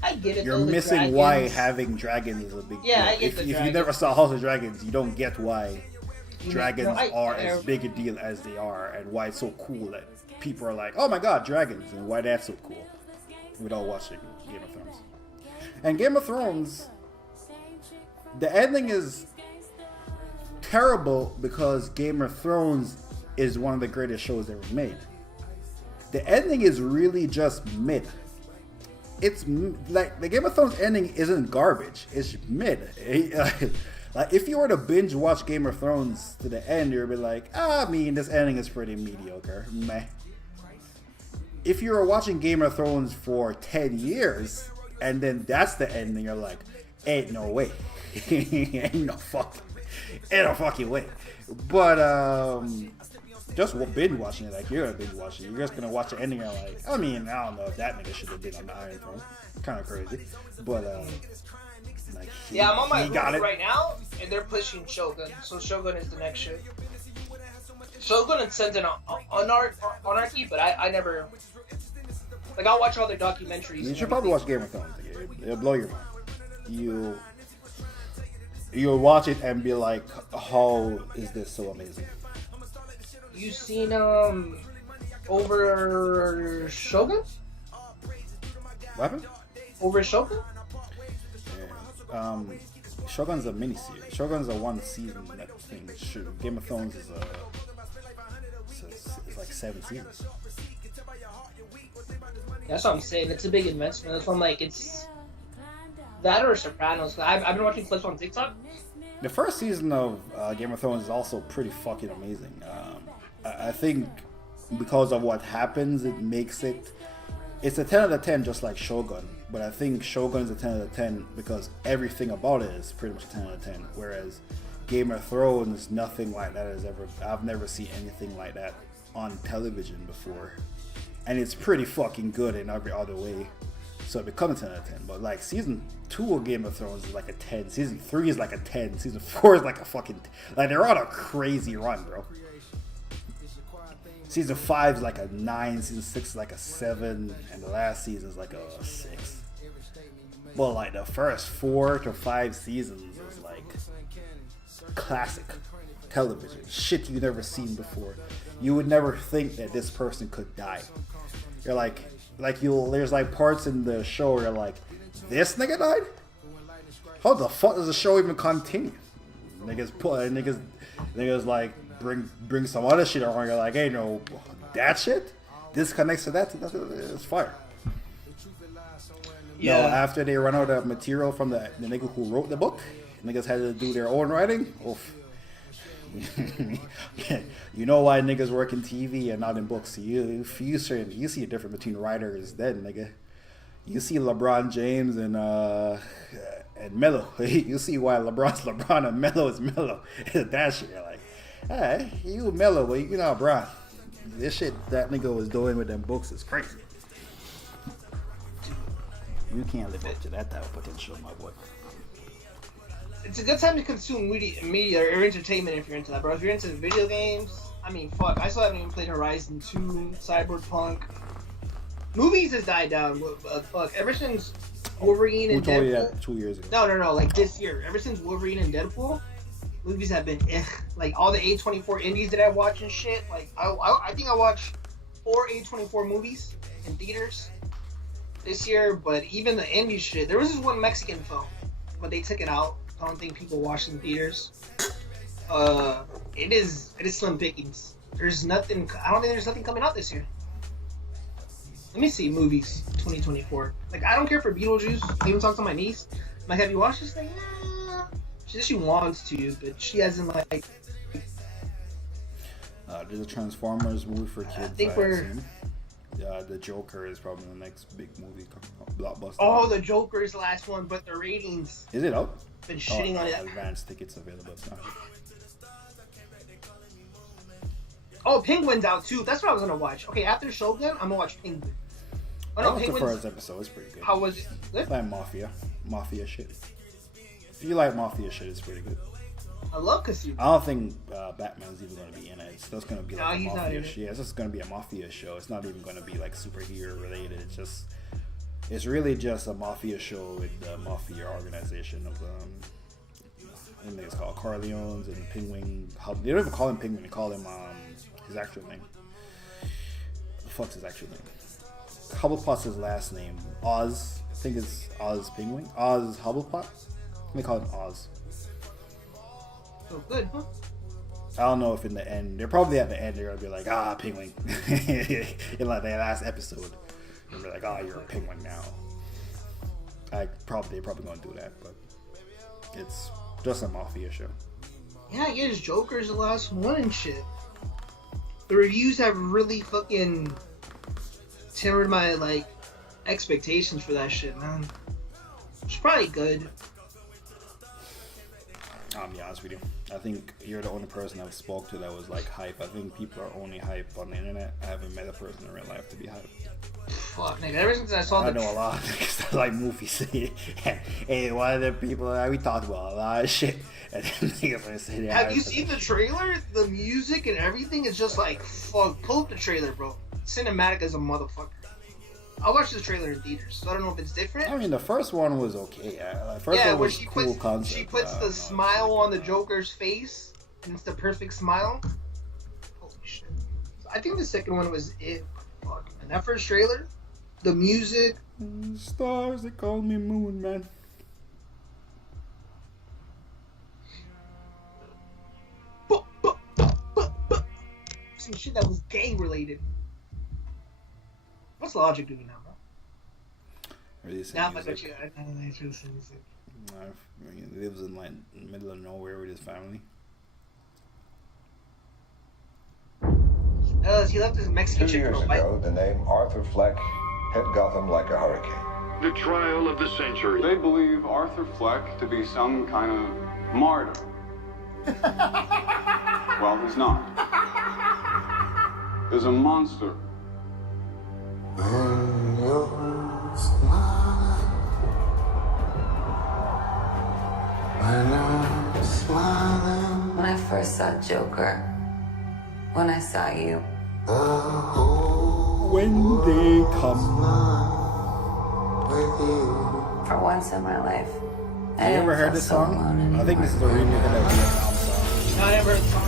I get it. You're missing why having dragons is a big deal. I get if the you dragons. never saw House of Dragons, you don't get why dragons I are as big a deal as they are, and why it's so cool that people are like, oh my god, dragons, and why that's so cool without watching Game of Thrones. And Game of Thrones, the ending is terrible because Game of Thrones is one of the greatest shows ever made. The ending is really just mid. It's like the Game of Thrones ending isn't garbage. It's mid. Like if you were to binge watch Game of Thrones to the end, you'd be like, I mean, this ending is pretty mediocre. Meh. If you were watching Game of Thrones for 10 years and then that's the ending, you're like, ain't no way. ain't no fucking way. But just binge watching it, like you're gonna binge watch it. You're just gonna watch the ending and you're like, I mean, I don't know if that nigga should have been on the Iron Throne. Kind of crazy, but like I'm on my got it right now, and they're pushing Shogun. So Shogun is the next shit. Shogun and Sons of Anarchy, but I never like. I'll watch all their documentaries. You should probably watch Game of Thrones. It'll blow your mind. You'll watch it and be like, how is this so amazing? You seen over Shogun? What happened? Over Shogun? Yeah. Shogun's a miniseries. Shogun's a one season thing. Game of Thrones is it's like 7 seasons. That's what I'm saying. It's a big investment. That's why I'm like, it's that or Sopranos. I've been watching clips on TikTok. The first season of Game of Thrones is also pretty fucking amazing. I think because of what happens, it makes it... It's a 10 out of 10 just like Shogun. But I think Shogun is a 10 out of 10 because everything about it is pretty much a 10 out of 10. Whereas Game of Thrones, nothing like that has ever... I've never seen anything like that on television before. And it's pretty fucking good in every other way. So it becomes a 10 out of 10. But like season 2 of Game of Thrones is like a 10. Season 3 is like a 10. Season 4 is like a fucking... Like they're on a crazy run, bro. Season 5 is like a 9, season 6 is like a 7, and the last season is like a 6. But like the first 4 to 5 seasons is like classic television. Shit you never seen before. You would never think that this person could die. You're like there's like parts in the show where you're like, this nigga died? How the fuck does the show even continue? Niggas like bring some other shit around. You're like, hey, no, that shit. This connects to that. It's fire. Yeah. No, after they run out of material from the nigga who wrote the book, niggas had to do their own writing. Oof. You know why niggas work in TV and not in books. You see a difference between writers then, nigga. You see LeBron James and Melo. You see why LeBron's LeBron and Melo is Melo. That shit, you're like, hey, you Melo, but you not LeBron. This shit that nigga was doing with them books is crazy. You can't live up to that type of potential, my boy. It's a good time to consume media or entertainment if you're into that, bro. If you're into video games, I mean, fuck. I still haven't even played Horizon 2, Cyberpunk. Movies has died down. Fuck. Ever since Wolverine and Who told Deadpool. you that 2 years ago? No. Like this year. Ever since Wolverine and Deadpool, movies have been like all the A24 indies that I watch and shit. Like I think I watched 4 A24 movies in theaters this year. But even the indie shit, there was this one Mexican film, but they took it out. I don't think people watch in theaters. It is slim pickings. There's nothing. I don't think there's nothing coming out this year. Let me see movies 2024. Like I don't care for Beetlejuice. I even talked to my niece. I'm like, have you watched this thing? Nah. She says she wants to, but she hasn't like. There's a Transformers movie for kids. I think we're. The Joker is probably the next big movie blockbuster. Oh, the Joker's the last one, but the ratings Is it out? been shitting on it. Advanced tickets available. It's not. Oh, Penguin's out too. That's what I was gonna watch. Okay, after Shogun, I'm gonna watch Penguin. Oh I no, watched the Penguin's. first episode. It's pretty good. How was it? Good. Like mafia shit. If you like mafia shit, it's pretty good. I love Casino. I don't think Batman's even going to be in it. It's just going to be No, like a he's not mafia in it. show. Yeah, it's just going to be a mafia show. It's not even going to be like superhero related. It's really just a mafia show with the mafia organization of I think it's called Corleones and Penguin. They don't even call him Penguin. They call him his actual name. The fuck's his actual name? Hubblepot's his last name. Oz. I think it's Oz Penguin. Oz Hubblepot. They call him Oz. So good, huh? I don't know if in the end, they're probably at the end, they're gonna be like, Penguin. In like their last episode, they'll be like, you're a penguin now. They're probably gonna do that, but it's just a mafia show. Yeah, I guess Joker's the last one and shit. The reviews have really fucking tempered my like expectations for that shit, man. It's probably good. I'll be honest with you. I think you're the only person I've spoke to that was like hype. I think people are only hype on the internet. I haven't met a person in real life to be hype. Fuck, nigga. Ever since I saw I know a lot of niggas that like movies. Hey, one of the people we talked about a lot of shit. And then niggas are sitting there. Have you seen the trailer? The music and everything is just like, fuck. Pull up the trailer, bro. Cinematic as a motherfucker. I watched the trailer in theaters, so I don't know if it's different. I mean, the first one was okay. First one where was she cool puts concept. she puts the smile on the Joker's face, and it's the perfect smile. Holy shit! So I think the second one was it. Fuck, man. That first trailer, the music. Stars, they call me Moon, man. Some shit that was gang related. What's Logic doing now, bro? Now, like what you got. I don't know, it's really music. He lives in like the middle of nowhere with his family. He left his Mexican 2 chick years for a white. ago, the name Arthur Fleck hit Gotham like a hurricane. The trial of the century. They believe Arthur Fleck to be some kind of martyr. Well, he's not. There's a monster. When I first saw Joker, when I saw you, When they come. for once in my life, I You ever didn't heard feel this so song? alone I think this is a anymore. remake of that Vietnam song. No, I never heard the song.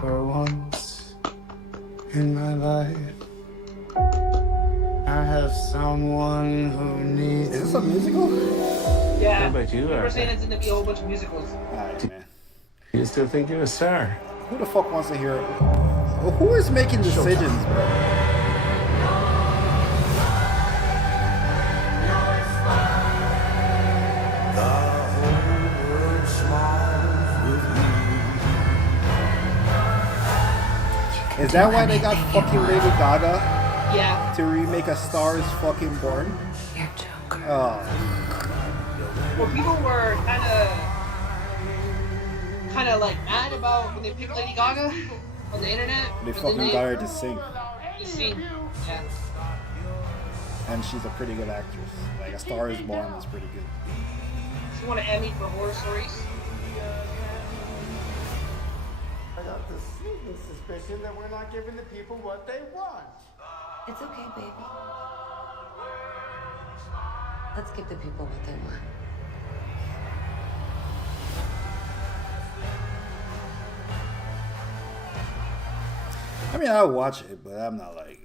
For once in my life, I have someone who needs Is this a musical? Yeah. What about you, People are Arthur? saying it's gonna be a whole bunch of musicals. Alright, man. You still think you're a star? Who the fuck wants to hear? Who is making decisions, bro? Is that why they got fucking Lady Gaga Yeah. to remake A Star Is Fucking Born? You're Joker. Oh, Well, people were kind of like mad about when they picked Lady Gaga on the internet. they but fucking then got her to sing, to sing. Yeah. and she's a pretty good actress. Like A Star Is Born was pretty good. She won an Emmy for Horror Stories. I got the sneaking suspicion that we're not giving the people what they want. It's okay, baby. Let's give the people what they want. I mean, I'll watch it, but I'm not like,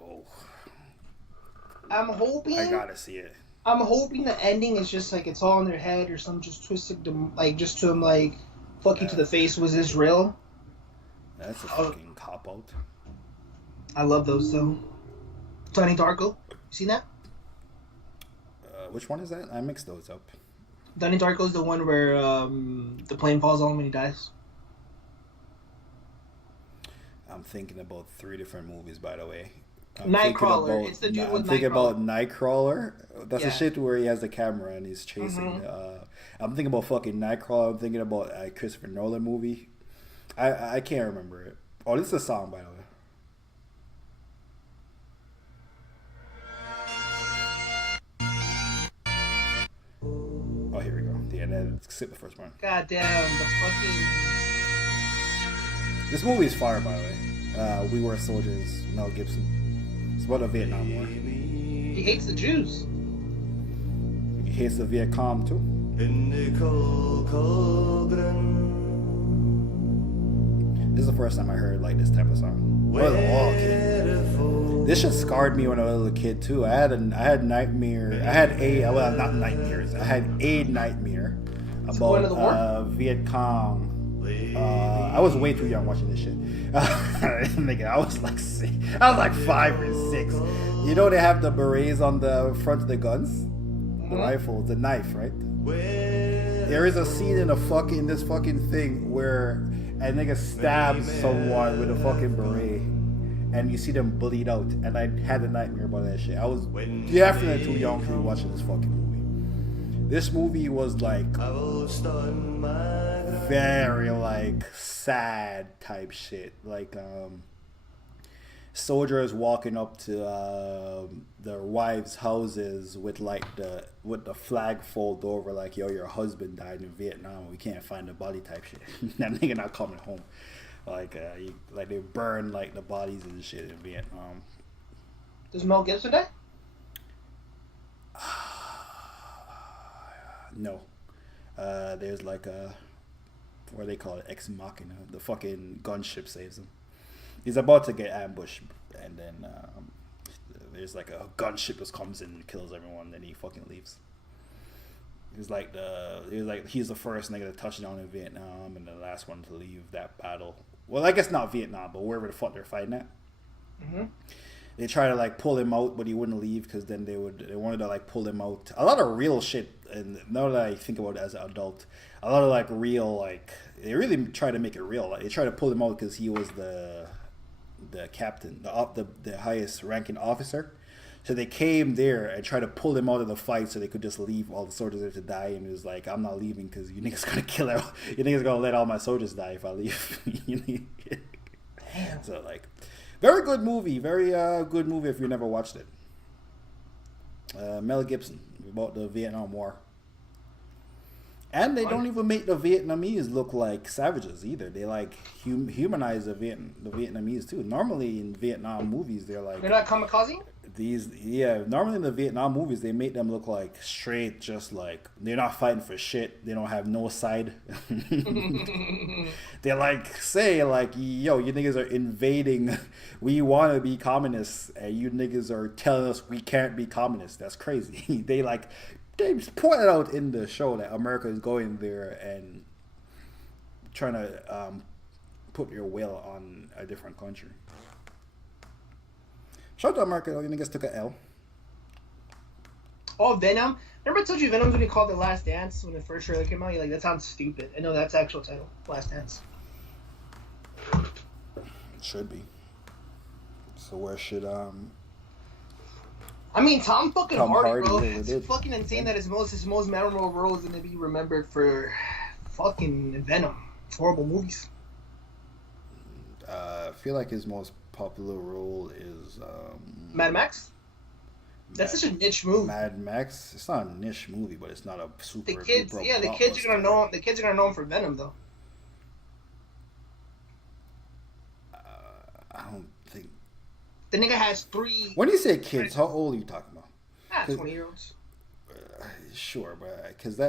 oh, I'm hoping. I gotta see it. I'm hoping the ending is just like it's all in their head or some just twisted like just to him like fuck you to the face. Was this real? That's a fucking cop out. I love those though. Donnie Darko, you seen that? Which one is that? I mixed those up. Donnie Darko's the one where the plane falls on him when he dies. I'm thinking about 3 different movies, by the way. Nightcrawler. It's the dude with I'm thinking about Nightcrawler. Nightcrawler. That's Yeah. the shit where he has the camera and he's chasing. I'm thinking about fucking Nightcrawler. I'm thinking about a Christopher Nolan movie. I can't remember it. Oh, this is a song, by the way. Oh, here we go. Yeah, let's skip the first one. God damn, the fucking. This movie is fire, by the way. We Were Soldiers, Mel Gibson. It's about the Vietnam War. He hates the Jews. He hates the Viet Cong too. This is the first time I heard like this type of song. I was a little kid. This shit scarred me when I was a little kid too. I had a nightmare. I had not nightmares. I had a nightmare about Viet Cong. I was way too young watching this shit. Nigga, I was like 6. I was like 5 or 6. You know they have the berets on the front of the guns, the rifles, the knife, right? There is a scene in this fucking thing where a nigga stabs someone with a fucking beret, and you see them bleed out. And I had a nightmare about that shit. I was definitely too young to be watching this fucking movie. This movie was like very like sad type shit. Like soldiers walking up to their wives' houses with the flag folded over, like, yo, your husband died in Vietnam, we can't find the body type shit. That nigga not coming home. Like they burn like the bodies and shit in Vietnam. Does Mel Gibson die? No. There's like what do they call it? Ex Machina. The fucking gunship saves him. He's about to get ambushed, and then there's like a gunship just comes in and kills everyone. Then he fucking leaves. He's the first nigga to touch down in Vietnam and the last one to leave that battle. Well, I guess not Vietnam, but wherever the fuck they're fighting at. Mm-hmm. They try to like pull him out, but he wouldn't leave because then they wanted to like pull him out. A lot of real shit, and now that I think about it as an adult, a lot of like real, like they really try to make it real. Like they try to pull him out because he was the captain, the highest ranking officer. So they came there and tried to pull him out of the fight so they could just leave all the soldiers there to die. And he was like, I'm not leaving because you niggas gonna kill out. You niggas gonna let all my soldiers die if I leave. So like, very good movie. Very good movie if you never watched it. Mel Gibson about the Vietnam War. And they don't even make the Vietnamese look like savages either. They like humanize the Vietnamese too. Normally in Vietnam movies, they're not kamikaze. Normally in the Vietnam movies, they make them look like straight, just like they're not fighting for shit. They don't have no side. They like say like, yo, you niggas are invading. We want to be communists, and you niggas are telling us we can't be communists. That's crazy. They pointed out in the show that America is going there and trying to put your will on a different country. Shout out to America, you niggas took a L. Oh, Venom. Remember I told you Venom's when he called it Last Dance when the first trailer came out? You're like, that sounds stupid. I know that's the actual title. Last Dance. It should be. So where should I mean, Tom fucking Tom Hardy, Hardy bro. really It's did. fucking insane that his most memorable role is gonna be remembered for fucking Venom. Horrible movies. I feel like his most popular role is Mad Max. That's such a niche movie. Mad Max. It's not a niche movie, but it's not a super. The kids, duper yeah, the kids are gonna blockbuster. know him. The kids are gonna know him for Venom, though. I don't think. The nigga has 3. When you say kids, how old are you talking about? 20-year-olds. Sure, but because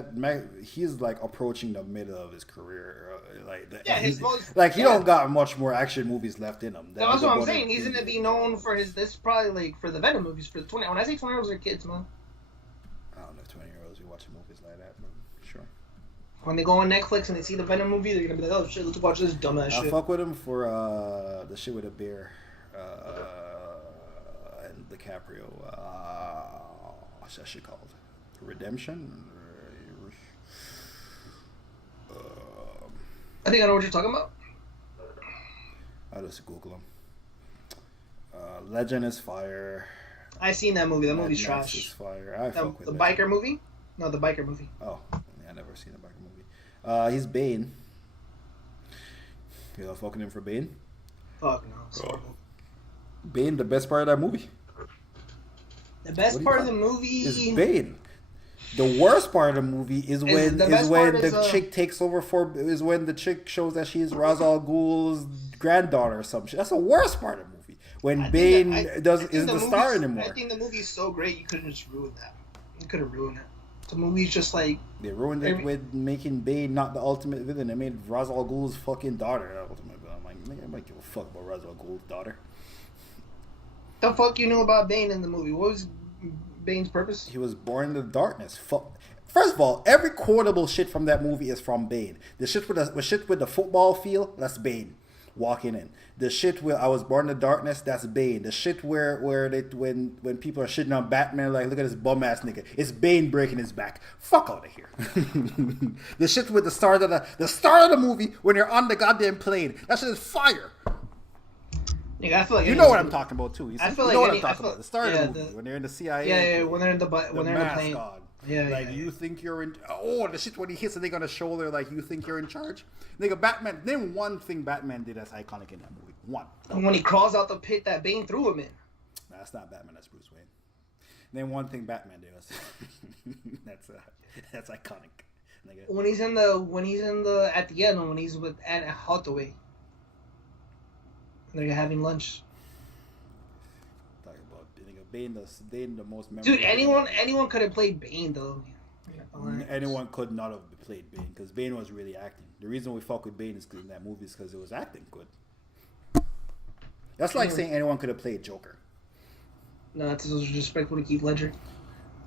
he's like approaching the middle of his career, Yeah, he yeah. don't got much more action movies left in him. That's what I'm saying. He's gonna be known for this probably like for the Venom movies for the 20. When I say 20-year-olds, are kids, man. I don't know if 20-year-olds be watching movies like that, but sure. When they go on Netflix and they see the Venom movie, they're gonna be like, oh shit, let's watch this dumbass I shit. fuck with him for the shit with a bear and DiCaprio. What's that shit called? Redemption? I think I know what you're talking about. I'll just Google him. Legend is fire. I seen that movie. That movie's Mad Max trash. is fire. I fuck with The Legend. biker movie? No, the biker movie. Oh, yeah, I never seen a biker movie. He's Bane. You know, fucking him for Bane. Fuck no. It's horrible. Bane, the best part of that movie. The best part of the movie is Bane. The worst part of the movie is when the chick takes over is when the chick shows that she's Ra's al Ghul's granddaughter or some shit. That's the worst part of the movie. When Bane isn't the star anymore. I think the movie's so great you couldn't just ruin that. You couldn't ruin it. The movie's just like they ruined it with making Bane not the ultimate villain. They made Ra's al Ghul's fucking daughter the ultimate villain. I'm like, nigga, I might give a fuck about Ra's al Ghul's daughter. The fuck you knew about Bane in the movie? What was Bane's purpose? He was born in the darkness. First of all, every quotable shit from that movie is from Bane. The shit with the football field, that's Bane walking in. The shit where I was born in the darkness, that's Bane. The shit where when people are shitting on Batman, like look at this bum ass nigga, it's Bane breaking his back. Fuck out of here. The shit with the start of the movie when you're on the goddamn plane, that shit is fire. Nigga, I feel like you know what I'm talking about too. I feel you know like what I'm talking about. The start of the movie when they're in the CIA. Yeah, when they're in the plane. On. Yeah, like you think you're in. Oh, the shit when he hits the nigga on the shoulder, like you think you're in charge. Nigga, Batman. Name one thing Batman did that's iconic in that movie. One. When he crawls out the pit that Bane threw him in. Nah, that's not Batman. That's Bruce Wayne. Name one thing Batman did. That's iconic. Nigga. When he's in the at the end when he's with Anne Hathaway. They're having lunch. Talking about Bane, the most memorable. Dude, anyone could have played Bane though. Anyone could not have played Bane because Bane was really acting. The reason we fuck with Bane is in that movie is because it was acting good. That's like saying anyone could have played Joker. No, that's disrespectful to Keith Ledger.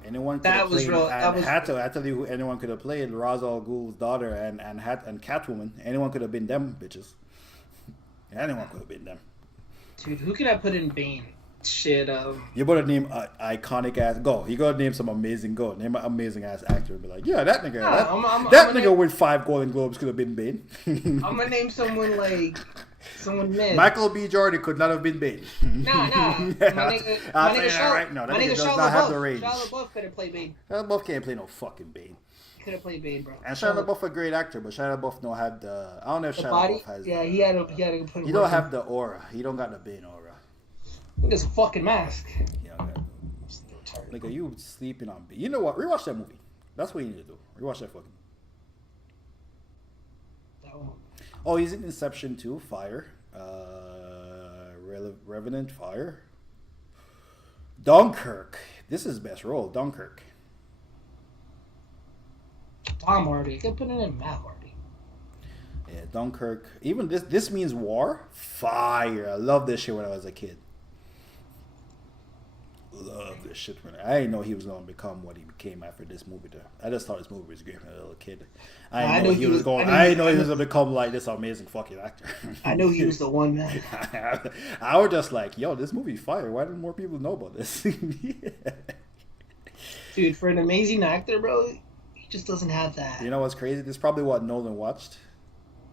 Anyone could have played. I tell you who anyone could have played: Ra's al Ghul's daughter and Catwoman. Anyone could have been them bitches. Anyone could have been them. Dude, who could I put in Bane? Shit. You better name iconic ass. You gotta name some amazing. Name an amazing ass actor and be like, yeah, that nigga. That nigga with 5 Golden Globes could have been Bane. I'm gonna name someone mid. Michael B. Jordan could not have been Bane. Nah. My nigga does not have the range. Shia LaBeouf could have played Bane. Shia LaBeouf can't play no fucking Bane. Could have played Bane, bro. And Shia LaBeouf a great actor, but Shia LaBeouf don't have the. I don't know if Shia LaBeouf has. Yeah, he had to put. He don't have the aura. He don't got the Bane aura. Look at this fucking mask. Yeah, nigga, you sleeping on Bane. You know what? Rewatch that movie. That's what you need to do. Rewatch that fucking. Oh, he's in Inception too. Fire. Revenant. Fire. Dunkirk. This is his best role. Dunkirk. Tom Hardy. You could put it in Matt Hardy. Yeah, Dunkirk. Even this means war. Fire. I love this shit when I was a kid. love this shit, man. I didn't know he was gonna become what he became after this movie. Though. I just thought this movie was great when I was a little kid. I didn't know he was gonna become like this amazing fucking actor. I knew he was the one, man. I was just like, yo, this movie fire. Why didn't more people know about this? Dude, for an amazing actor, bro, he just doesn't have that. You know what's crazy? This is probably what Nolan watched.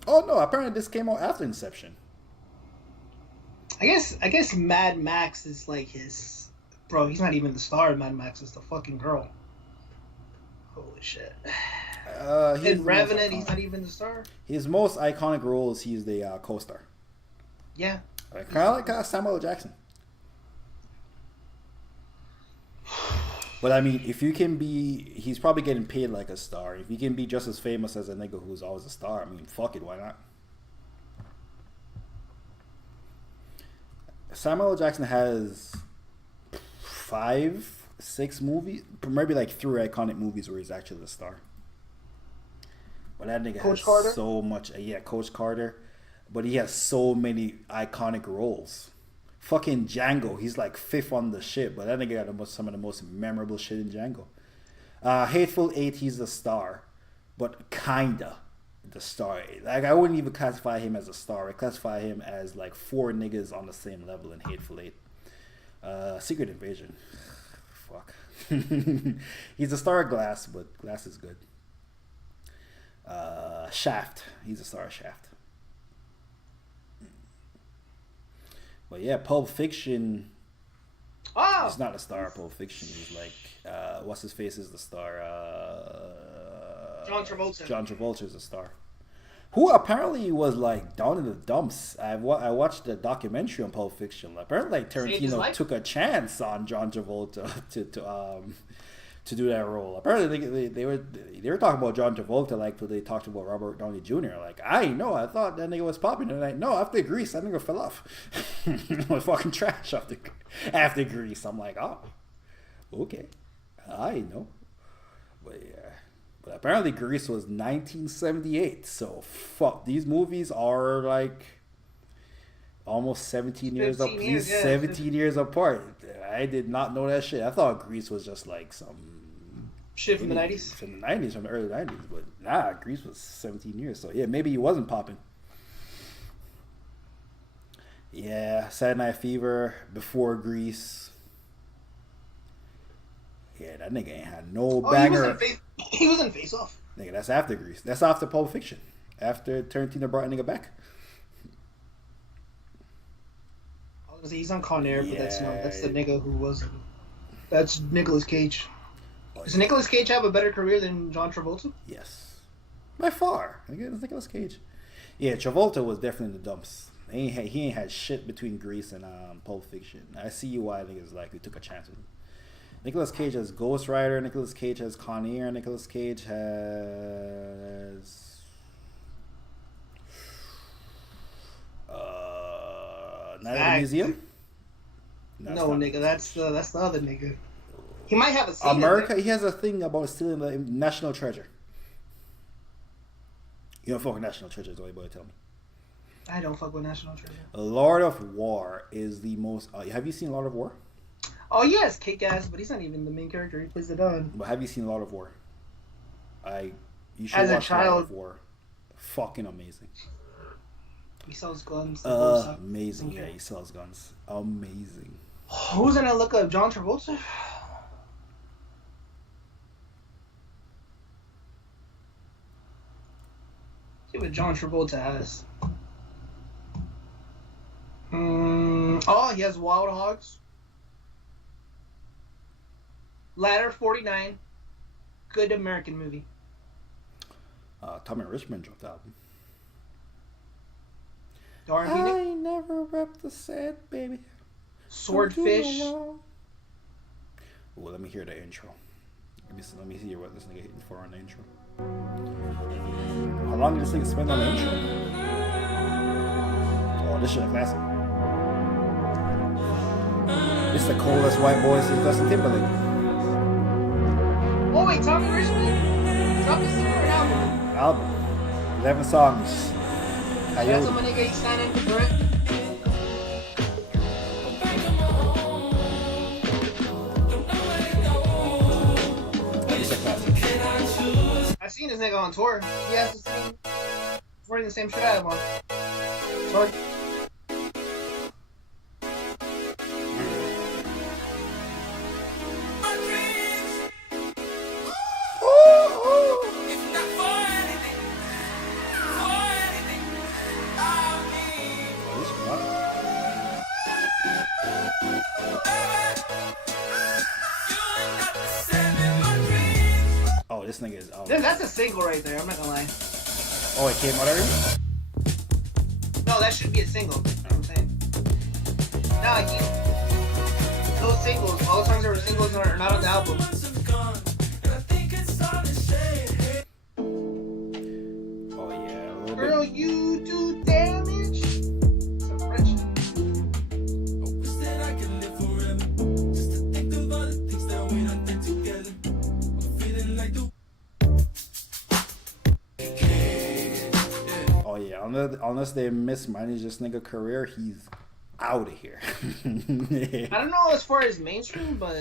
Oh no! Apparently, this came out after Inception. I guess Mad Max is like his. Bro, he's not even the star of Mad Max. It's the fucking girl. Holy shit. In Revenant, he's not even the star. His most iconic roles, he's the co-star. Yeah. Kind of like Samuel L. Jackson. But I mean, if you can be, he's probably getting paid like a star. If you can be just as famous as a nigga who's always a star, I mean, fuck it, why not? Samuel L. Jackson has 5, 6 movies, maybe like 3 iconic movies where he's actually the star. But that nigga Coach has Carter? so much, Coach Carter. But he has so many iconic roles. Fucking Django, he's like 5th on the shit, but that nigga got some of the most memorable shit in Django. Hateful Eight, he's the star, but kinda the star. Like, I wouldn't even classify him as a star. I classify him as like 4 niggas on the same level in Hateful Eight. Secret Invasion, fuck. He's a star of Glass, but Glass is good. Shaft, he's a star of Shaft. But yeah, Pulp Fiction. Oh! He's not a star of Pulp Fiction. He's like, what's his face is the star? John Travolta. John Travolta is a star. Who apparently was like down in the dumps. I watched the documentary on Pulp Fiction. Apparently, like, Tarantino took a chance on John Travolta to do that role. Apparently, they were talking about John Travolta like they talked about Robert Downey Jr. Like, I know, I thought that nigga was popping, and like, no, after Grease, that nigga fell off. It was fucking trash after Grease. I'm like, oh, okay, I know, but yeah. But apparently, Grease was 1978. So fuck, these movies are like almost 17 years up. 17 years apart. I did not know that shit. I thought Grease was just like some shit from the 90s. From the 90s, from the early 90s. But nah, Grease was 17 years. So yeah, maybe he wasn't popping. Yeah, Saturday Night Fever before Grease. Yeah, that nigga ain't had no banger. He was in Face Off. Nigga, that's after Grease. That's after Pulp Fiction. After Tarantino brought a nigga back. I was gonna say he's on Con Air, but that's the nigga who wasn't. That's Nicolas Cage. Does Nicolas Cage have a better career than John Travolta? Yes. By far. It's Nicolas Cage. Yeah, Travolta was definitely in the dumps. He ain't had shit between Grease and Pulp Fiction. I see why niggas like we took a chance with him. Nicolas Cage has Ghost Rider. Nicolas Cage has Con Air. Nicolas Cage has Night at the Museum. No, nigga, that's the other nigga. He might have a scene America. He has a thing about stealing the national treasure. You don't fuck with National Treasure, is what you boy tell me. I don't fuck with National Treasure. Lord of War is the most. Have you seen Lord of War? Oh yes, kick-ass, but he's not even the main character. He plays the Don. But have you seen Lord of War? You should As watch a child, Lord of War. Fucking amazing. He sells guns. Amazing. Yeah, he sells guns. Amazing. Who's gonna look up John Travolta? See what John Travolta has. Oh, he has Wild Hogs. Ladder 49. Good American movie. Tommy Richmond dropped the album. I never rep the set, baby. Swordfish. Well, let me hear the intro. Let me see what this nigga hitting for on the intro. How long did this nigga spend on the intro? Oh, this shit a classic. This is the coldest white boy since Justin Timberlake. Oh wait, Tommy Richmond? Drop a single or an album? Album. 11 songs. That's my nigga, he's signing for it. I seen this nigga on tour. He has the same, wearing the same shit I have on. Sorry. Oh, this nigga is out. That's a single right there. I'm not gonna lie. Oh, it came out already? No, that should be a single. You know what I'm saying? Nah, those singles, all the songs that were singles are not on the album. Oh yeah, a little Girl, bit. you do damage. Some French. Oh yeah, unless they mismanage this nigga career, he's out of here. I don't know as far as mainstream, but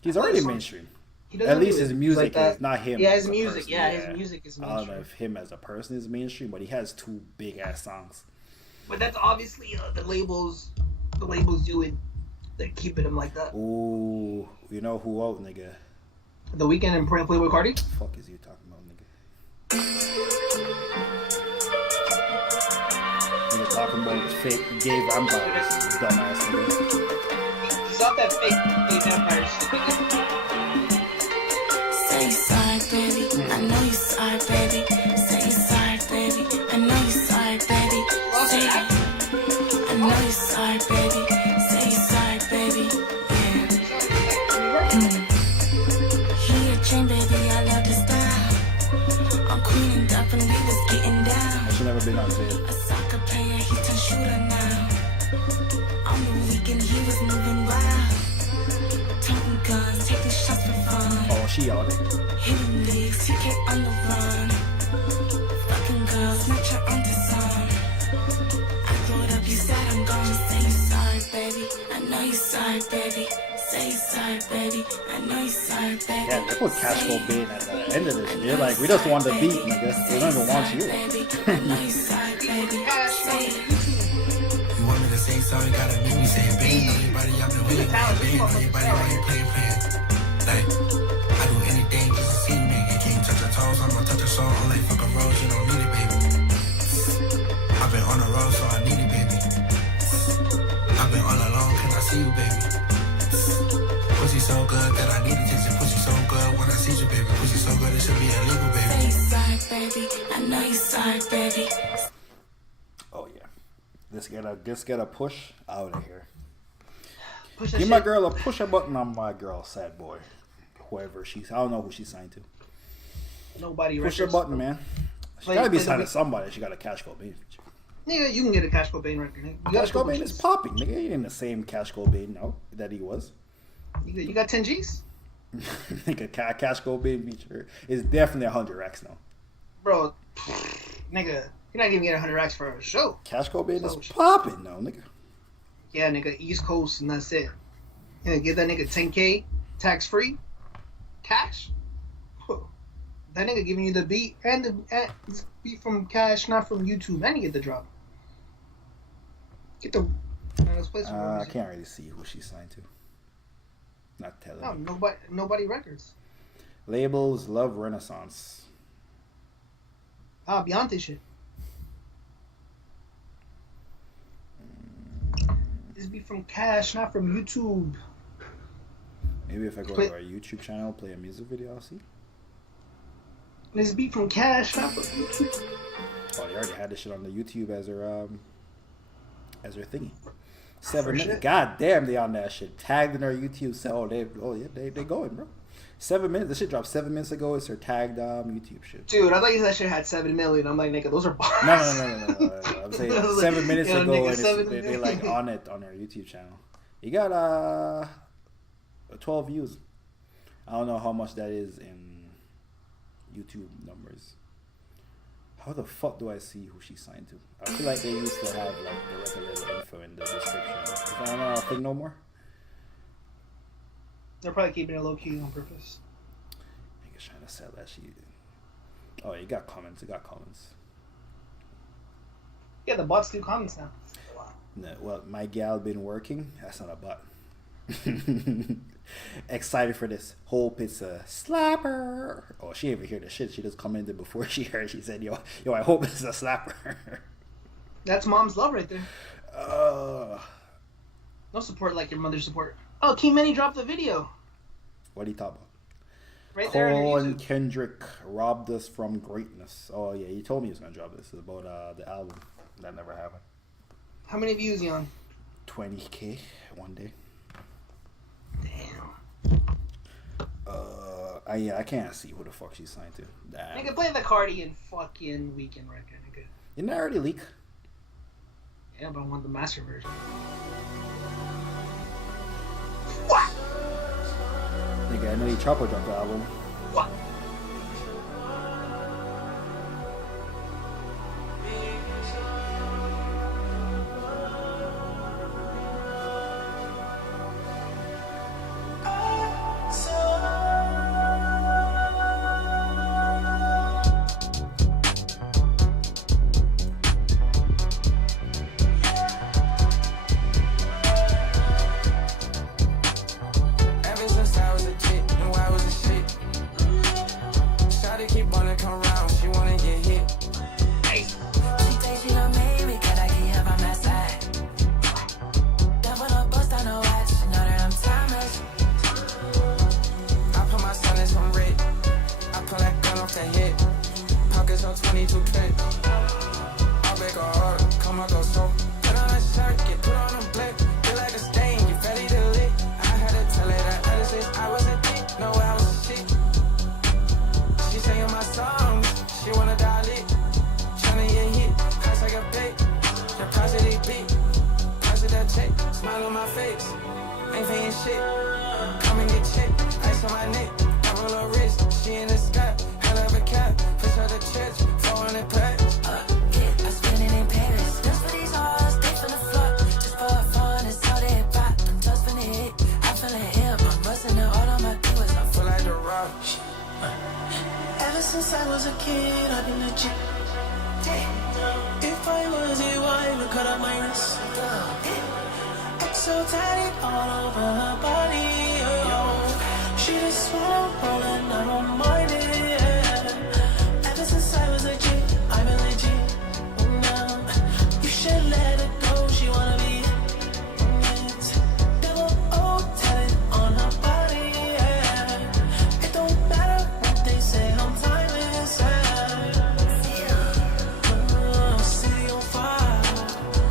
He's already mainstream. he doesn't At least do his it music like that. is not him. Yeah, as his a music. person, Yeah, his music is I don't know mainstream. if him as a person is mainstream, but he has 2 big ass songs. But that's obviously the labels. The labels do it. They're keeping him like that. Ooh, you know who out, nigga? The Weeknd and Playboy Cardi. Fuck is you talking about, nigga? Nigga talking about fake gay vampires, dumbass nigga. He's not that fake gay vampire shit. Say you're sorry, baby. I know you're sorry, baby. Say you're sorry, baby. I know you're sorry, baby. Say I know you're sorry, baby. Say you're sorry, baby. Yeah. He a chain, baby. I love the style. I'm cleaning up and we was getting down. I should never been on Zed. A soccer player, he turned shooter now. On the weekend, he was moving wild. Toting guns, taking shots for fun. Oh, she out there. Hitting legs, he came on the run. Fucking girls, not your auntie son. I growed up, you said I'm gonna say you're sorry, baby. I know you're sorry, baby. Say you're sorry, baby. I know you're sorry, baby. Yeah, they put Cash Cobain at the end of this. They're like, we just want the beat, nigga. We don't even want you. I know you're sorry, baby. Say it. You want me to say sorry, gotta make me say it, baby. Everybody I've been waiting, baby. Everybody why you playing. Like, I do anything just to see you, nigga. Can't touch your toes, I'm gonna touch your soul. I'm like, fuck a rose, you don't need it, baby. I've been on the road, so I need it, baby. I've been all alone, can I see you, baby? Pussy so good that I need attention. Pussy so good when I see you, baby. Pussy so good it should be illegal, baby. Say you're sorry, baby. I know you're sorry, baby. Oh yeah, just get a push out of here. Push that Give my shit. girl a push a button on my girl, sad boy. Whoever she's, I don't know who she's signed to. Nobody Push a records. button, man. She Play- gotta be play the signed to beat. somebody. She got a Cash Cobain feature. Nigga, you can get a Cash Cobain record. Nigga. You got Cash a couple Cobain is Gs. popping, nigga. He ain't the same Cash Cobain now that he was. You got 10 G's? Nigga, Cash Cobain feature is definitely 100x now. Bro, nigga, you're not even getting 100 racks for a show. Cash Cobain So- is popping now, nigga. Yeah, nigga, East Coast, and that's it. You know, give that nigga 10K, tax free, cash. Whew. That nigga giving you the beat and the beat from Cash, not from YouTube, and you get the drop. Get the. Let's play some I music. can't really see who she's signed to. Not telling No, me. nobody records. Labels, Love Renaissance. Ah, Beyonce shit. This beat from Cash, not from YouTube. Maybe if I go Play- to our YouTube channel, play a music video, I'll see. This beat from Cash, not from YouTube. Oh, they already had this shit on the YouTube as their thingy. 7 For minutes. shit. God damn, they on that shit. Tagged in our YouTube. So they going, bro. 7 minutes. This shit dropped 7 minutes ago. It's their tagged YouTube shit. Dude, I thought you said that shit had 7 million. I'm like, nigga, those are bars. No. I'm saying I was like, 7 minutes yo, ago, nigga, and 7 they like million. on it on our YouTube channel. You got 12 views. I don't know how much that is in YouTube numbers. How the fuck do I see who she signed to? I feel like they used to have like the regular info in the description. Is that not a thing no more? They're probably keeping it low key on purpose. Niggas trying to sell that shit. Oh, you got comments. You got comments. Yeah, the bots do comments now. No, well, my gal been working. That's not a bot. Excited for this. Hope it's a slapper. Oh, she didn't even hear the shit. She just commented before she heard. She said, yo, I hope it's a slapper. That's mom's love right there. No support like your mother's support. Oh, King Many dropped the video. What are you talking about? Right there. Cole and Kendrick robbed us from greatness. Oh, yeah, he told me he was going to drop this. It's about the album. That never happened. How many views you on? 20K one day. Damn. I can't see who the fuck she's signed to. Damn. Nigga, play the Cardi and fucking Weekend record, nigga. Didn't that already leak? Yeah, but I want the master version. What? Nigga, I know you Chapo dropped the album. What?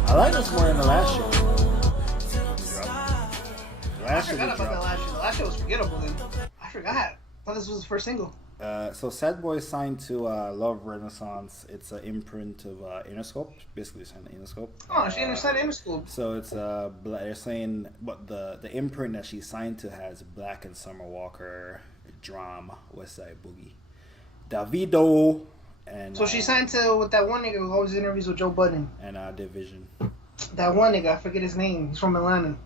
I like this more than the last show. I forgot about that last show. The last show was forgettable then. I forgot. I thought this was the first single. So Sad Boy signed to Love Renaissance. It's an imprint of Interscope. Basically signed to Interscope. Oh, she signed to Interscope. So it's they're saying, but the imprint that she signed to has Black and Summer Walker, Drum, West Side Boogie, Davido, and so she signed to with that one nigga who always interviews with Joe Budden. And Division. That one nigga, I forget his name. He's from Atlanta.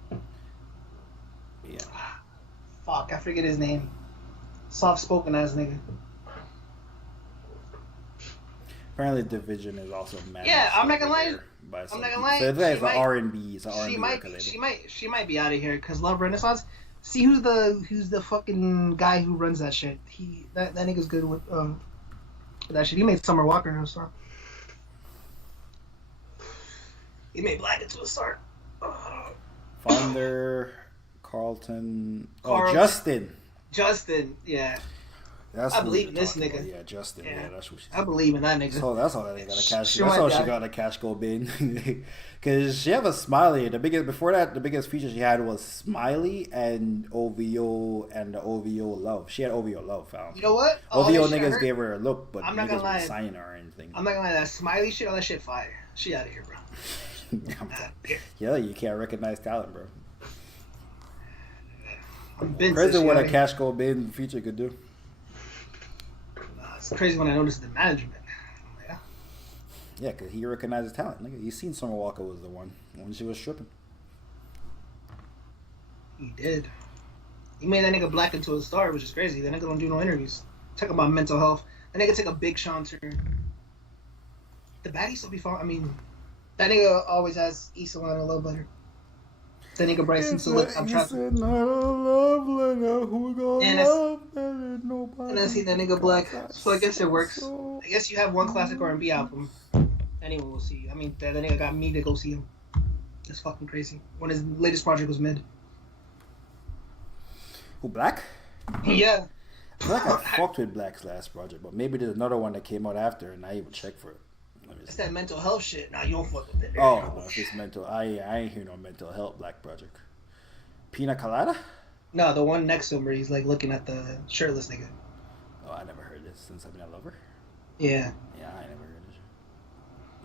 Yeah. Fuck, I forget his name. Soft spoken ass nigga. Apparently, Division is also managed. Yeah, I'm not gonna lie. I'm not gonna lie. So it's like R&B. It's an R&B record label. She might be out of here because Love Renaissance. See who's the fucking guy who runs that shit. That nigga's good with that shit. He made Summer Walker into a star. He made Black into a star. Founder, Carlton. Justin, yeah. I believe in this nigga. About. Yeah, Justin. Yeah, that's what she said. I believe in that nigga. So that's all that they got a cash. That's all she got a cash go bin. Because she have a Smiley. The biggest feature she had was Smiley and OVO and the OVO Love. She had OVO Love found. You know what? OVO niggas gave her a look, but I'm not niggas gonna were signing her or anything. I'm not gonna lie. That Smiley shit, all that shit fire. She out of here, bro. Yeah, you can't recognize talent, bro. Crazy what a cash go bin feature could do. It's crazy when I noticed the management. Yeah. Yeah, because he recognizes talent. Nigga, you seen Summer Walker was the one when she was stripping. He did. He made that nigga Black into a star, which is crazy. That nigga don't do no interviews. Talk about mental health. That nigga take a big Sean turn. The baddie still be fun. I mean, that nigga always has Issa line a little better. That nigga Bryson still looks I'm trapped. Not a love letter. Who gonna And I- love better? Nobody. And I see that nigga Black, so I guess it works. I guess you have one classic R&B album. Anyone will see. I mean, that nigga got me to go see him. That's fucking crazy. When his latest project was mid. Who, Black? Yeah. I feel like I fucked with Black's last project, but maybe there's another one that came out after, and I even checked for it. It's that mental health shit. Nah, you don't fuck with it. Oh, no, if it's mental, I ain't hear no mental health Black project. Pina Colada? No, the one next to him where he's like looking at the shirtless nigga. Oh, I never heard this. Since I've been a lover? Yeah. Yeah, I never heard this.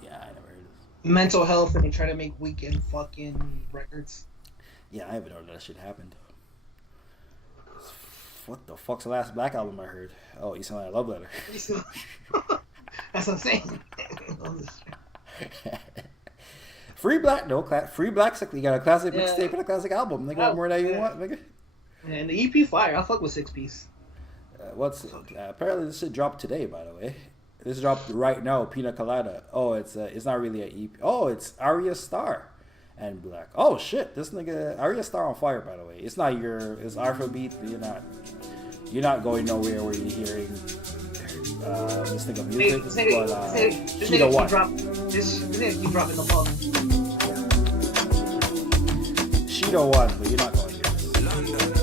Yeah, I never heard this. Mental health, and they try to make weekend fucking records. Yeah, I haven't heard that shit happened. What the fuck's the last Black album I heard? Oh, You Sound Like a Love Letter. That's what I'm saying. Free Black, no, Free Black's like, you got a classic Yeah. mixtape and a classic album. Like, what more that you want, nigga? And the EP fire, I'll fuck with 6-piece. Apparently this shit dropped today, by the way. This dropped right now, Pina Colada. Oh, it's not really an EP. Oh, it's Arya Star and Black. Oh shit, this nigga Arya Star on fire, by the way. It's not it's Afrobeat. You're not going nowhere where you're hearing this nigga music. This She the one. This nigga keep dropping the ball. She the one, but you're not going to hear this.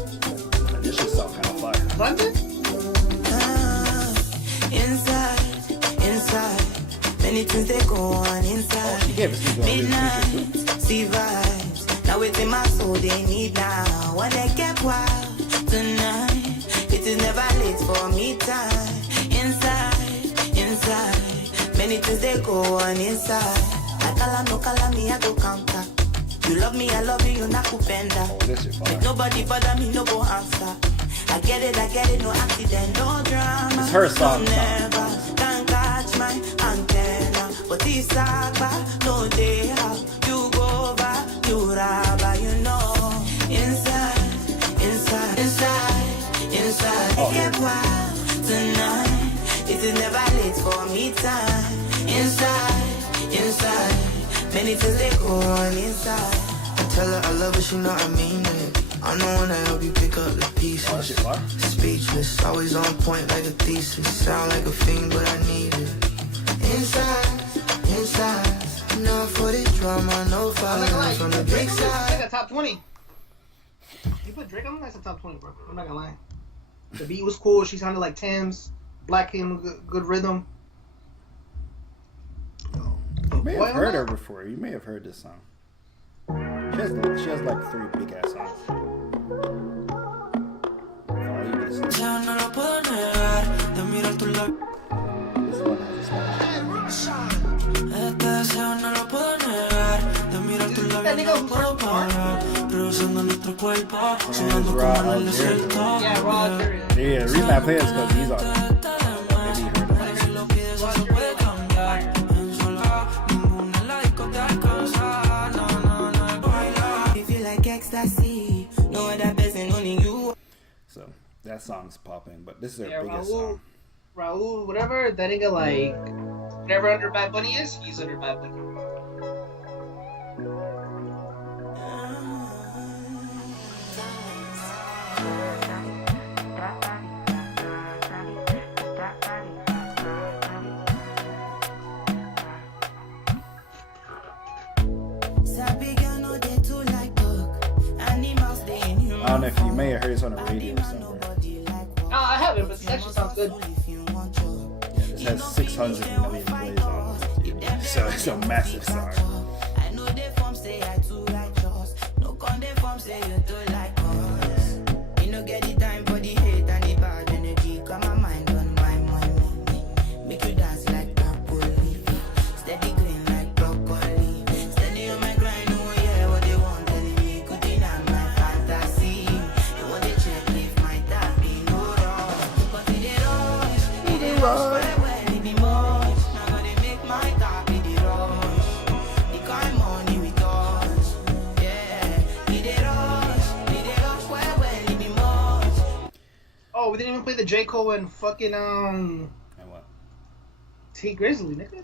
This shit sound kind of fire. London? Inside, many things they go on inside. Oh, she gave us Midnight, see vibes. Now it's in my soul they need now. When they get wild tonight, it is never late for me time. Inside, many things they go on inside. I call me, I go counter. You love me, I love you, you're not kupenda. Make nobody bother me, no go answer. I get it, no accident, no drama. It's her song. Never can catch my antenna. But it's Saba, no day how you go over, you rubber, you know. Inside. Get wild tonight. It is never late for me time. Inside. Many things they go on inside. I tell her I love her, she know I mean it. I know when I help you pick up the pieces. Speechless, always on point like a thesis. Sound like a fiend, but I need it. Inside. Not for the drama, no violence on the big side. Like a top 20. You put Drake on that's a top 20, bro. I'm not gonna lie. The beat was cool. She sounded like Tams. Black came with good rhythm. You may have heard her before. You may have heard this song. She has like 3 big ass songs. This one has Yeah, the reason I play it is because he's on it. Maybe you heard So that song's popping, but this is their biggest song. Raul, whatever, that nigga like whatever under Bad Bunny is, he's under Bad Bunny. I don't know if you may have heard this on the radio somewhere. No, I haven't, but this actually sounds good. Yeah, this has 600 million plays on it. So it's a massive song. Oh, we didn't even play the J. Cole and fucking And what? T Grizzly, nigga.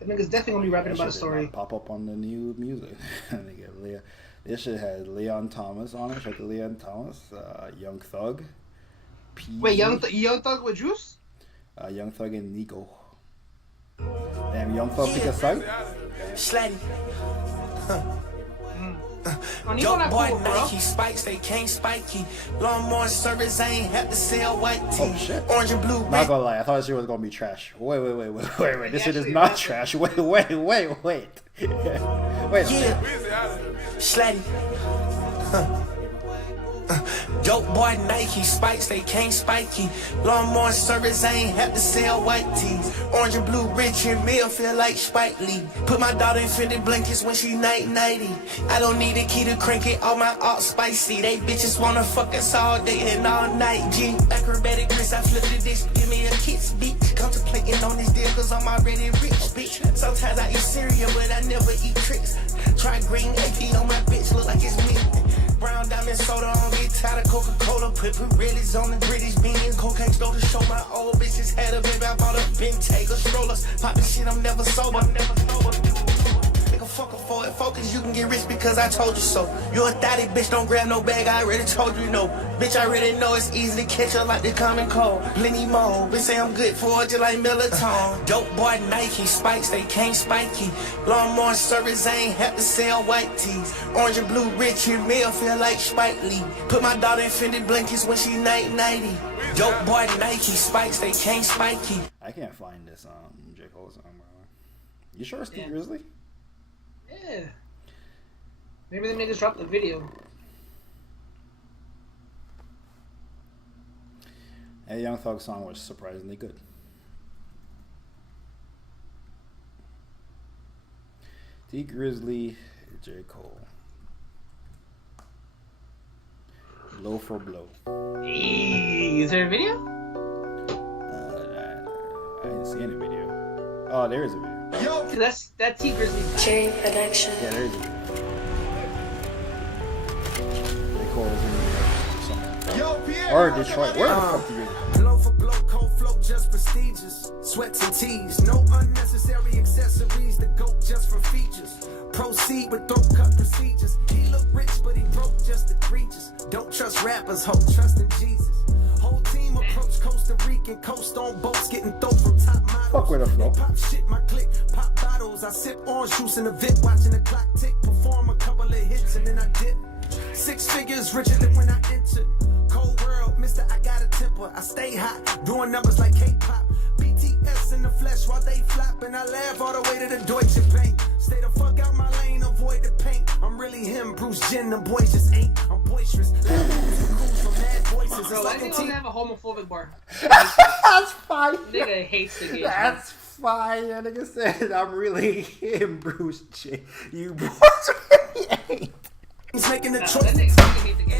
That nigga's definitely gonna be rapping about a story. Pop up on the new music. Nigga, Leah. This shit has Leon Thomas on it. Shout out to Leon Thomas. Young Thug. Wait, Young Thug with Juice? Young Thug and Nico. Damn, Young Thug pick a side? Slatty. Dope boy Nike spikes, they can't spiky. Lawnmower service, I ain't have to sell white tea. Oh shit. Orange and blue. Not gonna lie, I thought this shit was gonna be trash. Wait. This shit is not trash. Wait. Wait. Yeah. Slatty. Dope boy Nike spikes, they can't spiky. Lawnmower service, I ain't have to sell white tees. Orange and blue, rich and meal, feel like Spike Lee. Put my daughter in fitted blankets when she nighty. I don't need a key to crank it, all my art spicy. They bitches wanna fuck us all day and all night, G. Acrobatic wrist, I flip the dish, give me a kiss, beat. Contemplating on this deal, cause I'm already rich, bitch. Sometimes I eat cereal, but I never eat tricks. Try green AP on my bitch, look like it's me. Brown diamond soda, I don't get tired of Coca-Cola. Put Pirellis on the British beans. Cocaine stole to show my old bitches had a baby. I bought a Bentayga strollers. Poppin' shit, I'm never sober. Nigga, fuck a for it. Focus, you can get rich because I told you so. You a thotty bitch, don't grab no bag. I already told you no. Bitch, I already know it's easy to catch up like the common cold. Plenty more, bitch say I'm good for it just like Militone. Dope boy Nike spikes, they can't spiky. Lawnmower service, I ain't have to sell white tees. Orange and blue, rich and meal, feel like Spike Lee. Put my daughter in fitted blankets when she nighty. Dope boy Nike spikes, they can't spiky. I can't find this J. Cole song, bro. You sure it's T Grizzly? Yeah. Maybe the niggas dropped the video. That Young Thug song was surprisingly good. T Grizzly, J. Cole. Blow for blow. Hey, is there a video? I didn't see any video. Oh, there is a video. Yo, that's T Grizzly. Cherry production. Yeah, there is a video. J. Cole is in the song. Or Detroit. Where the fuck do you? Blow for blow, cold flow, just prestigious. Sweats and tees, no unnecessary accessories. The goat just for features. Proceed with throat cut procedures. He look rich, but he broke just egregious. Don't trust rappers, hope trust in Jesus. Whole team approach Costa Rican, coast on boats, getting throw from top models. Fuck with the flow. Pop shit, my click, pop bottles. I sip orange juice in the VIP, watching the clock tick. Perform a couple of hits and then I dip. 6 figures richer than when I entered. Cold world, mister, I got a temper. I stay hot, doing numbers like K-pop. BTS in the flesh while they flop, and I laugh all the way to the Deutsche Bank. Stay the fuck out my lane, avoid the paint. I'm really him, Bruce Jenner, them boys just ain't. I'm boisterous. Bro, why does he have a homophobic bar? That's fine. Nigga hates the game. That's fine. That nigga said, I'm really him, Bruce J. You boys really ain't. He's making the That choice. nigga fucking hate the game.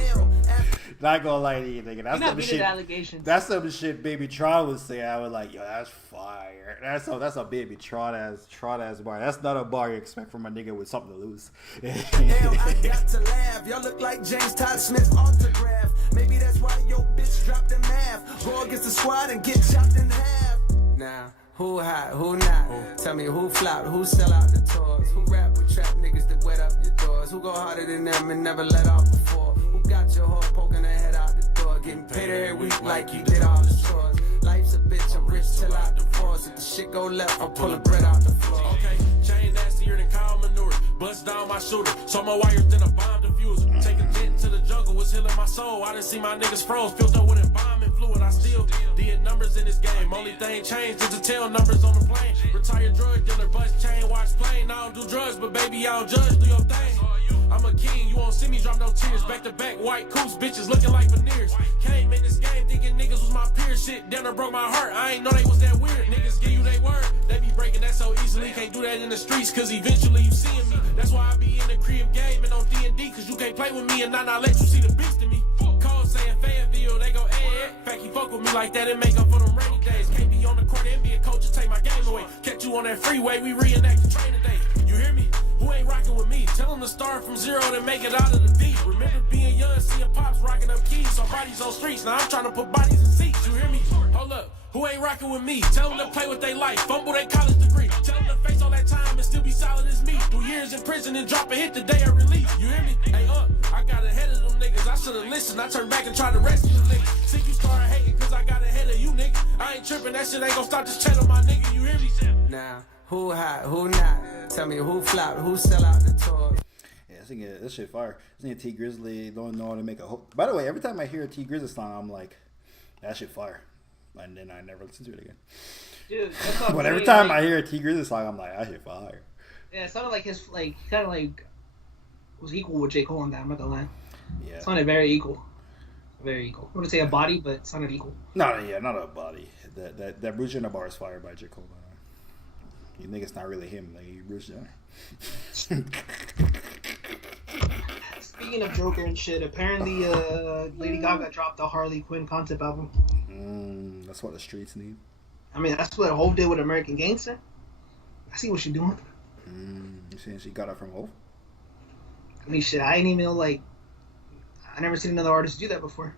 Not gonna lie to you, nigga. That's some shit. Allegations. That's some shit Baby Tron would say. I was like, yo, that's fire. That's a Baby Tron ass bar. That's not a bar you expect from a nigga with something to lose. Hell, I got to laugh. Y'all look like James Todd Smith autograph. Maybe that's why your bitch dropped in math. Go against the squad and get chopped in half. Now, who hot, who not? Tell me who flopped, who sell out the tours? Who rap with trap niggas that wet up your doors? Who go harder than them and never let off before? Who got your whore poking her head out the door? Getting paid every week like you did all the chores. Life's a bitch, I'm rich till out divorce. If the shit go left, I'll pull a bread out the floor. Okay, chain nastier than cow manure. Bust down my shooter, so more wires than a bomb diffuser. Take a jet to the jungle, was healing my soul. I done see my niggas froze, filled up with embalming fluid. I still did numbers in this game. Only thing changed is the tail numbers on the plane. Retired drug dealer, bust chain, watch plane. I don't do drugs, but baby, I don't judge, do your thing. I'm a king, you won't see me drop no tears. Back to back, white coops, bitches looking like veneers. Came in this game thinking niggas was my peers. Shit down there broke my heart, I ain't know they was that weird. Niggas give you they word, they be breaking that so easily. Can't do that in the streets, cause eventually you seeing me. That's why I be in the crib game and on D&D, cause you can't play with me and not let you see the beast in me. Call saying Fayetteville, they go fact he fuck with me like that and make up for them rainy days. Can't be on the court and be a coach and take my game away. Catch you on that freeway, we reenact the training day. You hear me? Who ain't rocking with me? Tell them to start from zero and make it out of the deep. Remember being young, seeing pops rocking up keys, so bodies on streets. Now I'm trying to put bodies in seats. You hear me? Hold up. Who ain't rocking with me? Tell them to play with their life, fumble their college degree. Tell them to face all that time and still be solid as me. 2 years in prison and drop a hit the day of release. You hear me? Hey, I got ahead of them niggas. I should've listened. I turned back and tried to rescue them niggas. See, you started hating cause I got ahead of you, nigga. I ain't tripping. That shit ain't gonna stop this channel, my nigga. You hear me? Now, who hot, who not? Tell me who flop, who sell out the tour. Yeah, this shit fire. This nigga T Grizzly don't know how to make a hook. By the way, every time I hear a T Grizzly song, I'm like, that shit fire. And then I never listen to it again. Dude, but every time I hear a T Grizzly song, I'm like, that shit fire. Yeah, it sounded like his kind of like was equal with J. Cole on that. I'm not gonna lie. Yeah, it sounded very equal. Very equal. I wouldn't say a body, but it sounded equal. No, yeah, not a body. That Bruce Jenner bar is fired by J. Cole. You think it's not really him, like Bruce Jenner. Speaking of Joker and shit, apparently Lady Gaga dropped a Harley Quinn concept album. That's what the streets need. I mean, that's what Hov did with American Gangster. I see what she's doing. You saying she got it from Hov? I mean, shit, I ain't even know, like, I never seen another artist do that before.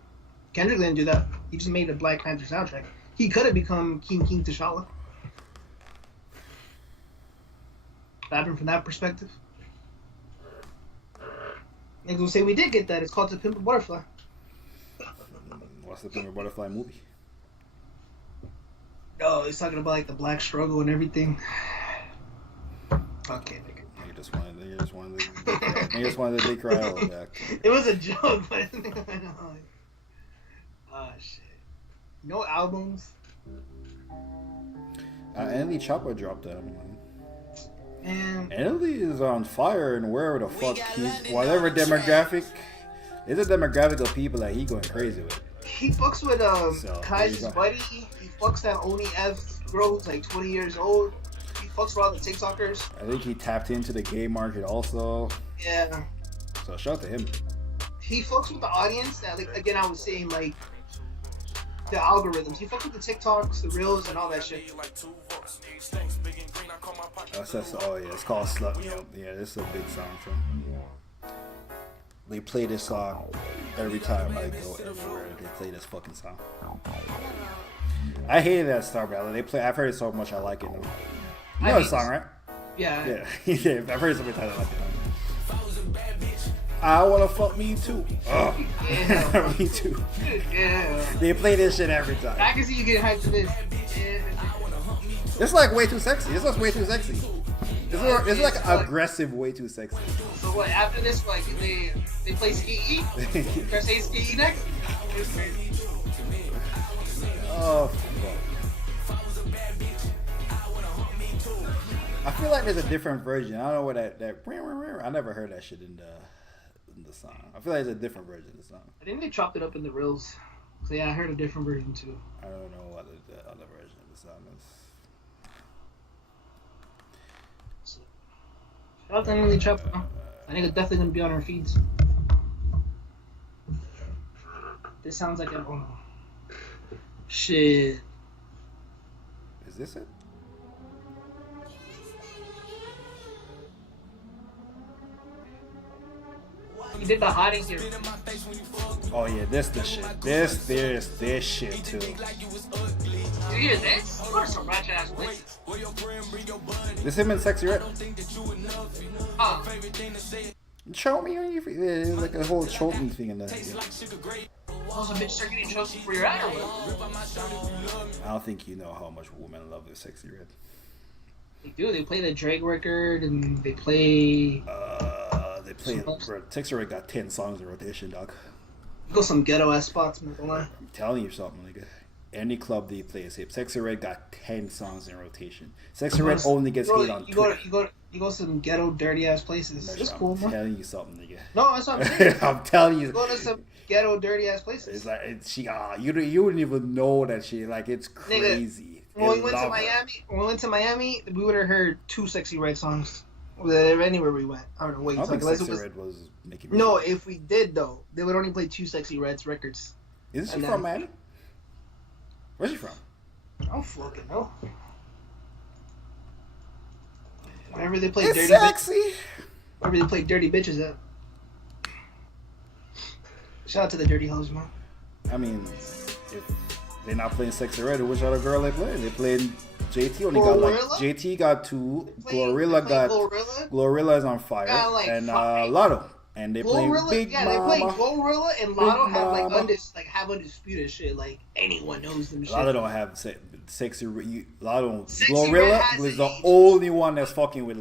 Kendrick didn't do that. He just made a Black Panther soundtrack. He could have become King T'Challa. What happened from that perspective? Niggas will say we did get that. It's called To Pimp a Butterfly. What's the Pimp a Butterfly movie? Oh, he's talking about like the black struggle and everything. Okay, nigga. You just wanted to cry all back. It was a joke, but oh shit. No albums. Andy Chopper dropped that. And Andy is on fire, and wherever the fuck whatever demographic, there's a demographic of people that he going crazy with. He fucks with Kai's buddy. He fucks that Oni F girl who's like 20 years old. He fucks with all the TikTokers. I think he tapped into the gay market also. Yeah. So shout out to him. He fucks with the audience. That, like, again, I was saying, like, the algorithms. He fucks with the TikToks, the reels, and all that shit. Oh yeah, it's called Slut. Yeah, this is a big song from. They play this song every time I go everywhere. They play this fucking song. I hated that Star Ballad. I've heard it so much. I like it. You know the song, right? Yeah. Yeah. I've heard it so many times. I like it. I wanna fuck me too. Oh. Yeah. Me too. Yeah. They play this shit every time. I can see you getting hyped to this. Yeah. It's like way too sexy. It's just way too sexy. It's like aggressive, way too sexy. So what? After this, like they play Ski E. Press A Ski E next. Oh fuck. I feel like there's a different version. I don't know what that. I never heard that shit in the song. I feel like there's a different version of the song. I think they chopped it up in the reels. So yeah, I heard a different version too. I don't know what the other version of the song is. Shout out to Emily Chop. I think it's definitely gonna be on our feeds. This sounds like a shit. Is this it? You did the hottie here. Oh yeah, this the shit. This shit too. You hear this? What are some ratchet ass voices? This him and Sexy Red. Show me on your feet. There's like a whole choking thing in there. Oh, so bitch start getting chosen for your ad or what? I don't think you know how much women love this Sexy Red. They do. They play the Drake record and they play. Sexy Red got 10 songs in rotation, dog. Go some ghetto ass spots, man. I'm telling you something, nigga. Any club they play is hip. Sexy Red got 10 songs in rotation. Sexy Red only gets hit on Twitter. You go some ghetto dirty ass places. It's cool, man. I'm telling you something, nigga. No, that's what I'm saying. I'm telling you. Go to some ghetto dirty ass places. It's like you wouldn't even know that shit. Like it's crazy. Nigga, when we went to Miami, we would have heard 2 Sexy Red songs. Anywhere we went. I don't know. Wait, I think Sexy Red was making music. No, if we did though, they would only play 2 Sexy Reds records. Is she from Miami? Where's she from? I don't fucking know. Whenever they play it's Dirty sexy. Where they play dirty bitches at. Shout out to the dirty hoes, man. I mean, if they're not playing Sexy Red, which other girl they playing? They playing JT only got like JT got 2. Glorilla is on fire, and Lotto, and they play Big Mama. They play Glorilla and Lotto have undisputed shit. Like anyone knows them. Shit. Lotto don't have Sexy Red. Lotto Glorilla is the only one that's fucking with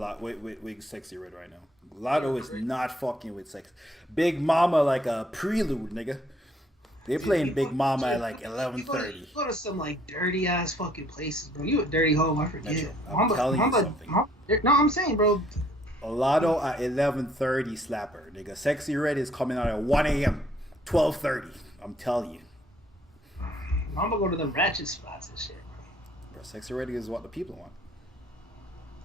Sexy Red right now. Lotto is not fucking with sex. Big Mama like a prelude, nigga. They playing Big Mama at like 11:30. You go to some like dirty ass fucking places, bro. You a dirty hoe, I forget. I'm telling you something. No, I'm saying, bro. Lotto at 11:30 slapper, nigga. Sexy Red is coming out at 1 a.m. 12:30. I'm telling you. I'm gonna go to them ratchet spots and shit, Bro, Sexy Red is what the people want.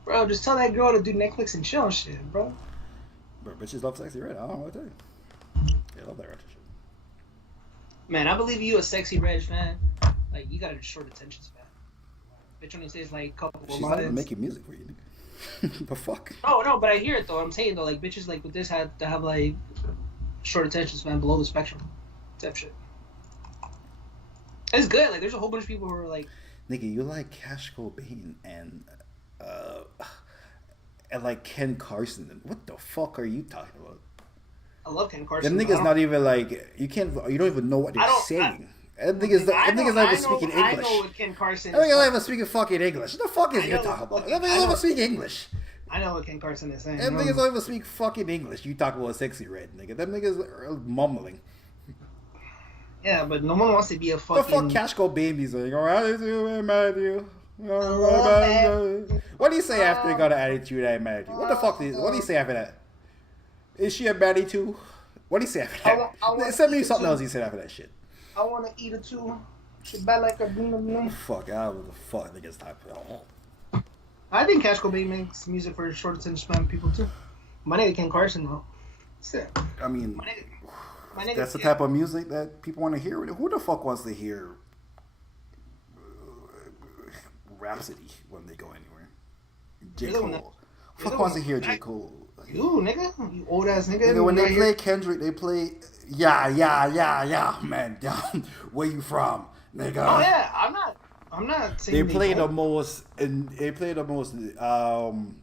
Bro, just tell that girl to do Netflix and chill and shit, bro. Bro, bitches love Sexy Red. I don't know what to tell you. They love that ratchet shit. Man, I believe you a Sexy Red fan. Like, you got a short attention span. Bitch only says like a couple of She's not even making music for you, nigga. The fuck? No, but I hear it though. I'm saying though, like bitches like with this had to have like short attention span below the spectrum type shit. It's good. Like, there's a whole bunch of people who are like, nigga, you like Cash Cobain and like Ken Carson. What the fuck are you talking about? I love Ken Carson. Them niggas not even like you don't even know what they're saying. Them niggas not even speaking English. I know what Ken Carson. Them niggas not even speaking fucking English. What the fuck is you talking about? Them niggas don't even speak English. I know what Ken Carson is saying. Them niggas don't even speak fucking English. You talk about Sexy Red, nigga. Them niggas are mumbling. Yeah, but no one wants to be a fucking. The fuck Cash Babies like, alright, I'm mad at you. What do you say after you got an attitude? I'm mad at you. What the fuck? What do you say after that? Is she a baddie too? What do you say after that? Send me something else you said after that shit. I want to eat it too. She bad like a boom. Fuck, I don't know what the fuck niggas type of. I think Cash Cobain makes music for short attention span people too. My nigga Ken Carson though. I mean, my nigga, that's the type of music that people want to hear. Who the fuck wants to hear Rhapsody when they go anywhere? J. Cole. Who the fuck wants to hear J. Cole? You nigga, you old ass nigga. When they play Kendrick, they play yeah, man, down where you from, nigga. Oh yeah, I'm not saying they play the most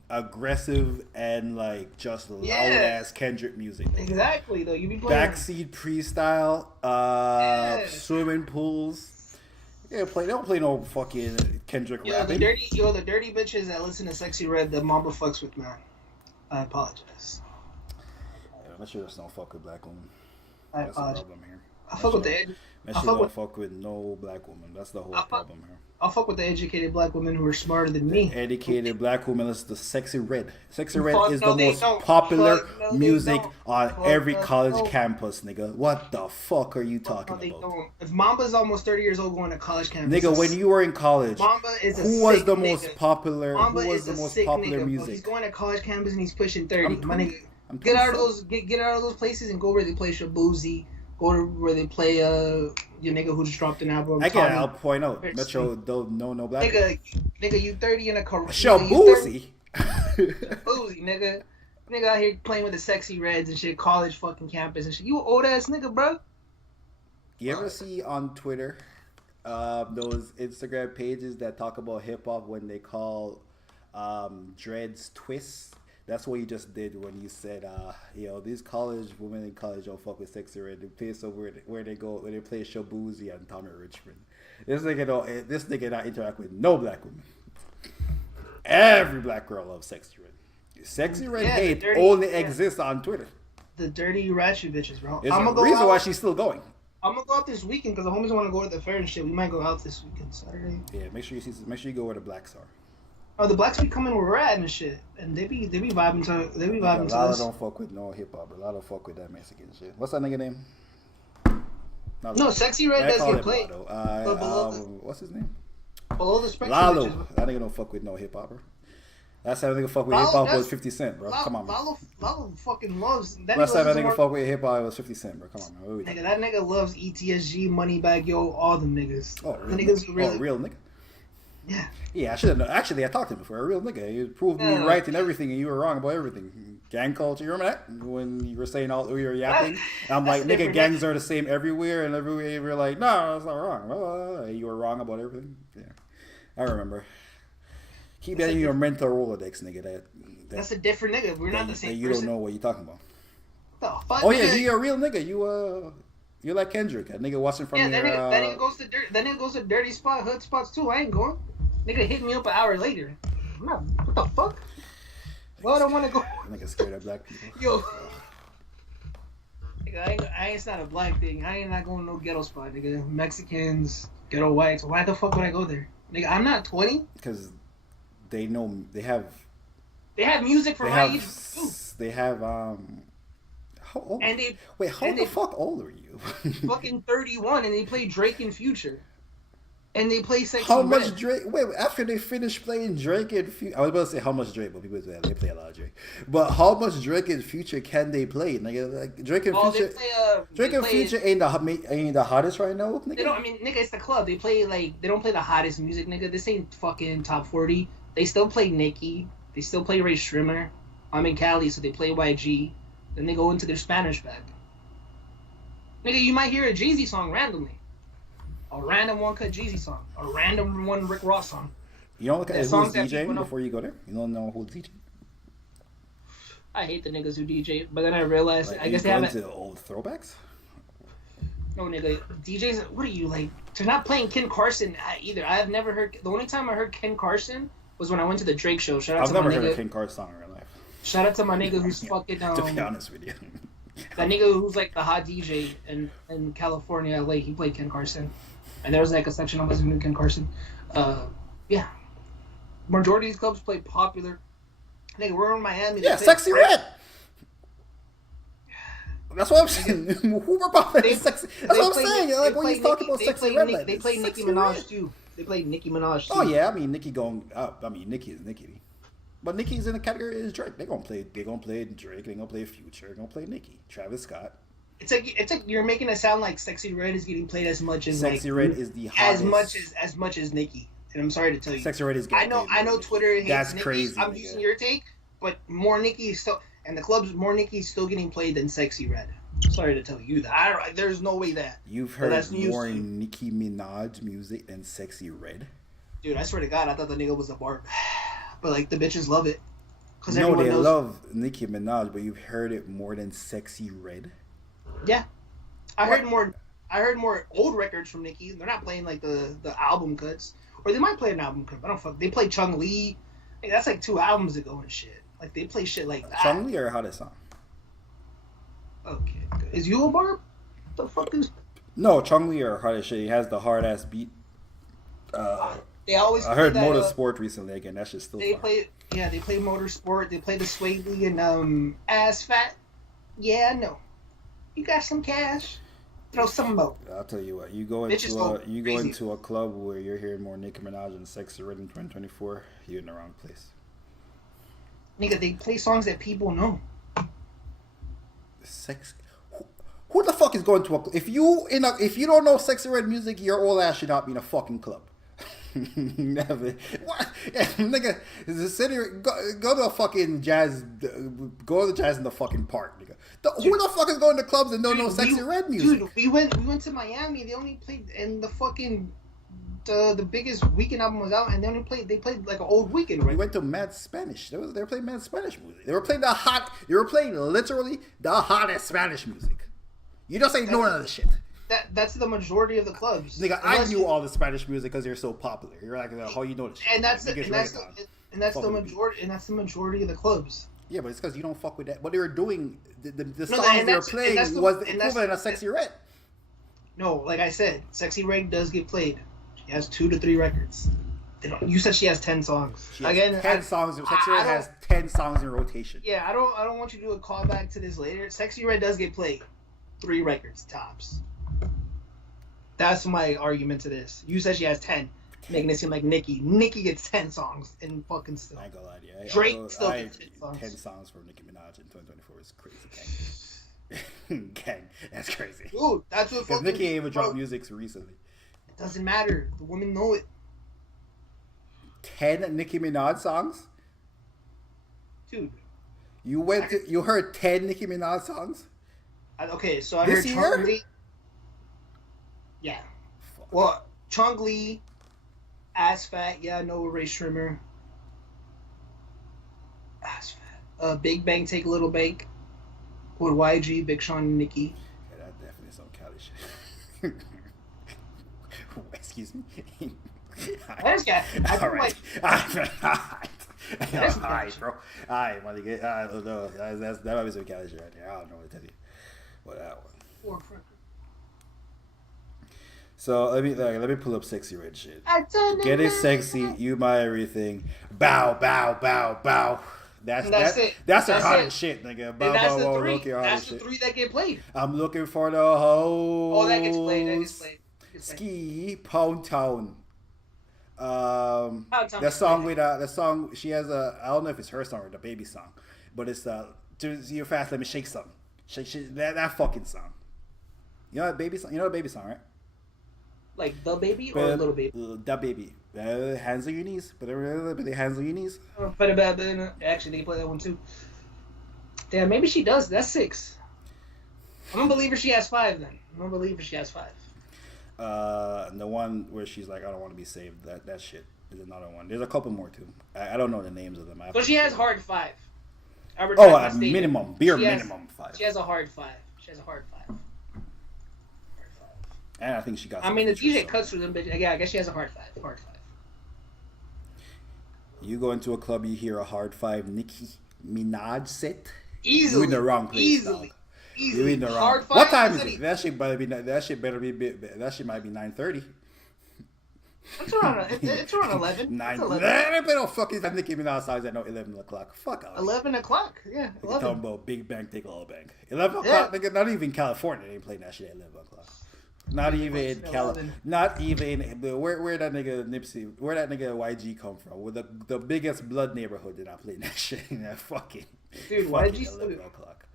aggressive and like just loud ass Kendrick music. Exactly though, you be playing Backseat Freestyle, swimming pools. Yeah, they don't play no fucking Kendrick rapping. The dirty bitches that listen to Sexy Red, the Mamba fucks with, man. I apologize. Yeah, I'm sure there's no fuck with black women. That's the problem here. I fuck with the. I don't fuck with no black woman. That's the whole problem here. I'll fuck with the educated black women who are smarter than me. Educated black women listen to Sexy Red. Sexy Red is the most popular music on every college campus, nigga. What the fuck are you talking about? Don't. If Mamba's almost 30 years old going to college campus, nigga, when you were in college, Mamba is a who was sick the nigga. most popular? Mamba who was is the a most sick popular nigga, music? Bro. He's going to college campus and he's pushing 30. My nigga, I'm get out of those places and go where they play Shabuzi. Go to where they play your nigga who just dropped an album. I'll point out Metro don't know no black. Nigga, you 30 in a car. Shabuzi. Boozy, nigga out here playing with the Sexy Reds and shit, college fucking campus and shit. You an old ass nigga, bro. You ever see on Twitter those Instagram pages that talk about hip hop when they call dreads twists? That's what you just did when you said, these college women in college don't fuck with Sexy Red. They play somewhere where they play Shabuzi and Tommy Richmond. This nigga not interact with no black women. Every black girl loves Sexy Red. Sexy Red hate only exists on Twitter. The dirty ratchet bitches, bro. There's a reason why she's still going. I'm gonna go out this weekend because the homies want to go to the fair and shit. We might go out this weekend, Saturday. Yeah, make sure you go where the blacks are. Oh, the blacks be coming where we're at and shit, and they be vibing to us. A lot don't fuck with no hip hop, a lot don't fuck with that Mexican shit. What's that nigga name? No, Sexy Red does get played. What's his name? Below the spectrum. Lalo. That nigga don't fuck with no hip hopper. Last time I nigga fuck with hip hop was 50 Cent, bro. Come on, man. Lalo fucking loves. Last time I nigga fuck with hip hop was 50 Cent, bro. Come on, man. Nigga, that nigga loves ETSG, Moneybag Yo, all them niggas. Oh, real nigga. Yeah. Yeah, I should have known. Actually, I talked to him before. A real nigga. You proved me right in everything, and you were wrong about everything. Gang culture, you remember that? When you were saying all we were yapping, I'm That's like, nigga, different. gangs are the same everywhere, and everywhere we're like, no, that's not wrong. Well, you were wrong about everything. Yeah, I remember. Keep that in your mental Rolodex, nigga. That's a different nigga. We're not the same you person. don't know what you're talking about. The fuck? Oh yeah, you're a real nigga. You're like Kendrick. A nigga watching from that your. nigga goes to that nigga goes to dirty spot, hood spots too. I ain't going. Nigga hit me up an hour later. I'm not. What the fuck? Well, I don't want to go. Nigga scared of black people. Yo. Nigga, it's not a black thing. I ain't not going to no ghetto spot, nigga. Mexicans, ghetto whites. Why the fuck would I go there? Nigga, I'm not 20. Because they know they have. They have music for my age too. They have How old? And they wait. How the fuck old are you? Fucking 31, and they play Drake and Future. And they play Sexy How Red. much Drake? Wait, after they finish playing Drake and Future, I was about to say how much Drake, but people say they play a lot of Drake. But how much Drake and Future can they play? Like Drake and Future, Drake and Future ain't the hottest right now. Nigga. They don't. I mean, nigga, it's the club. They play they don't play the hottest music, nigga. This ain't fucking top 40. They still play Nicki. They still play Ray Shrimmer. I'm in Cali, so they play YG. Then they go into their Spanish bag. Nigga, you might hear a Jeezy song randomly. A random one cut Jeezy song. A random one Rick Ross song. You don't look at who's DJing before you go there? You don't know who's DJing? I hate the niggas who DJ, but then I realized, I guess they have into old throwbacks? No, nigga. DJs, what are you, like, they're not playing Ken Carson either. I have never heard, the only time I heard Ken Carson was when I went to the Drake show. I've never heard a Ken Carson song in real life. Shout out to my nigga who's fucking, to be honest with you. That nigga who's like the hot DJ in California, LA, he played Ken Carson. And there was like a section on listening to Ken Carson. Yeah. Majority of these clubs play popular. Nigga, we're in Miami. Yeah, Sexy Red. That's what I'm saying. Who were popular? Sexy. That's what I'm saying. Like when you talk about Sexy Red, they play Nicki Minaj too. They play Nicki Minaj too. Oh yeah, I mean Nicki going up. I mean Nicki is Nicki. But Nicki's in the category is Drake. They're gonna play Drake. They're gonna play Future. They're gonna play Nicki, Travis Scott. It's like you're making it sound like Sexy Red is getting played as much as Sexy Red is the hottest. as much as Nicki. And I'm sorry to tell you, Sexy Red is getting I know Twitter hates That's Nicki. crazy. I'm using your take, but more Nicki is still, and the clubs more Nicki is still getting played than Sexy Red. Sorry to tell you that. There's no way that you've heard more Nicki Minaj music than Sexy Red. Dude, I swear to God, I thought the nigga was a barb. But like the bitches love it. No, they love Nicki Minaj, but you've heard it more than Sexy Red. Yeah, I heard more old records from Nicki. They're not playing like the album cuts, or they might play an album cut. I don't fuck. They play Chung Lee. Like, that's like 2 albums ago and shit. Like they play shit like that. Chung Lee or hottest song? Okay, is you a barb? The fuck is? No, Chung Lee or hottest shit. He has the hard ass beat. They always. I heard Motorsport recently again. That shit's still. They fun. play. Yeah, they play Motorsport. They play the Sway Lee and Ass Fat. Yeah, I know. You got some cash. Throw some more. I'll tell you what. You go into a club where you're hearing more Nicki Minaj and Sexy Red in 2024. You're in the wrong place. Nigga, they play songs that people know. Sex. Who the fuck is going to a? If you don't know Sexy Red music, your old ass should not be in a fucking club. Never. What? Yeah, nigga, go to a fucking jazz. Go to the jazz in the fucking park, nigga. Who the fuck is going to clubs and don't know Sexy Red music? Dude, we went to Miami. They only played, and the fucking the biggest Weekend album was out, and they played like an old Weekend. Right? We went to Mad Spanish. They were playing Mad Spanish music. They were playing literally the hottest Spanish music. You just ain't know none of the shit. That's the majority of the clubs. Nigga, I knew all the Spanish music because you're so popular. You're like, how you know this shit? And that's the majority of the clubs. Yeah, but it's because you don't fuck with that. What they were doing, the songs they were playing was the equivalent of Sexy Red. No, like I said, Sexy Red does get played. She has 2 to 3 records. You said she has 10 songs. She has 10 songs. Sexy Red has 10 songs in rotation. Yeah, I don't want you to do a callback to this later. Sexy Red does get played. 3 records tops. That's my argument to this. You said she has 10, making it seem like Nicki. Nicki gets 10 songs in fucking still. I ain't gonna lie to you. Drake still gets 10 songs. 10 songs for Nicki Minaj in 2024 is crazy. Gang, that's crazy. Dude, that's what fucking. Nicki ain't even dropped music recently. It doesn't matter. The women know it. 10 Nicki Minaj songs? Dude. You heard 10 Nicki Minaj songs? Okay, so I This heard year? Chung Lee. Yeah. Well, Chung Lee, Ass Fat, yeah, no Ray Shrimmer. Ass Fat. Big Bang, Take a Little Bank. With YG, Big Sean, and Nicki. Yeah, that definitely is some Cali shit. Excuse me. That's got. I All right. That's All right, bro. All right, money. No, that might be some Cali shit right there. I don't know what to tell you. What that one? So let me pull up Sexy Red shit. Get it sexy, you my everything. Bow, bow, bow, bow. That's it. That's her That's hottest it. shit, nigga. And Bow, that's bow, the bow, three. look your That's hottest the shit. three that get played. I'm looking for the hoes. Oh, that gets played. That gets played. Ski Pound Town. Town That song with the song she has I don't know if it's her song or the baby song, but it's "Do You Fast Let Me Shake Something." Shake that fucking song. You know that baby song? You know the baby song, right? Like the baby or little baby? The baby. Hands on your knees. But the hands on your knees. Actually, they play that one too. Damn, maybe she does. That's 6. I'm gonna believe her. She has 5 then. I'm gonna believe her. She has 5. The one where she's like, I don't want to be saved. That shit is another one. There's a couple more too. I don't know the names of them. But she has hard 5. Minimum. Minimum 5. She has a hard 5. She has a hard 5. And I think she got. I mean, the DJ cuts through them, but yeah, I guess she has a hard 5. Hard 5. You go into a club, you hear a hard 5 Nicki Minaj set. Easily. You're in the wrong place. Easily. You're in the wrong. Hard 5. What time is it? That shit better be. That shit might be 9:30. It's around 11. 9. It's 11. They don't fucking have Nicki Minaj songs at no 11 o'clock. Fuck out. 11 o'clock. Yeah, 11. Talking about Big Bang, Take a Little Bank. 11 o'clock. Nigga, not even California. They ain't playing that shit at 11 o'clock. Not even Not even where that nigga Nipsey, where that nigga YG come from? Where the biggest blood neighborhood did not play that shit in that fucking. Dude, fucking YG 11 o'clock.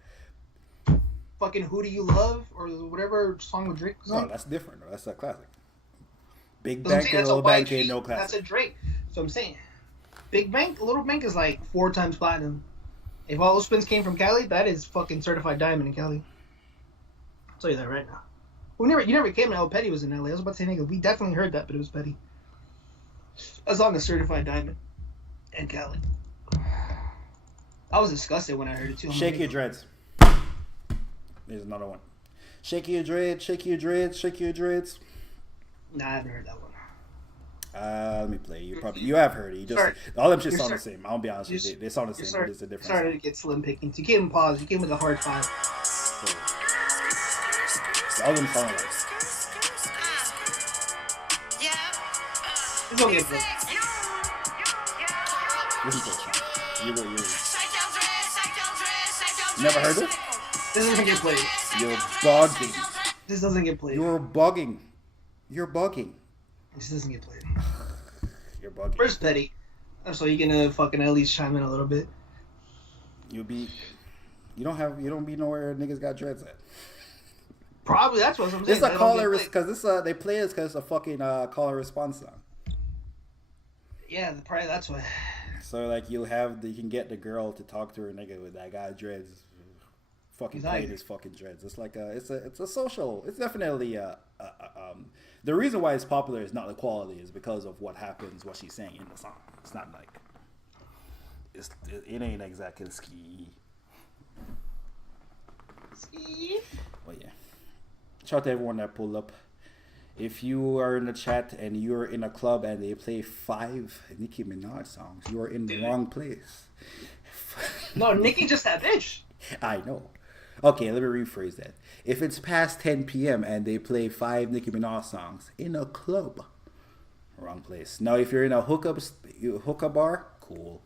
Fucking Who Do You Love or whatever song with Drake. No, that's different. Though. That's a classic. Big That's Bank and Little Bank ain't no That's classic. a Drake. So I'm saying, Big Bank, Little Bank is like 4 times platinum. If all those spins came from Cali, that is fucking certified diamond in Cali. I'll tell you that right now. You never came to how Petty was in LA. I was about to say, nigga, we definitely heard that, but it was Petty. As long as certified diamond in Cali. I was disgusted when I heard it too. Shake your dreads. There's another one. Shake your dreads, shake your dreads, shake your dreads. Nah, I haven't heard that one. Let me play. You have heard it. You just all them shit sound the same. I'll be honest with you. They sound the same, but it's a different. Started to get slim pickings. You gave him pause. You gave him the hard 5. All them sound like. It's okay, bro. Listen to it. You never heard it? This doesn't get played. You're bugging. This doesn't get played. You're bugging. You're bugging. This doesn't get played. You're bugging. Where's Petty? So you gonna fucking at least chime in a little bit. You don't be nowhere niggas got dreads at. Probably that's what I'm saying. It's a caller because they play it because it's a fucking call and response song. Yeah, probably that's why. So like you can get the girl to talk to her nigga with that guy dreads, fucking playing his fucking dreads. It's like it's a social. It's definitely the reason why it's popular is not the quality, is because of what happens, what she's saying in the song. It's not like it ain't exactly ski. But yeah, shout out to everyone that pulled up. If you are in the chat and you're in a club and they play 5 Nicki Minaj songs, you are in the wrong place. No, Nicki just that bitch. I know. Okay, let me rephrase that. If it's past 10 p.m. and they play 5 Nicki Minaj songs in a club, wrong place. Now, if you're in a hookah bar, cool.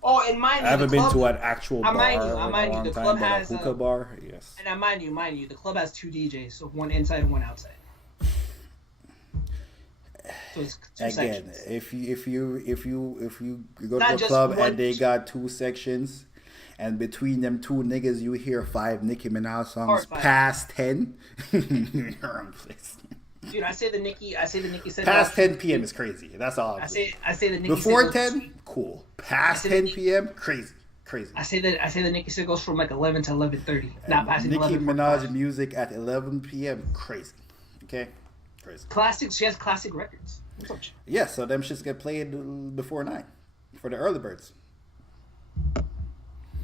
Oh, and mind you, I haven't been to an actual bar I in a mind you, long the time, club but has a hookah bar, yes. And I mind you, the club has 2 DJs, so one inside and one outside. So it's 2 Again, sections. if you go Not to a just club one- and they got 2 sections, and between them 2 niggas you hear 5 Nicki Minaj songs Or 5. past 10, you're wrong place. Dude, I say the Nicki said Past 10 p.m. is crazy. That's all. I say the Nicki Before said 10, cool. Past 10 p.m., crazy. Crazy. I say that Nicki shit goes from like 11 to 11:30, not passing Nicki 11. Minaj music at 11 p.m. Crazy. Okay, crazy. Classics. She has classic records. What's up? Yeah, so them shits get played before 9 for the early birds.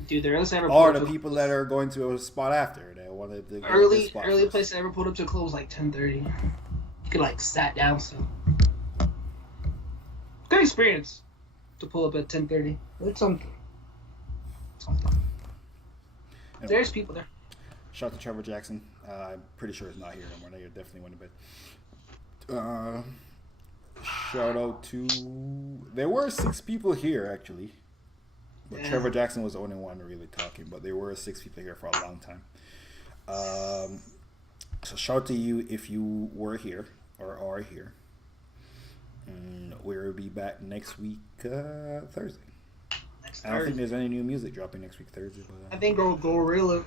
Dude, the earliest I ever Or pulled the up people that are going to a spot after. They wanted to early place I ever pulled up to a club was like 10:30. You could like sat down so. Good experience to pull up at 10:30. It's something. Anyway, There's people there. shout out to Trevor Jackson. I'm pretty sure he's not here no more. They definitely went to bed. Shout out to... There were 6 people here, actually. But Yeah. Trevor Jackson was the only one really talking. But there were 6 people here for a long time. So shout out to you if you were here or are here. And we'll be back next week, Thursday. I don't think there's any new music dropping next week, Thursday. But, I think Gorilla.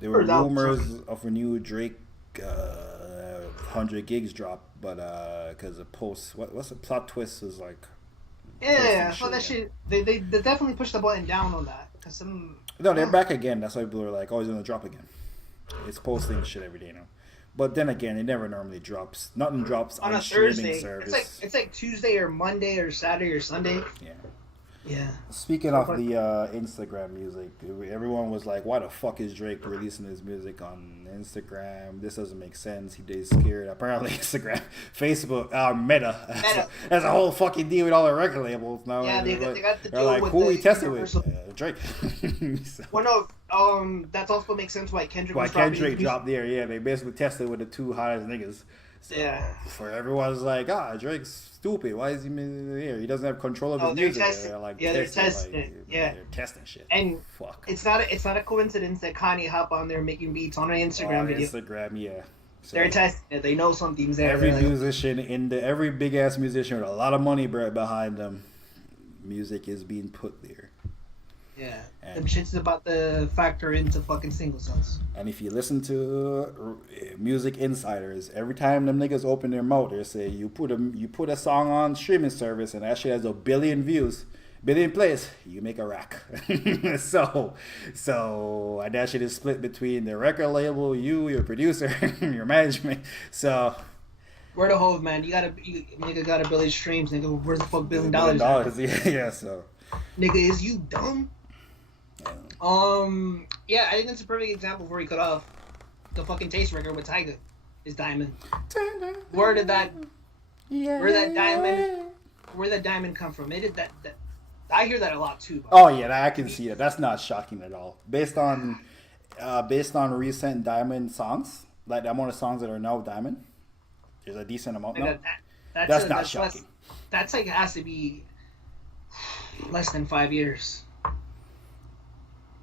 there were Heard that rumors of a new Drake 100 gigs drop, but because the post, what's the plot twist was like? Yeah, so that shit. They definitely pushed the button down on that. Cause No, they're back again. That's why people are like, oh, he's gonna drop again. It's posting shit every day now. But then again, it never normally drops. Nothing drops on a streaming Thursday. service. It's like Tuesday or Monday or Saturday or Sunday. Yeah. Yeah. Speaking of the Instagram music, everyone was like, why the fuck is Drake releasing his music on Instagram? This doesn't make sense. He is scared. Apparently Instagram, Facebook, Meta. That's a whole fucking deal with all the record labels now. Yeah, they got the deal like, with who the we tested with? Universal- Drake. So, Well, no, that also makes sense why Kendrick why was dropping Kendrick his music. dropped there? Yeah, they basically tested with the 2 hottest niggas. So, Yeah. For everyone's like, Drake's stupid. Why is he here? He doesn't have control of his they're music. testing. They're like, They're testing, testing like, it. Yeah. They're testing shit. And fuck. It's not a coincidence that Kanye hop on there making beats on an Instagram On video. Instagram, yeah. So They're testing it. They know something's there. every They're like, musician every big ass musician with a lot of money behind them, music is being put there. yeah, And- them shit's about to factor into fucking single sales. And if you listen to music insiders, every time them niggas open their mouth, they say you put a song on streaming service and that shit has 1 billion views, 1 billion plays, you make a rack. so and that shit is split between the record label, your producer, your management. So Where the Hove, man? Nigga got 1 billion streams. Nigga, where's the fuck $1 billion? Yeah. So Nigga, is you dumb? Yeah, I think that's a perfect example where he cut off the fucking Taste record with Tyga. Is Diamond. Where did that diamond come from? It did that. I hear that a lot too. Oh yeah, I can see it. That's not shocking at all. Based on recent Diamond songs, like the amount of songs that are now Diamond, there's a decent amount. No, that's not shocking. That's like it has to be less than 5 years.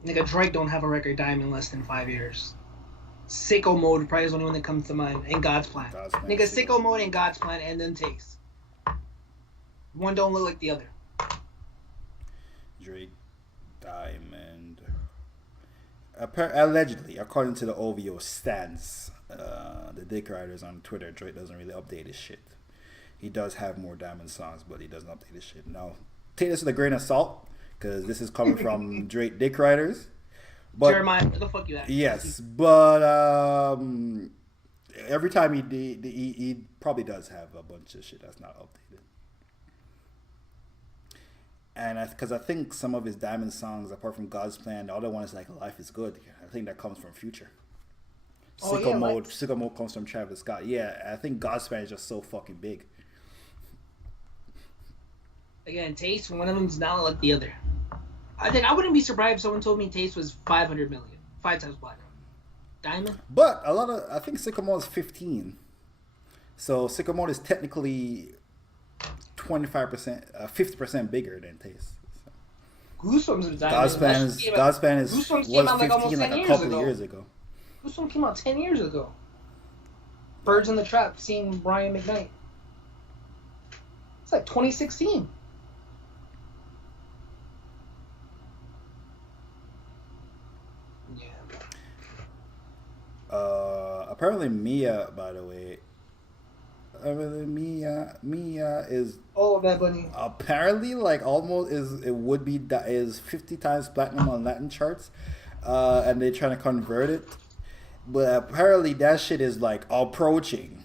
Nigga, Drake don't have a record Diamond less than 5 years. Sicko Mode probably is the only one that comes to mind. And God's Plan. Nigga, Sicko Mode and God's Plan and then Taste. One don't look like the other. Drake, Diamond. Allegedly, according to the OVO stance, the dick riders on Twitter, Drake doesn't really update his shit. He does have more Diamond songs, but he doesn't update his shit. Now, take this with a grain of salt, because this is coming from Drake dick riders. But, Jeremiah, where the fuck you at? Yes, but every time he probably does have a bunch of shit that's not updated. And because I think some of his Diamond songs, apart from God's Plan, the other one is like Life is Good. I think that comes from Future. Sicko Mode comes from Travis Scott. Yeah, I think God's Plan is just so fucking big. Again, Taste, one of them's not like the other. I wouldn't be surprised if someone told me Taste was 500 million. 5 times platinum. Diamond? But I think Sicko Mode is 15. So Sicko Mode is technically 25%, 50% bigger than Taste. So. Goosebumps is Diamond. God's Plan was came out 15 like a couple of years ago. Goosebumps came out 10 years ago. Birds in the Trap, seeing Brian McKnight. It's like 2016. Apparently Mia, by the way, Mia is Bad Bunny. apparently like almost is 50 times platinum on Latin charts, and they're trying to convert it, but apparently that shit is like approaching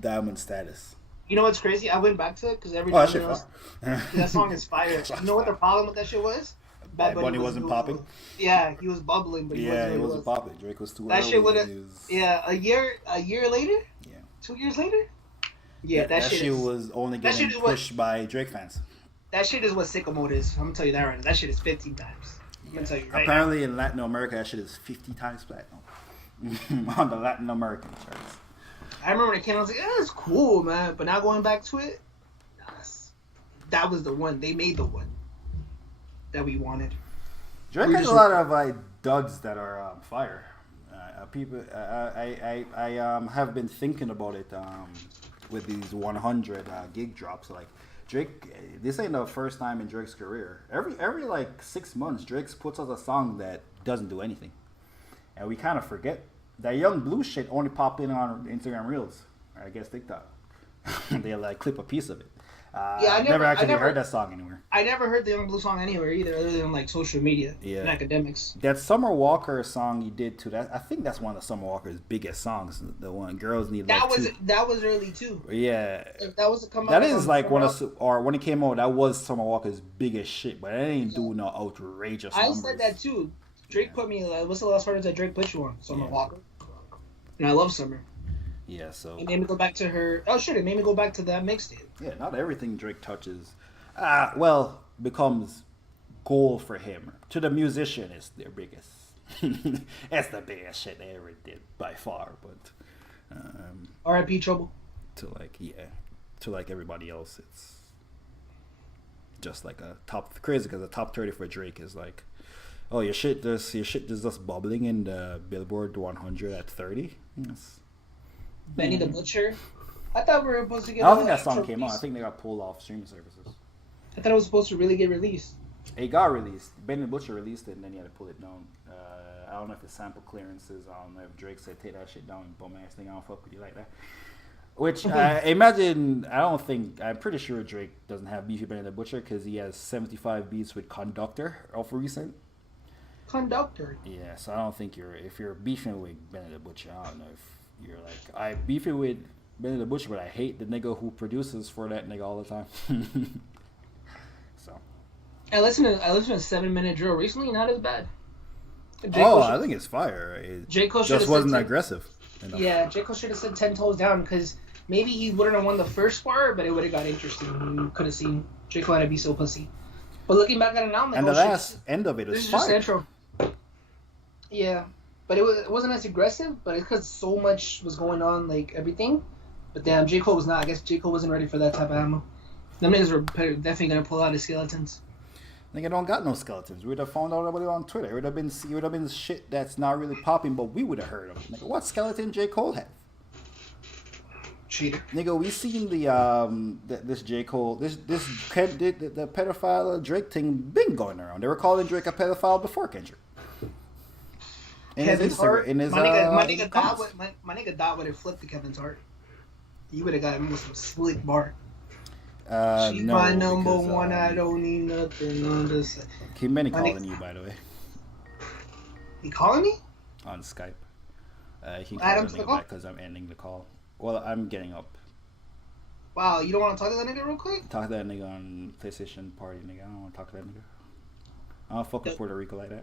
diamond status. You know what's crazy? I went back to it because every that time shit else, fire. that song is fire. You know what the problem with that shit was? Bad Bunny wasn't popping. Yeah, he was bubbling, but he wasn't popping. Drake was too that early. Shit would have. Yeah, a year later. Yeah. 2 years later. Yeah, that shit was only getting pushed by Drake fans. That shit is what sicko mode is. I'm gonna tell you that right now. That shit is 15 times. I'm gonna tell you right Apparently now. in Latin America, that shit is 50 times platinum on the Latin American charts. I remember when it came out, I was like, yeah, it's cool, man. But now going back to it, that was the one. They made the one that we wanted. Drake has a lot of duds that are fire. People, I have been thinking about it with these 100 gig drops. Like Drake, this ain't the first time in Drake's career. Every like 6 months, Drake puts out a song that doesn't do anything, and we kind of forget that Young Blue shit only pop in on Instagram Reels, or I guess TikTok. They like clip a piece of it. I never actually heard that song anywhere. I never heard the Young Blue song anywhere either, other than like social media and academics. That Summer Walker song he did too. I think that's one of Summer Walker's biggest songs. The one Girls Need Love Too. That was early too. Yeah, that was come out. That is like when it came out, that was Summer Walker's biggest shit. But it ain't do no outrageous. I said that too. Drake put me. What's the last artist that Drake put you on? Summer Walker. And I love Summer. Yeah, so it made me go back to her. Oh shit! It made me go back to that mixtape. Yeah, not everything Drake touches, becomes gold for him. To the musician, it's their biggest. It's the biggest shit they ever did by far. But R.I.P. Trouble. To everybody else, it's just like a top crazy because the top 30 for Drake is like, oh your shit is just bubbling in the Billboard 100 at 30. Yes. Benny the Butcher. I thought we were supposed to get. I don't think that song came out. I think they got pulled off streaming services. I thought it was supposed to really get released. It got released. Benny the Butcher released it, and then he had to pull it down. I don't know if it's sample clearances. I don't know if Drake said take that shit down, bum ass thing. I don't fuck with you like that. Which imagine. I'm pretty sure Drake doesn't have beef with Benny the Butcher because he has 75 beats with Conductor of recent. Conductor. Yeah, so I don't think if you're beefing with Benny the Butcher, I don't know if you're like, I beefing with Benny the Butcher, but I hate the nigga who produces for that nigga all the time. So I listened to 7 Minute Drill recently. Not as bad. I think it's fire. J. Cole just wasn't aggressive enough. Yeah, J. Cole should have said 10 toes down because maybe he wouldn't have won the first part, but it would have got interesting. You could have seen J. Cole had to be so pussy. But looking back at it now, I'm like, and the last end of it is fire. Just intro. Yeah. But it wasn't as aggressive, but it's because so much was going on, like everything. But damn, J. Cole was not. I guess J. Cole wasn't ready for that type of ammo. Them niggas were definitely going to pull out his skeletons. Nigga don't got no skeletons. We would have found out about it on Twitter. It would have been shit that's not really popping, but we would have heard of it. Nigga, what skeleton J. Cole have? Cheater. Nigga, we seen this J. Cole, the pedophile Drake thing been going around. They were calling Drake a pedophile before Kendrick. Kevin's heart. My nigga Dot would have flipped the Kevin's heart. You would have got him with some slick bar. She's my number one. I don't need nothing on this. Keep Benny calling you, by the way. He calling me? On Skype. He can call me back because I'm ending the call. Well, I'm getting up. Wow, you don't want to talk to that nigga real quick? Talk to that nigga on PlayStation Party, nigga. I don't want to talk to that nigga. I don't fuck with Puerto Rico like that.